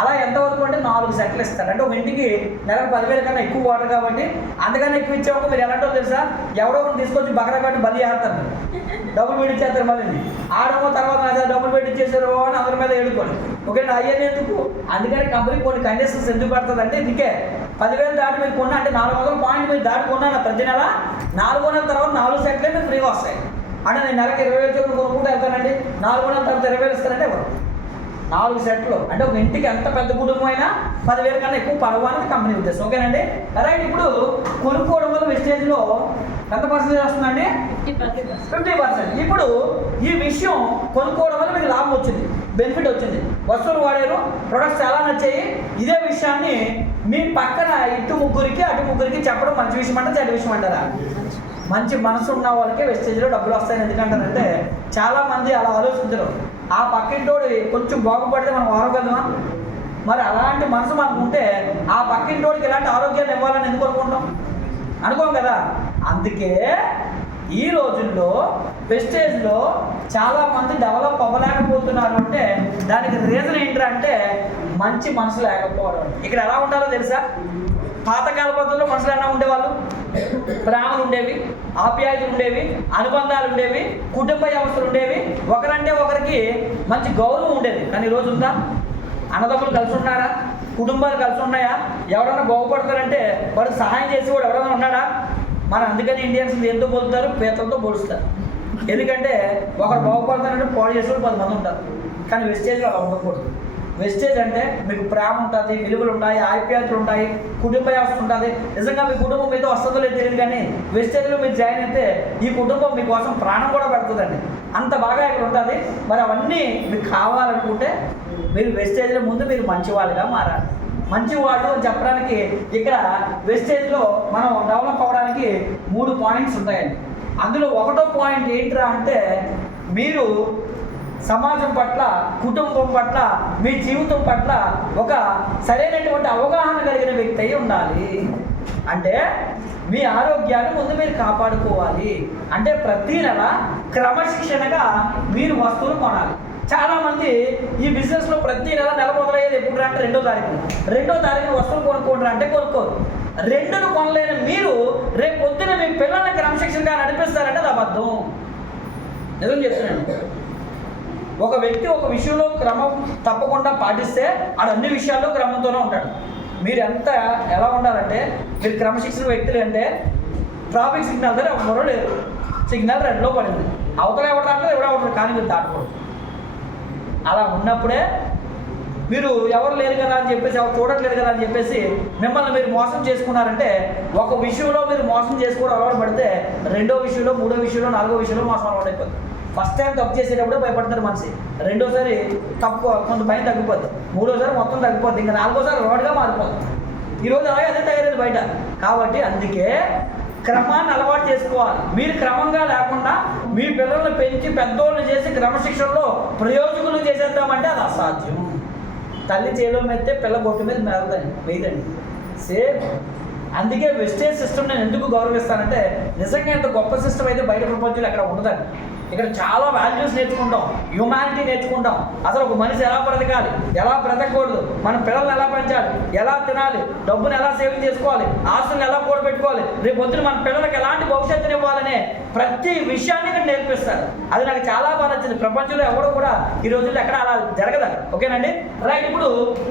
అలా ఎంతవరకు అంటే 4 సెట్లు ఇస్తారు. అంటే ఒక ఇంటికి నెలకు 10,000 కన్నా ఎక్కువ వాటర్ కాబట్టి అందుకని ఎక్కువ ఇచ్చేవాళ్ళు మీరు ఎలాంటో తెలుసా? ఎవరో ఒకరు తీసుకొచ్చి బకరా పెట్టి బలి చేస్తారు, డబ్బులు పెట్టించేస్తారు. మళ్ళీ ఆడమో తర్వాత డబ్బులు పెట్టించేసారు అని అందరి మీద ఏడుకోండి. ఓకే, అయ్యని ఎందుకు? అందుకని కంపెనీ కొన్ని కండిషన్స్ ఎందుకు పడుతుంది అంటే ఇందుకే 10,000 దాటి మీరు కొన్నా అంటే 400 పాయింట్ మీరు దాటి కొన్నాను ప్రతి నెల 4 నెలల తర్వాత 4 సెట్లే మీరు ఫ్రీగా వస్తాయి. అంటే నేను నెలకి 20,000 చొప్పున కొనుక్కుంటూ వెళ్తానండి, 4 నెలల తర్వాత 20,000 ఇస్తానంటే ఎవరు? 4 సెట్లు. అంటే ఒక ఇంటికి ఎంత పెద్ద కుటుంబం అయినా 10,000 కన్నా ఎక్కువ పడవు అనేది కంపెనీ ఉద్దేశం. ఓకేనండి. రైట్. ఇప్పుడు కొనుక్కోవడం వల్ల వెస్టేజ్లో ఎంత పర్సెంటేజ్ వస్తుందండి? 50%. ఇప్పుడు ఈ విషయం కొనుక్కోవడం వల్ల మీకు లాభం వచ్చింది, బెనిఫిట్ వచ్చింది, వస్తువులు వాడారు, ప్రొడక్ట్స్ చాలా నచ్చాయి. ఇదే విషయాన్ని మీ పక్కన ఇటు ముగ్గురికి అటు ముగ్గురికి చెప్పడం మంచి విషయం అంటే చెడ్డ విషయం అంటారా? మంచి మనసు ఉన్న వాళ్ళకే వెస్టేజ్లో డబ్బులు వస్తాయని ఎందుకంటారంటే చాలామంది అలా ఆలోచించరు. ఆ పక్కింటోడు కొంచెం బాగుపడితే మనం ఆరోగ్యమా? మరి అలాంటి మనసు మనకు ఉంటే ఆ పక్కింటోడికి ఇలాంటి ఆరోగ్యాన్ని ఇవ్వాలని ఎందుకు అనుకుంటాం? అనుకోం కదా. అందుకే ఈ రోజుల్లో వెస్టేజ్లో చాలామంది డెవలప్ అవ్వలేకపోతున్నారు. అంటే దానికి రీజన్ ఏంటంటే మంచి మనసు లేకపోవడం. ఇక్కడ ఎలా ఉండాలో తెలుసా? పాతకాల పద్ధతుల్లో మనుషులు ఎలా ఉండేవాళ్ళు? ప్రేమలు ఉండేవి, ఆప్యాయతలు ఉండేవి, అనుబంధాలు ఉండేవి, కుటుంబ వ్యవస్థలు ఉండేవి, ఒకరంటే ఒకరికి మంచి గౌరవం ఉండేది. కానీ ఈరోజు ఉందా? అన్నదమ్ములు కలిసి ఉన్నారా? కుటుంబాలు కలిసి ఉన్నాయా? ఎవరైనా బాగుపడతారంటే వారికి సహాయం చేసేవాడు ఎవరైనా ఉన్నాడా? మరి అందుకని ఇండియన్స్ దేంతో పోలుస్తారు? పీతలతో పోలుస్తారు. ఎందుకంటే ఒకరు బాగుపడతారంటే పాడు చేసేవాళ్ళు 10 మంది ఉంటారు. కానీ వెస్టేజ్లో అలా ఉండకూడదు. వెస్టేజ్ అంటే మీకు ప్రేమ ఉంటుంది, విలువలు ఉంటాయి, ఆప్యాయతలు ఉంటాయి, కుటుంబ వ్యవస్థ ఉంటుంది. నిజంగా మీ కుటుంబం మీతో వస్తుందో లేదు తెలియదు, కానీ వెస్టేజ్లో మీరు జాయిన్ అయితే ఈ కుటుంబం మీకోసం ప్రాణం కూడా పెడుతుందండి. అంత బాగా ఇక్కడ ఉంటుంది. మరి అవన్నీ మీకు కావాలనుకుంటే మీరు వెస్టేజ్లో ముందు మీరు మంచివాళ్ళుగా మారాలి. మంచివాళ్ళు అని చెప్పడానికి ఇక్కడ వెస్టేజ్లో మనం డెవలప్ అవ్వడానికి 3 పాయింట్స్ ఉంటాయండి. అందులో 1వ పాయింట్ ఏంట్రా అంటే మీరు సమాజం పట్ల, కుటుంబం పట్ల, మీ జీవితం పట్ల ఒక సరైనటువంటి అవగాహన కలిగిన వ్యక్తి అయి ఉండాలి. అంటే మీ ఆరోగ్యాన్ని ముందు మీరు కాపాడుకోవాలి. అంటే ప్రతి నెల క్రమశిక్షణగా మీరు వస్తువులు కొనాలి. చాలామంది ఈ బిజినెస్లో ప్రతి నెల మొదలయ్యేది ఎప్పుడు అంటే 2వ తారీఖు. 2వ తారీఖున వస్తువులు కొనుక్కుంటారు అంటే కొనుక్కోరు. 2ను కొనలేని మీరు రేపు పొద్దున మీ పిల్లల్ని క్రమశిక్షణగా నడిపిస్తారంటే అది అబద్ధం. నిజం చెప్తున్నాను. ఒక వ్యక్తి ఒక విషయంలో క్రమం తప్పకుండా పాటిస్తే ఆడు అన్ని విషయాల్లో క్రమంతోనే ఉంటాడు. మీరు ఎలా ఉండాలంటే మీరు క్రమశిక్షణ వ్యక్తులు అంటే ట్రాఫిక్ సిగ్నల్ దగ్గర ఎవరో లేరు, సిగ్నల్ రెడ్లో పడింది, అవతల ఎవరు దాంట్లో ఎవరు కానీ మీరు దాటకూడదు. అలా ఉన్నప్పుడే మీరు ఎవరు లేరు కదా అని చెప్పేసి, ఎవరు చూడట్లేదు కదా అని చెప్పేసి మిమ్మల్ని మీరు మోసం చేసుకున్నారంటే ఒక విషయంలో మీరు మోసం చేసుకోవడం అలవాటు పడితే 2వ విషయంలో, 3వ విషయంలో, 4వ విషయంలో మోసం అలవాటు అయిపోతుంది. ఫస్ట్ టైం తప్పు చేసేటప్పుడు భయపడతారు మనిషి, 2వసారి తప్పు కొంత భయం తగ్గిపోద్ది, 3వసారి మొత్తం తగ్గిపోద్ది, ఇంకా 4వసారి రోడ్గా మారిపోద్ది. ఈరోజు అలాగే అదే తయారైంది బయట. కాబట్టి అందుకే క్రమాన్ని అలవాటు చేసుకోవాలి. మీరు క్రమంగా లేకుండా మీ పిల్లల్ని పెంచి పెద్దోళ్ళు చేసి క్రమశిక్షణలో ప్రయోజకులు చేసేద్దామంటే అది అసాధ్యం. తల్లి చేలో మెత్తే పిల్ల బొట్టు మీద మెరదండి, వేయదండి. సేమ్ అందుకే వెస్టేజ్ సిస్టమ్ నేను ఎందుకు గౌరవిస్తానంటే నిజంగా ఎంత గొప్ప సిస్టమ్ అయితే బయట ప్రపంచంలో ఎక్కడ ఉండదండి. ఇక్కడ చాలా వాల్యూస్ నేర్చుకుంటాం, హ్యూమానిటీ నేర్చుకుంటాం. అసలు ఒక మనిషి ఎలా బ్రతకాలి, ఎలా బ్రతకూడదు, మన పిల్లల్ని ఎలా పెంచాలి, ఎలా తినాలి, డబ్బును ఎలా సేవింగ్ చేసుకోవాలి, ఆస్తులను ఎలా కూడబెట్టుకోవాలి, రేపు పొద్దున మన పిల్లలకి ఎలాంటి భవిష్యత్తుని ఇవ్వాలనే ప్రతి విషయాన్ని ఇక్కడ నేర్పిస్తారు. అది నాకు చాలా బాగా నచ్చింది. ప్రపంచంలో ఎవడో కూడా ఈ రోజుల్లో ఎక్కడ అలా జరగదు. ఓకేనండి, రైట్. ఇప్పుడు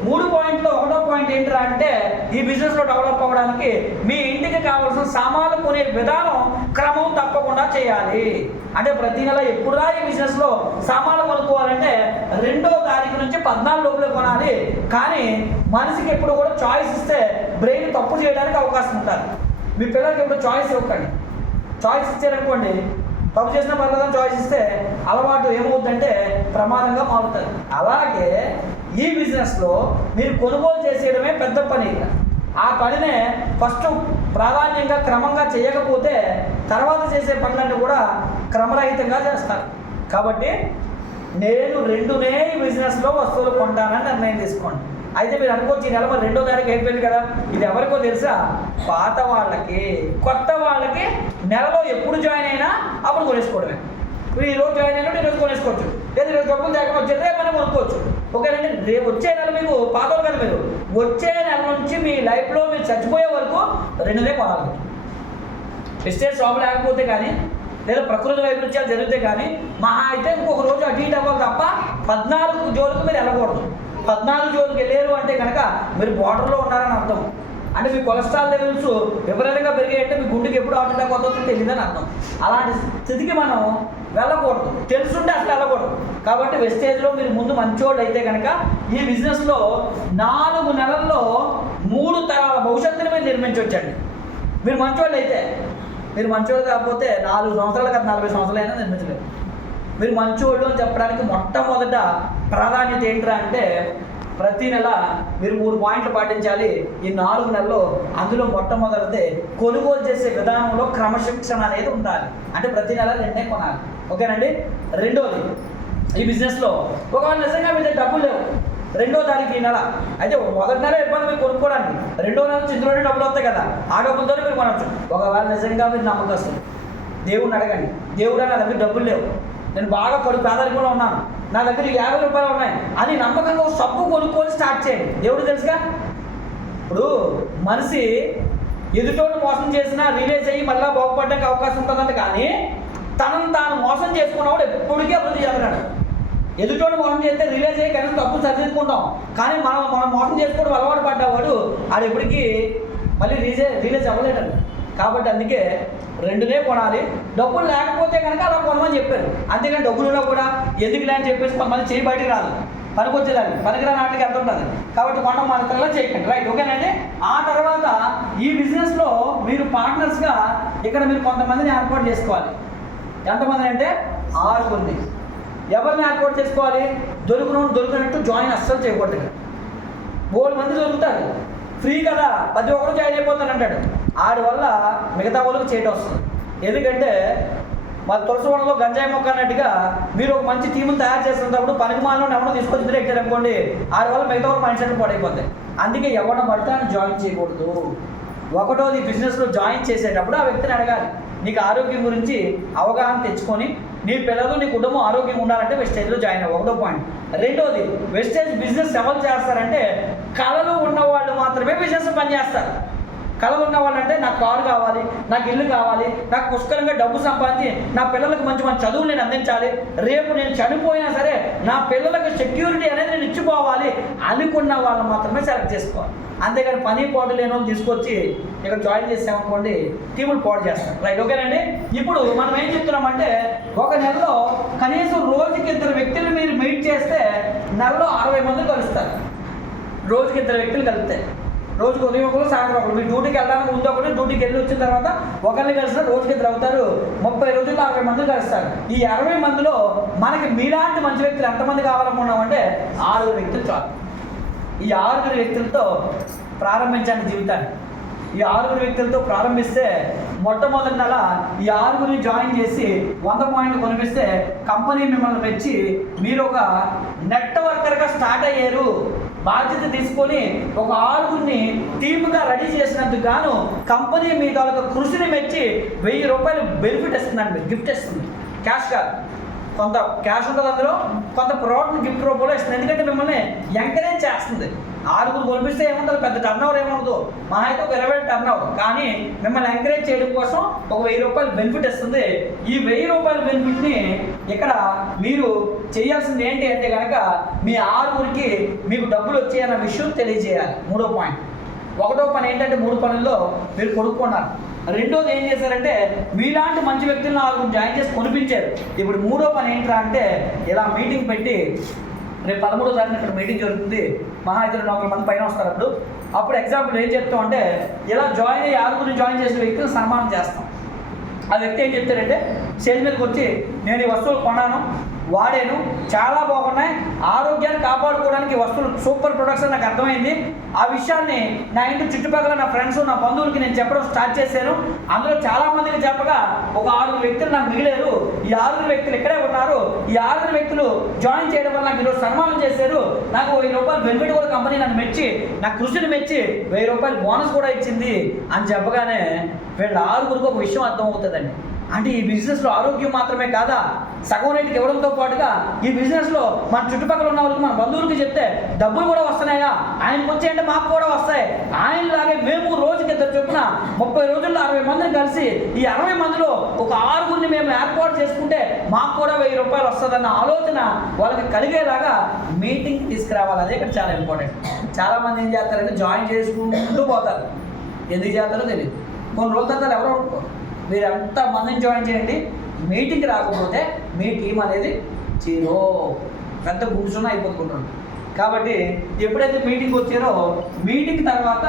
3 పాయింట్లో 1వ పాయింట్ ఏంటంటే అంటే ఈ బిజినెస్లో డెవలప్ అవ్వడానికి మీ ఇంటికి కావాల్సిన సామాన్లు కొనే విధానం క్రమం తప్పకుండా చేయాలి. అంటే ప్రతి నెల ఎప్పుడుదా ఈ బిజినెస్లో సామాన్లు కొనుక్కోవాలంటే 2వ తారీఖు నుంచి 14 లోపలే కొనాలి. కానీ మనిషికి ఎప్పుడు కూడా చాయిస్ ఇస్తే బ్రెయిన్ తప్పు చేయడానికి అవకాశం ఉంటుంది. మీ పిల్లలకి ఎప్పుడు చాయిస్ ఇవ్వకండి. చాయిస్ ఇచ్చారనుకోండి, తప్పు చేసిన పర్లేదని చాయిస్ ఇస్తే అలవాటు ఏమవుతుందంటే ప్రమాదంగా మారుతుంది. అలాగే ఈ బిజినెస్లో మీరు కొనుగోలు చేసేయడమే పెద్ద పని. ఆ పనినే ఫస్ట్ ప్రాధాన్యంగా క్రమంగా చేయకపోతే తర్వాత చేసే పనులన్నీ కూడా క్రమరహితంగా చేస్తారు. కాబట్టి నేను 2నే ఈ బిజినెస్లో వస్తువులు కొంటానని నిర్ణయం తీసుకోండి. అయితే మీరు అనుకోవచ్చు ఈ నెల మరి 2వ తారీఖు అయిపోయింది కదా, ఇది ఎవరికో తెలుసా? పాత వాళ్ళకి. కొత్త వాళ్ళకి నెలలో ఎప్పుడు జాయిన్ అయినా అప్పుడు కొనేసుకోవడమే. మీరు ఈరోజు జాయిన్ అయినట్టు ఈరోజు కొనేసుకోవచ్చు, లేదా ఈరోజు డబ్బులు తేకుండా వచ్చేది రేపు కొనుక్కోవచ్చు. ఓకేనండి, రేపు వచ్చే నెల మీకు పాతలు కదా, మీరు వచ్చే నెల నుంచి మీ లైఫ్లో మీరు చచ్చిపోయే వరకు 2నే కొనాలి. వెస్టేజ్ షాప్ లేకపోతే కానీ, లేదా ప్రకృతి వైపరీత్యాలు జరిగితే కానీ మహా అయితే ఇంకొక రోజు అటు ఇటు అవ్వాలి తప్ప 14 జోలికి మీరు వెళ్ళకూడదు. 14 జోలికి వెళ్ళారు అంటే కనుక మీరు బార్డర్లో ఉన్నారని అర్థం. అంటే మీ కొలెస్ట్రాల్ లెవెల్స్ విపరీతంగా పెరిగాయంటే మీ గుండెకి ఎప్పుడు హార్ట్ అటాక్ అవుతుందో తెలియదని అర్థం. అలాంటి స్థితికి మనం వెళ్ళకూడదు, తెలుసుంటే అసలు వెళ్ళకూడదు. కాబట్టి వెస్టేజ్లో మీరు ముందు మంచోళ్ళు అయితే కనుక ఈ బిజినెస్లో 4 నెలల్లో 3 తరాల భవిష్యత్తుని మీరు నిర్మించవచ్చండి. మీరు మంచోళ్ళు అయితే. మీరు మంచోళ్ళు కాకపోతే 4 సంవత్సరాలు కదా 40 సంవత్సరాలైనా నిర్మించలేరు. మీరు మంచోళ్ళు అని చెప్పడానికి మొట్టమొదట ప్రాధాన్యత ఏంట్రా అంటే ప్రతి నెల మీరు 3 పాయింట్లు పాటించాలి ఈ 4 నెలల్లో. అందులో మొట్టమొదటిదే కొనుగోలు చేసే విధానంలో క్రమశిక్షణ అనేది ఉండాలి. అంటే ప్రతి నెల 2నే కొనాలి. ఓకేనండి. రెండోది ఈ బిజినెస్లో ఒకవేళ నిజంగా మీ దగ్గర డబ్బులు లేవు, 2వ తారీఖు ఈ నెల అయితే మొదటి నెల ఇబ్బంది మీరు కొనుక్కోవడానికి, 2వ నెల నుంచి ఇందులోనే డబ్బులు వస్తాయి కదా, ఆ డబ్బులతోనే మీరు కొనవచ్చు. ఒకవేళ నిజంగా మీరు నమ్మకస్తులు, దేవుడిని అడగండి, దేవుడా నా దగ్గర డబ్బులు లేవు, నేను బాగా పేదరికంలో ఉన్నాను, నా దగ్గర 50 రూపాయలు ఉన్నాయి అని నమ్మకంగా ఒక సబ్బు కొనుక్కొని స్టార్ట్ చేయండి. దేవుడు తెలుసుగా. ఇప్పుడు మనిషి ఎదుటోడు మోసం చేసినా రిలీజ్ అయ్యి మళ్ళీ బాగుపడడానికి అవకాశం ఉంటుందంట, కానీ తనను తాను మోసం చేసుకున్నవాడు ఎప్పటికీ అభివృద్ధి చెందగలడు. ఎదుటోడు మోసం చేస్తే రిలీజ్ అయ్యి కనీసం తప్పులు సరిదిద్దుకుంటాం, కానీ మనం మోసం చేసుకోవడం అలవాటు పడ్డవాడు ఆడు ఎప్పటికీ మళ్ళీ రిలీజ్ అవ్వలేడండి. కాబట్టి అందుకే 2నే కొనాలి. డబ్బులు లేకపోతే కనుక అలా కొనమని చెప్పారు, అంతేగాని డబ్బులలో కూడా ఎందుకు లేని చెప్పేసి కొంతమంది చేయి బయటికి రాదు, పనికొచ్చేదాన్ని పనికిరాని వాటికి ఎంత ఉంటుంది. కాబట్టి కొనడం మనకల్లా చేయకండి, రైట్, ఓకేనండి. ఆ తర్వాత ఈ బిజినెస్లో మీరు పార్ట్నర్స్గా ఇక్కడ మీరు కొంతమందిని ఏర్పాటు చేసుకోవాలి. ఎంతమంది అంటే 6. ఎవరిని ఏర్పాటు చేసుకోవాలి? దొరికినట్టు జాయిన్ అస్సలు చేయకూడదు. 3 మంది దొరుకుతారు, ఫ్రీ కదా, ప్రతి ఒక్కరు జాయిన్ అయిపోతాను అంటాడు. ఆడి వల్ల మిగతా వాళ్ళకి చేయటం వస్తుంది. ఎందుకంటే మా తులసివనంలో గంజాయి మొక్క అన్నట్టుగా మీరు ఒక మంచి టీంని తయారు చేస్తున్నప్పుడు పనికి మాలను ఎవరో తీసుకొచ్చి ఎక్కారు అనుకోండి, ఆడి వల్ల మిగతా వాళ్ళ మైండ్ సెట్ పడైపోతాయి. అందుకే ఎవరిని పడితే అని జాయిన్ చేయకూడదు. ఒకటోది బిజినెస్లో జాయిన్ చేసేటప్పుడు ఆ వ్యక్తిని అడగాలి, నీకు ఆరోగ్యం గురించి అవగాహన తెచ్చుకొని నీ పిల్లలు నీ కుటుంబం ఆరోగ్యంగా ఉండాలంటే వెస్టేజ్లో జాయిన్ అవ్వ. 1వ పాయింట్. 2వది, వెస్టేజ్ బిజినెస్ ఎవరు చేస్తారంటే కళలు ఉన్నవాళ్ళు మాత్రమే బిజినెస్ పనిచేస్తారు. కళలు ఉన్నవాళ్ళు అంటే నాకు కారు కావాలి, నాకు ఇల్లు కావాలి, నాకు పుష్కలంగా డబ్బు సంపాదించి నా పిల్లలకు మంచి చదువులు నేను అందించాలి, రేపు నేను చనిపోయినా సరే నా పిల్లలకు సెక్యూరిటీ అనేది నేను ఇచ్చిపోవాలి అనుకున్న వాళ్ళు మాత్రమే సెలెక్ట్ చేసుకోవాలి. అంతేగాని పని పాటు లేని వాళ్ళు తీసుకొచ్చి ఇక్కడ జాయిన్ చేసామనుకోండి టీములు పాటు చేస్తాం, రైట్, ఓకేనండి. ఇప్పుడు మనం ఏం చెప్తున్నామంటే ఒక నెలలో కనీసం రోజుకి 2 వ్యక్తులు మీరు మీట్ చేస్తే నెలలో 60 మంది కలుస్తారు. రోజుకి 2 వ్యక్తులు కలిపితే రోజుకి ఉదయం ఒకరు సాయంత్రం ఒకరు, మీరు డ్యూటీకి వెళ్ళడానికి ముందు ఒకరు, డ్యూటీకి వెళ్ళి వచ్చిన తర్వాత ఒకరిని కలిసిన రోజుకి 2 అవుతారు. 30 రోజుల్లో 60 మంది కలుస్తారు. ఈ 60 మందిలో మనకి మీలాంటి మంచి వ్యక్తులు ఎంతమంది కావాలనుకున్నామంటే 6 వ్యక్తులు చాలు. ఈ 6 వ్యక్తులతో ప్రారంభించండి జీవితాన్ని. ఈ 6 వ్యక్తులతో ప్రారంభిస్తే మొట్టమొదటి నెల ఈ 6 జాయిన్ చేసి 100 పాయింట్లు కొనిపిస్తే కంపెనీ మిమ్మల్ని మెచ్చి మీరు ఒక నెట్వర్కర్గా స్టార్ట్ అయ్యారు. బాధ్యత తీసుకొని ఒక 6 టీమ్గా రెడీ చేసినందుకు గాను కంపెనీ మీ తాలూకా కృషిని మెచ్చి 1000 రూపాయలు బెనిఫిట్ ఇస్తుందండి, గిఫ్ట్ ఇస్తుంది. క్యాష్ కాదు, కొంత క్యాష్ ఉంటుంది, అందులో కొంత ప్రోడక్ట్ గిఫ్ట్ రూపంలో ఇస్తుంది. ఎందుకంటే మిమ్మల్ని ఎంకరేజ్ చేస్తుంది. 6 కొనిపిస్తే ఏముంటుంది, పెద్ద టర్న్ ఓవర్ ఏముండదు, మా అయితే ఒక 20 టర్న్ ఓవర్, కానీ మిమ్మల్ని ఎంకరేజ్ చేయడం కోసం ఒక 1000 రూపాయలు బెనిఫిట్ ఇస్తుంది. ఈ 1000 రూపాయల బెనిఫిట్ని ఇక్కడ మీరు చేయాల్సింది ఏంటి అంటే కనుక మీ 6 మీకు డబ్బులు వచ్చాయన్న విషయం తెలియజేయాలి. 3వ పాయింట్. 1వ పని ఏంటంటే 3 పనుల్లో మీరు కొనుక్కున్నారు. 2వది ఏం చేశారంటే మీలాంటి మంచి వ్యక్తులను 6 జాయిన్ చేసి కొనిపించారు. ఇప్పుడు 3వ పని ఏంట్రా అంటే ఇలా మీటింగ్ పెట్టి రేపు 13వ తారీఖున ఇక్కడ మీటింగ్ జరుగుతుంది, మహా అయితే 400 మంది పైన వస్తారు. అప్పుడు ఎగ్జాంపుల్ ఏం చెప్తాం అంటే ఇలా జాయిన్ అయ్యి 6 జాయిన్ చేసిన వ్యక్తిని సన్మానం చేస్తాం. ఆ వ్యక్తి ఏం చెప్తాడంటే స్టేజ్ మీదకి వచ్చి నేను ఈ వస్తువులు కొన్నాను, వాడాను, చాలా బాగున్నాయి, ఆరోగ్యాన్ని కాపాడుకోవడానికి వస్తువులు సూపర్ ప్రొడక్ట్స్ అని నాకు అర్థమైంది. ఆ విషయాన్ని నా ఇంటి చుట్టుపక్కల నా ఫ్రెండ్స్ నా బంధువులకి నేను చెప్పడం స్టార్ట్ చేశాను. అందులో చాలామందికి చెప్పగా ఒక 6 వ్యక్తులు నాకు మిగిలేరు. ఈ 6 వ్యక్తులు ఇక్కడే ఉన్నారు. ఈ 6 వ్యక్తులు జాయిన్ చేయడం వల్ల నాకు ఈరోజు సన్మానం చేశారు. నాకు 1000 రూపాయలు బెనిఫిట్ కూడా కంపెనీ నన్ను మెచ్చి నా కృషిని మెచ్చి 1000 రూపాయలు బోనస్ కూడా ఇచ్చింది అని చెప్పగానే వీళ్ళ 6 ఒక విషయం అర్థం అవుతుందండి. అంటే ఈ బిజినెస్లో ఆరోగ్యం మాత్రమే కాదా, సగం రేటుకి ఇవ్వడంతో పాటుగా ఈ బిజినెస్లో మన చుట్టుపక్కల ఉన్న వాళ్ళకి మన బంధువులకి చెప్తే డబ్బులు కూడా వస్తున్నాయా, ఆయనకు వచ్చాయంటే మాకు కూడా వస్తాయి. ఆయనలాగే మేము రోజుకి 2 చొప్పున 30 రోజుల్లో 60 మందిని కలిసి ఈ 60 మందిలో ఒక 6 మేము ఏర్పాటు చేసుకుంటే మాకు కూడా 1000 రూపాయలు వస్తుందన్న ఆలోచన వాళ్ళకి కలిగేలాగా మీటింగ్ తీసుకురావాలి. అదే ఇక్కడ చాలా ఇంపార్టెంట్. చాలామంది ఏం చేస్తారంటే జాయిన్ చేసుకుంటూ పోతారు, ఎందుకు చేస్తారో తెలియదు. కొన్ని రోజుల తర్వాత ఎవరో అనుకోరు. మీరు ఎంత మందిని జాయిన్ చేయండి, మీటింగ్కి రాకపోతే మీ టీం అనేది 0 పెద్ద గుంజున అయిపోతుంటుంది. కాబట్టి ఎప్పుడైతే మీటింగ్కి వచ్చారో మీటింగ్ తర్వాత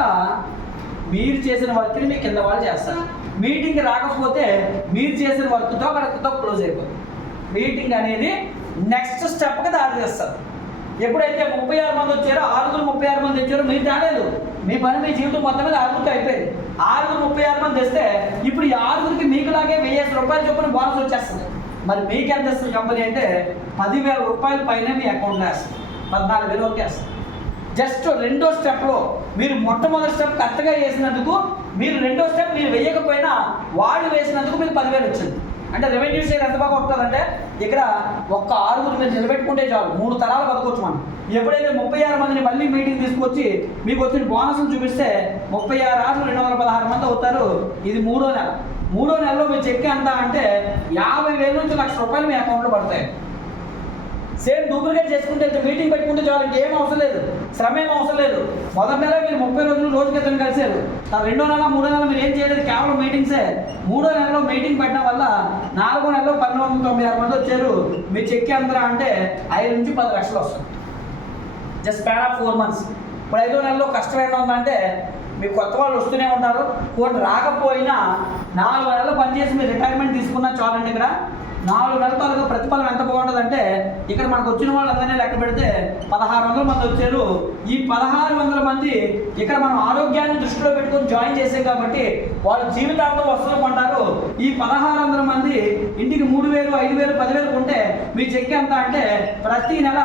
మీరు చేసిన వర్క్ని మీ కింద వాళ్ళు చేస్తారు. మీటింగ్కి రాకపోతే మీరు చేసిన వర్క్తో అక్కడితో క్లోజ్ అయిపోతుంది. మీటింగ్ అనేది నెక్స్ట్ స్టెప్కి దారి చేస్తారు. ఎప్పుడైతే 36 మంది వచ్చారో 36 మంది వచ్చారో మీరు తేలేదు, మీ పని మీ జీవితం మొత్తం మీద 6 అయిపోయింది. 36 మంది తెస్తే ఇప్పుడు ఈ 6 మీకులాగే 1000 రూపాయలు చొప్పున బోనస్ వచ్చేస్తుంది. మరి మీకు ఎంత ఇస్తుంది కంపెనీ అంటే 10,000 రూపాయల పైన మీ అకౌంట్లో వేస్తుంది, 14,000 వరకు వేస్తుంది. జస్ట్ రెండో స్టెప్లో మీరు మొట్టమొదటి స్టెప్ కరెక్ట్గా వేసినందుకు, మీరు రెండో స్టెప్ మీరు వేయకపోయినా వాడు వేసినందుకు మీకు 10,000 వచ్చింది. అంటే రెవెన్యూ షేర్ ఎంత బాగా వస్తుందంటే ఇక్కడ ఒక్క 6 మీరు నిలబెట్టుకుంటే చాలు, 3 తరాలు బతకొచ్చు మనం. ఎప్పుడైతే 36 మందిని మళ్ళీ మీటింగ్ తీసుకొచ్చి మీకు వచ్చిన బోనస్లు చూపిస్తే 36 6 216 మంది అవుతారు. ఇది 3వ నెల. 3వ నెలలో మీరు చెక్ ఎంత అంటే 50,000 నుంచి 1,00,000 రూపాయలు మీ అకౌంట్లో పడతాయి. సేమ్ డూప్లికేట్ చేసుకుంటే మీటింగ్ పెట్టుకుంటే చాలు, ఇంకేం అవసరం లేదు, శ్రమ ఏం అవసరం లేదు. మొదటి నెల మీరు 30 రోజులు రోజుకి ఇద్దరు కలిసారు. రెండో నెల 3వ నెల మీరు ఏం చేయలేదు, కేవలం మీటింగ్సే. 3వ నెలలో మీటింగ్ పెట్టడం వల్ల 4వ నెలలో 1,296 మంది వచ్చారు. మీ చెక్ ఎంత అంటే 5 నుంచి 10 లక్షలు వస్తుంది. Just span of 4 months. ఇప్పుడు 5వ నెలలో కష్టం ఏంటో ఉందంటే మీకు కొత్త వాళ్ళు వస్తూనే ఉంటారు, కొన్ని రాకపోయినా 4 నెలలు పనిచేసి మీరు రిటైర్మెంట్ తీసుకున్నా చాలండి. ఇక్కడ 4 నెలల తాలూకా ప్రతిఫలం ఎంత బాగుంటుందంటే ఇక్కడ మనకు వచ్చిన వాళ్ళందరినీ లెక్క పెడితే 1,600 మంది వచ్చారు. ఈ 1,600 మంది ఇక్కడ మనం ఆరోగ్యాన్ని దృష్టిలో పెట్టుకొని జాయిన్ చేసాం కాబట్టి వాళ్ళు జీవితాంతం వస్తువులు కొంటారు. ఈ 1,600 మంది ఇంటికి 3,000 5,000 10,000 ఉంటే మీ చెక్ ఎంత అంటే ప్రతి నెల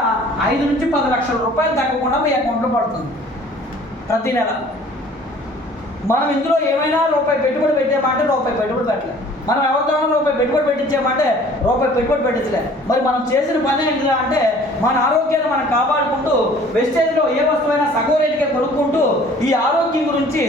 5 నుంచి 10 లక్షల రూపాయలు తగ్గకుండా మీ అకౌంట్లో పడుతుంది ప్రతి నెల. మనం ఇందులో ఏమైనా రూపాయి పెట్టుబడి పెట్టామంటే రూపాయి పెట్టుబడి పెట్టలే, మనం ఎవరితో రూపాయి పెట్టుబడి పెట్టించామంటే రూపాయి పెట్టుబడి పెట్టించలే. మరి మనం చేసిన పని ఏంటిదా అంటే మన ఆరోగ్యాన్ని మనం కాపాడుకుంటూ వెస్టేజ్లో ఏ వస్తువైనా సగం రేటుకే కొనుక్కుంటూ ఈ ఆరోగ్యం గురించి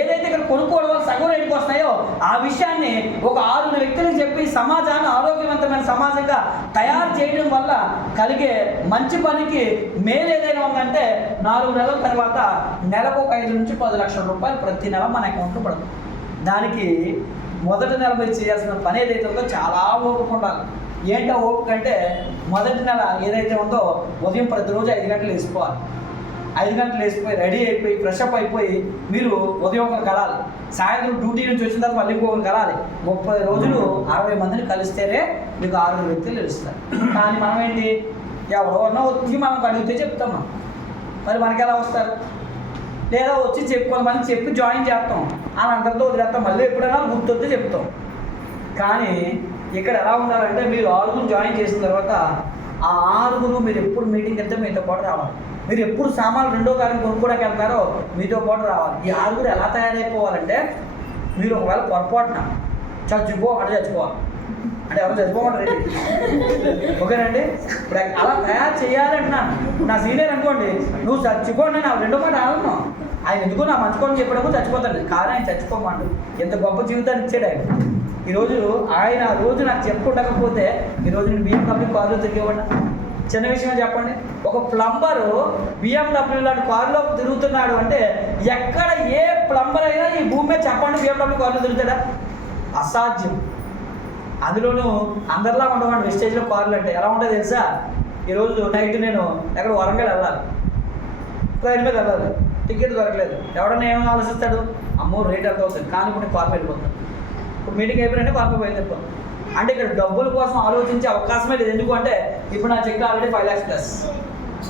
ఏదైతే ఇక్కడ కొనుక్కోవడం వల్ల సగం రేటుకి వస్తాయో ఆ విషయాన్ని ఒక 6 వ్యక్తులకు చెప్పి సమాజాన్ని ఆరోగ్యవంతమైన సమాజంగా తయారు చేయడం వల్ల కలిగే మంచి పనికి మేలు ఏదైనా ఉందంటే 4 నెలల తర్వాత నెలకు 5 నుంచి 10 లక్షల రూపాయలు ప్రతి నెల మన అకౌంట్లో పడుతుంది. దానికి మొదటి నెల మీరు చేయాల్సిన పని ఏదైతే ఉందో చాలా ఓపిక ఉండాలి. ఏంటో ఓపిక అంటే మొదటి నెల ఏదైతే ఉందో ఉదయం ప్రతిరోజు 5 గంటలు వేసుకోవాలి. 5 గంటలు వేసిపోయి రెడీ అయిపోయి ఫ్రెష్ అప్ అయిపోయి మీరు ఉదయం ఒకరు కలాలి, సాయంత్రం డ్యూటీ నుంచి వచ్చిన తర్వాత మళ్ళీ ఇంకొకరు కలాలి. 30 రోజులు 60 మందిని కలిస్తేనే మీకు 6 వ్యక్తులు తెలుస్తారు. కానీ మనం ఏంటి ఎవరన్నా వచ్చి మనం అడిగితే చెప్తాం, మరి మనకి ఎలా వస్తారు? లేదా వచ్చి కొంతమంది చెప్పి జాయిన్ చేస్తాం, అని అందరితో వదిలేస్తాం, మళ్ళీ ఎప్పుడైనా గుర్తొస్తే చెప్తాం. కానీ ఇక్కడ ఎలా ఉండాలంటే మీరు 6 జాయిన్ చేసిన తర్వాత ఆ 6 మీరు ఎప్పుడు మీటింగ్ వెళ్తే మీతో పాటు రావాలి. మీరు ఎప్పుడు సామాన్లు 2వ తారీఖు కొనుక్కోవడానికి వెళ్తారో మీతో పాటు రావాలి. ఈ 6 ఎలా తయారైపోవాలంటే మీరు ఒకవేళ పొరపాటున చచ్చిపో అంటే చచ్చిపోవాలి, అంటే ఎవరు చచ్చిపోమంటారు ఓకేనండి. ఇప్పుడు అలా తయారు చేయాలంటున్నాను. నా సీనియర్ అనుకోండి, నువ్వు చచ్చిపోండి నా 2వ మాట ఆగను, ఆయన ఎందుకో నా మంచుకొని చెప్పడము చచ్చిపోతాడు, కానీ ఆయన చచ్చిపోమండు. ఎంత గొప్ప జీవితాన్ని ఇచ్చాడు ఆయన. ఈరోజు ఆయన రోజు నాకు చెప్పుకుండకపోతే ఈరోజు నేను BMW కారులో తిరిగేవాడినా? చిన్న విషయమే చెప్పండి. ఒక ప్లంబరు BMW లాంటి కారులో తిరుగుతున్నాడు అంటే ఎక్కడ ఏ ప్లంబర్ అయినా ఈ భూమి మీద చెప్పండి BMW కారులో తిరుగుతాడా? అసాధ్యం. అందులోనూ అందరిలా ఉండవండి వెస్టేజ్లో కార్లు అంటే. ఎలా ఉంటుంది తెలుసా? ఈరోజు నైట్ నేను ఎక్కడ వరంగల్ వెళ్ళాలి, ట్రైన్ మీద వెళ్ళాలి, టికెట్ దొరకలేదు. ఎవడన్నా ఏమైనా ఆలోచిస్తాడు, అమ్మో రేట్ ఎంత అవుతుంది, కానీ ఇప్పుడు కార్ వెళ్ళిపోతాను. ఇప్పుడు మీటింగ్ అయిపోయినట్టే కార్ మీద బయలుదేరిపోతాను. అంటే ఇక్కడ డబ్బుల కోసం ఆలోచించే అవకాశమే లేదు. ఎందుకు అంటే ఇప్పుడు నా చెక్ ఆల్రెడీ 5 lakhs ప్లస్.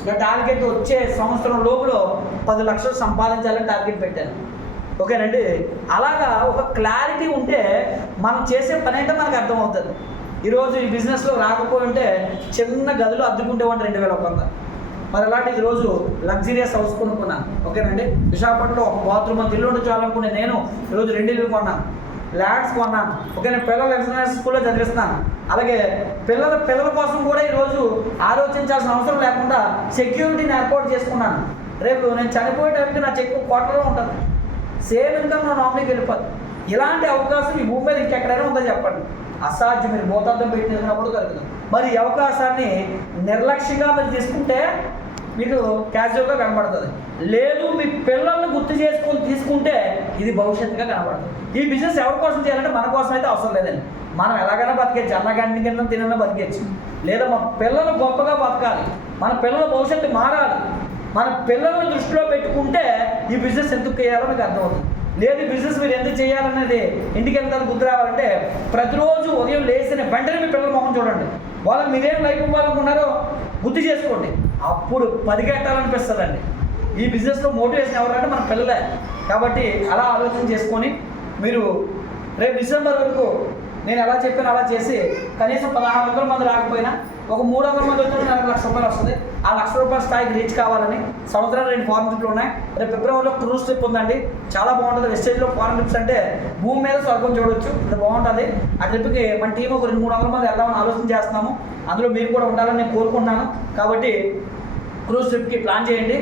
నా టార్గెట్ వచ్చే సంవత్సరం లోపల 10 లక్షలు సంపాదించాలని టార్గెట్ పెట్టాను. ఓకేనండి. అలాగా ఒక క్లారిటీ ఉంటే మనం చేసే పని అయితే మనకు అర్థమవుతుంది. ఈరోజు ఈ బిజినెస్లో రాకపోయి ఉంటే చిన్న గదిలో అద్దుకుంటే ఉంటే 2,100. మరి అలాంటి ఈరోజు లగ్జరియస్ హౌస్ కొనుక్కున్నాను. ఓకేనండి. విశాఖపట్నంలో ఒక బాత్రూమ్ అంత ఇల్లు ఉండాలనుకునే నేను ఈరోజు 2 ఇల్లు కొన్నాను, ల్యాండ్స్ కొన్నాను. ఓకే, నేను పిల్లలు ఇంటర్నేషనల్ స్కూల్లో చదివిస్తున్నాను. అలాగే పిల్లల కోసం కూడా ఈరోజు ఆలోచించాల్సిన అవసరం లేకుండా సెక్యూరిటీని ఏర్పాటు చేసుకున్నాను. రేపు నేను చనిపోయేటప్పుడు నా చెక్ క్వార్టర్లో ఉంటుంది, సేమ్ ఇన్కమ్ నా నామినీకి వెళ్ళిపోతుంది. ఇలాంటి అవకాశం ఈ భూమి మీద ఇంకెక్కడైనా ఉందో చెప్పండి? అసాధ్యం. మీరు భూతార్థం పెట్టినప్పుడు కలుగుతుంది. మరి ఈ అవకాశాన్ని నిర్లక్ష్యంగా మీరు తీసుకుంటే మీకు క్యాజువల్గా కనబడుతుంది. లేదు మీ పిల్లల్ని గుర్తు చేసుకొని తీసుకుంటే ఇది భవిష్యత్తుగా కనబడుతుంది. ఈ బిజినెస్ ఎవరి కోసం చేయాలంటే మన కోసం అయితే అవసరం లేదండి. మనం ఎలాగైనా బతికేచ్చు, అన్నగంటి కింద తినైనా బతికేచ్చు. లేదా మా పిల్లలు గొప్పగా బతకాలి, మన పిల్లల భవిష్యత్తు మారాలి, మన పిల్లల్ని దృష్టిలో పెట్టుకుంటే ఈ బిజినెస్ ఎందుకు చేయాలో మీకు అర్థమవుతుంది. లేదు బిజినెస్ మీరు ఎందుకు చేయాలనేది ఇంటికి వెళ్తారు గుర్తు రావాలంటే ప్రతిరోజు ఉదయం లేచిన వెంటనే మీ పిల్లల మొహం చూడండి. వాళ్ళకి మీరేం లైఫ్ ఇవ్వాలనుకున్నారో గుర్తు చేసుకోండి. అప్పుడు పరిగెట్టాలనిపిస్తుందండి. ఈ బిజినెస్లో మోటివేషన్ ఎవరంటే మన పిల్లలే. కాబట్టి అలా ఆలోచన చేసుకొని మీరు రేపు డిసెంబర్ వరకు నేను ఎలా చెప్పాను అలా చేసి కనీసం 1600 మంది రాకపోయినా ఒక 300 మంది వచ్చినా నాకు ₹1,00,000 వస్తుంది. ఆ ₹1,00,000 స్థాయికి రీచ్ కావాలని సంవత్సరాలు 2 ఫారెన్ ట్రిప్లు ఉన్నాయి. రేపు ఫిబ్రవరిలో క్రూజ్ ట్రిప్ ఉందండి, చాలా బాగుంటుంది. వెస్టేజ్లో ఫారెన్ ట్రిప్స్ అంటే భూమి మీద స్వర్గం చూడొచ్చు, ఇది బాగుంటుంది. ఆ ట్రిప్కి మన టీం ఒక 200-300 మంది వెళ్దామని ఆలోచన చేస్తున్నాము. అందులో మీరు కూడా ఉండాలని నేను కోరుకుంటున్నాను. కాబట్టి క్రూజ్ ట్రిప్కి ప్లాన్ చేయండి.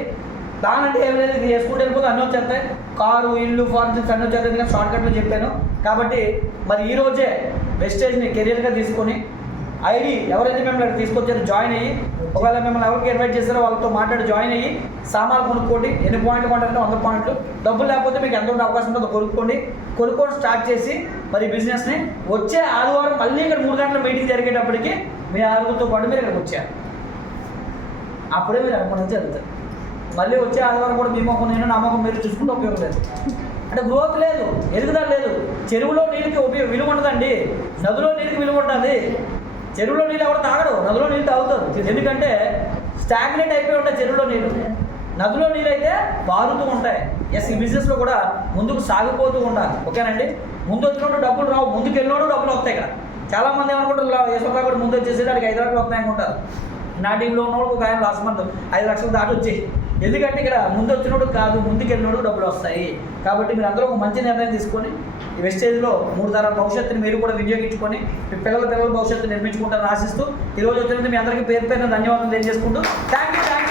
ప్లాన్ అంటే ఏం లేదు, ఇది చేసుకుంటూ వెళ్ళిపోతే అన్నీ వచ్చేస్తాయి. కారు, ఇల్లు, ఫారెన్ ట్రిప్స్ అన్నీ వచ్చేస్తాయి. నేను షార్ట్కట్లో చెప్పాను. కాబట్టి మరి ఈరోజే వెస్టేజ్ని కెరియర్గా తీసుకొని ఐడి ఎవరైతే మిమ్మల్ని అక్కడ తీసుకొచ్చారో జాయిన్ అయ్యి, ఒకవేళ మిమ్మల్ని ఎవరికి ఇన్వైట్ చేస్తారో వాళ్ళతో మాట్లాడి జాయిన్ అయ్యి సామాన్లు కొనుక్కోండి. ఎన్ని పాయింట్లు కొంటారంటే 100 పాయింట్లు. డబ్బులు లేకపోతే మీకు ఎంత ఉండే అవకాశం ఉంటుందో కొనుక్కొని స్టార్ట్ చేసి మరి బిజినెస్ని వచ్చే ఆదివారం మళ్ళీ ఇక్కడ 3 గంటల మీటింగ్ జరిగేటప్పటికి మీ ఆరుగురితో పాటు మీరు ఇక్కడికి వచ్చారు. అప్పుడే మీరు అనుకున్నది జరుగుతుంది. మళ్ళీ వచ్చే ఆదివారం కూడా మీ మొహం నేను నా మొహం మీరు చూసుకుంటే ఉపయోగం లేదు. అంటే గ్రోత్ లేదు, ఎదుగుదల లేదు. చెరువులో నీళ్ళకి విలువ ఉండదండి, నదిలో నీళ్ళకి విలువ ఉంటుంది. చెరువులో నీళ్ళు ఎవరు తాగరు, నదిలో నీళ్ళు తాగుతారు. ఎందుకంటే స్టాగ్నేట్ అయిపోయి ఉంటాయి చెరువులో నీళ్ళు. నదిలో నీళ్ళు అయితే పారుతూ ఉంటాయి. ఎస్, ఈ బిజినెస్లో కూడా ముందుకు సాగిపోతూ ఉండాలి. ఓకేనండి. ముందు వచ్చినప్పుడు డబ్బులు రావు, ముందుకు వెళ్ళినప్పుడు డబ్బులు వస్తాయి. ఇక్కడ చాలామంది ఏమనుకుంటారు యశ్వరా కూడా ముందు వచ్చేసి దానికి 5 లక్షలు వస్తాయి అనుకుంటారు. నా టీంలో ఉన్నవాడు ఒక ఆయన లాస్ట్ మంత్ 5 లక్షలు దాటి వచ్చాయి. ఎందుకంటే ఇక్కడ ముందు వచ్చినప్పుడు కాదు, ముందుకు వెళ్ళినప్పుడు డబ్బులు వస్తాయి. కాబట్టి మీరు అందరూ ఒక మంచి నిర్ణయం తీసుకొని ఈ వెస్టేజ్లో 3 తరాల భవిష్యత్తుని మీరు కూడా వినియోగించుకొని మీ పిల్లల భవిష్యత్తు నిర్మించుకుంటారని ఆశిస్తూ ఈరోజు వచ్చినందుకు మీ అందరికీ పేరు ధన్యవాదాలు తెలియజేసుకుంటూ థ్యాంక్ యూ.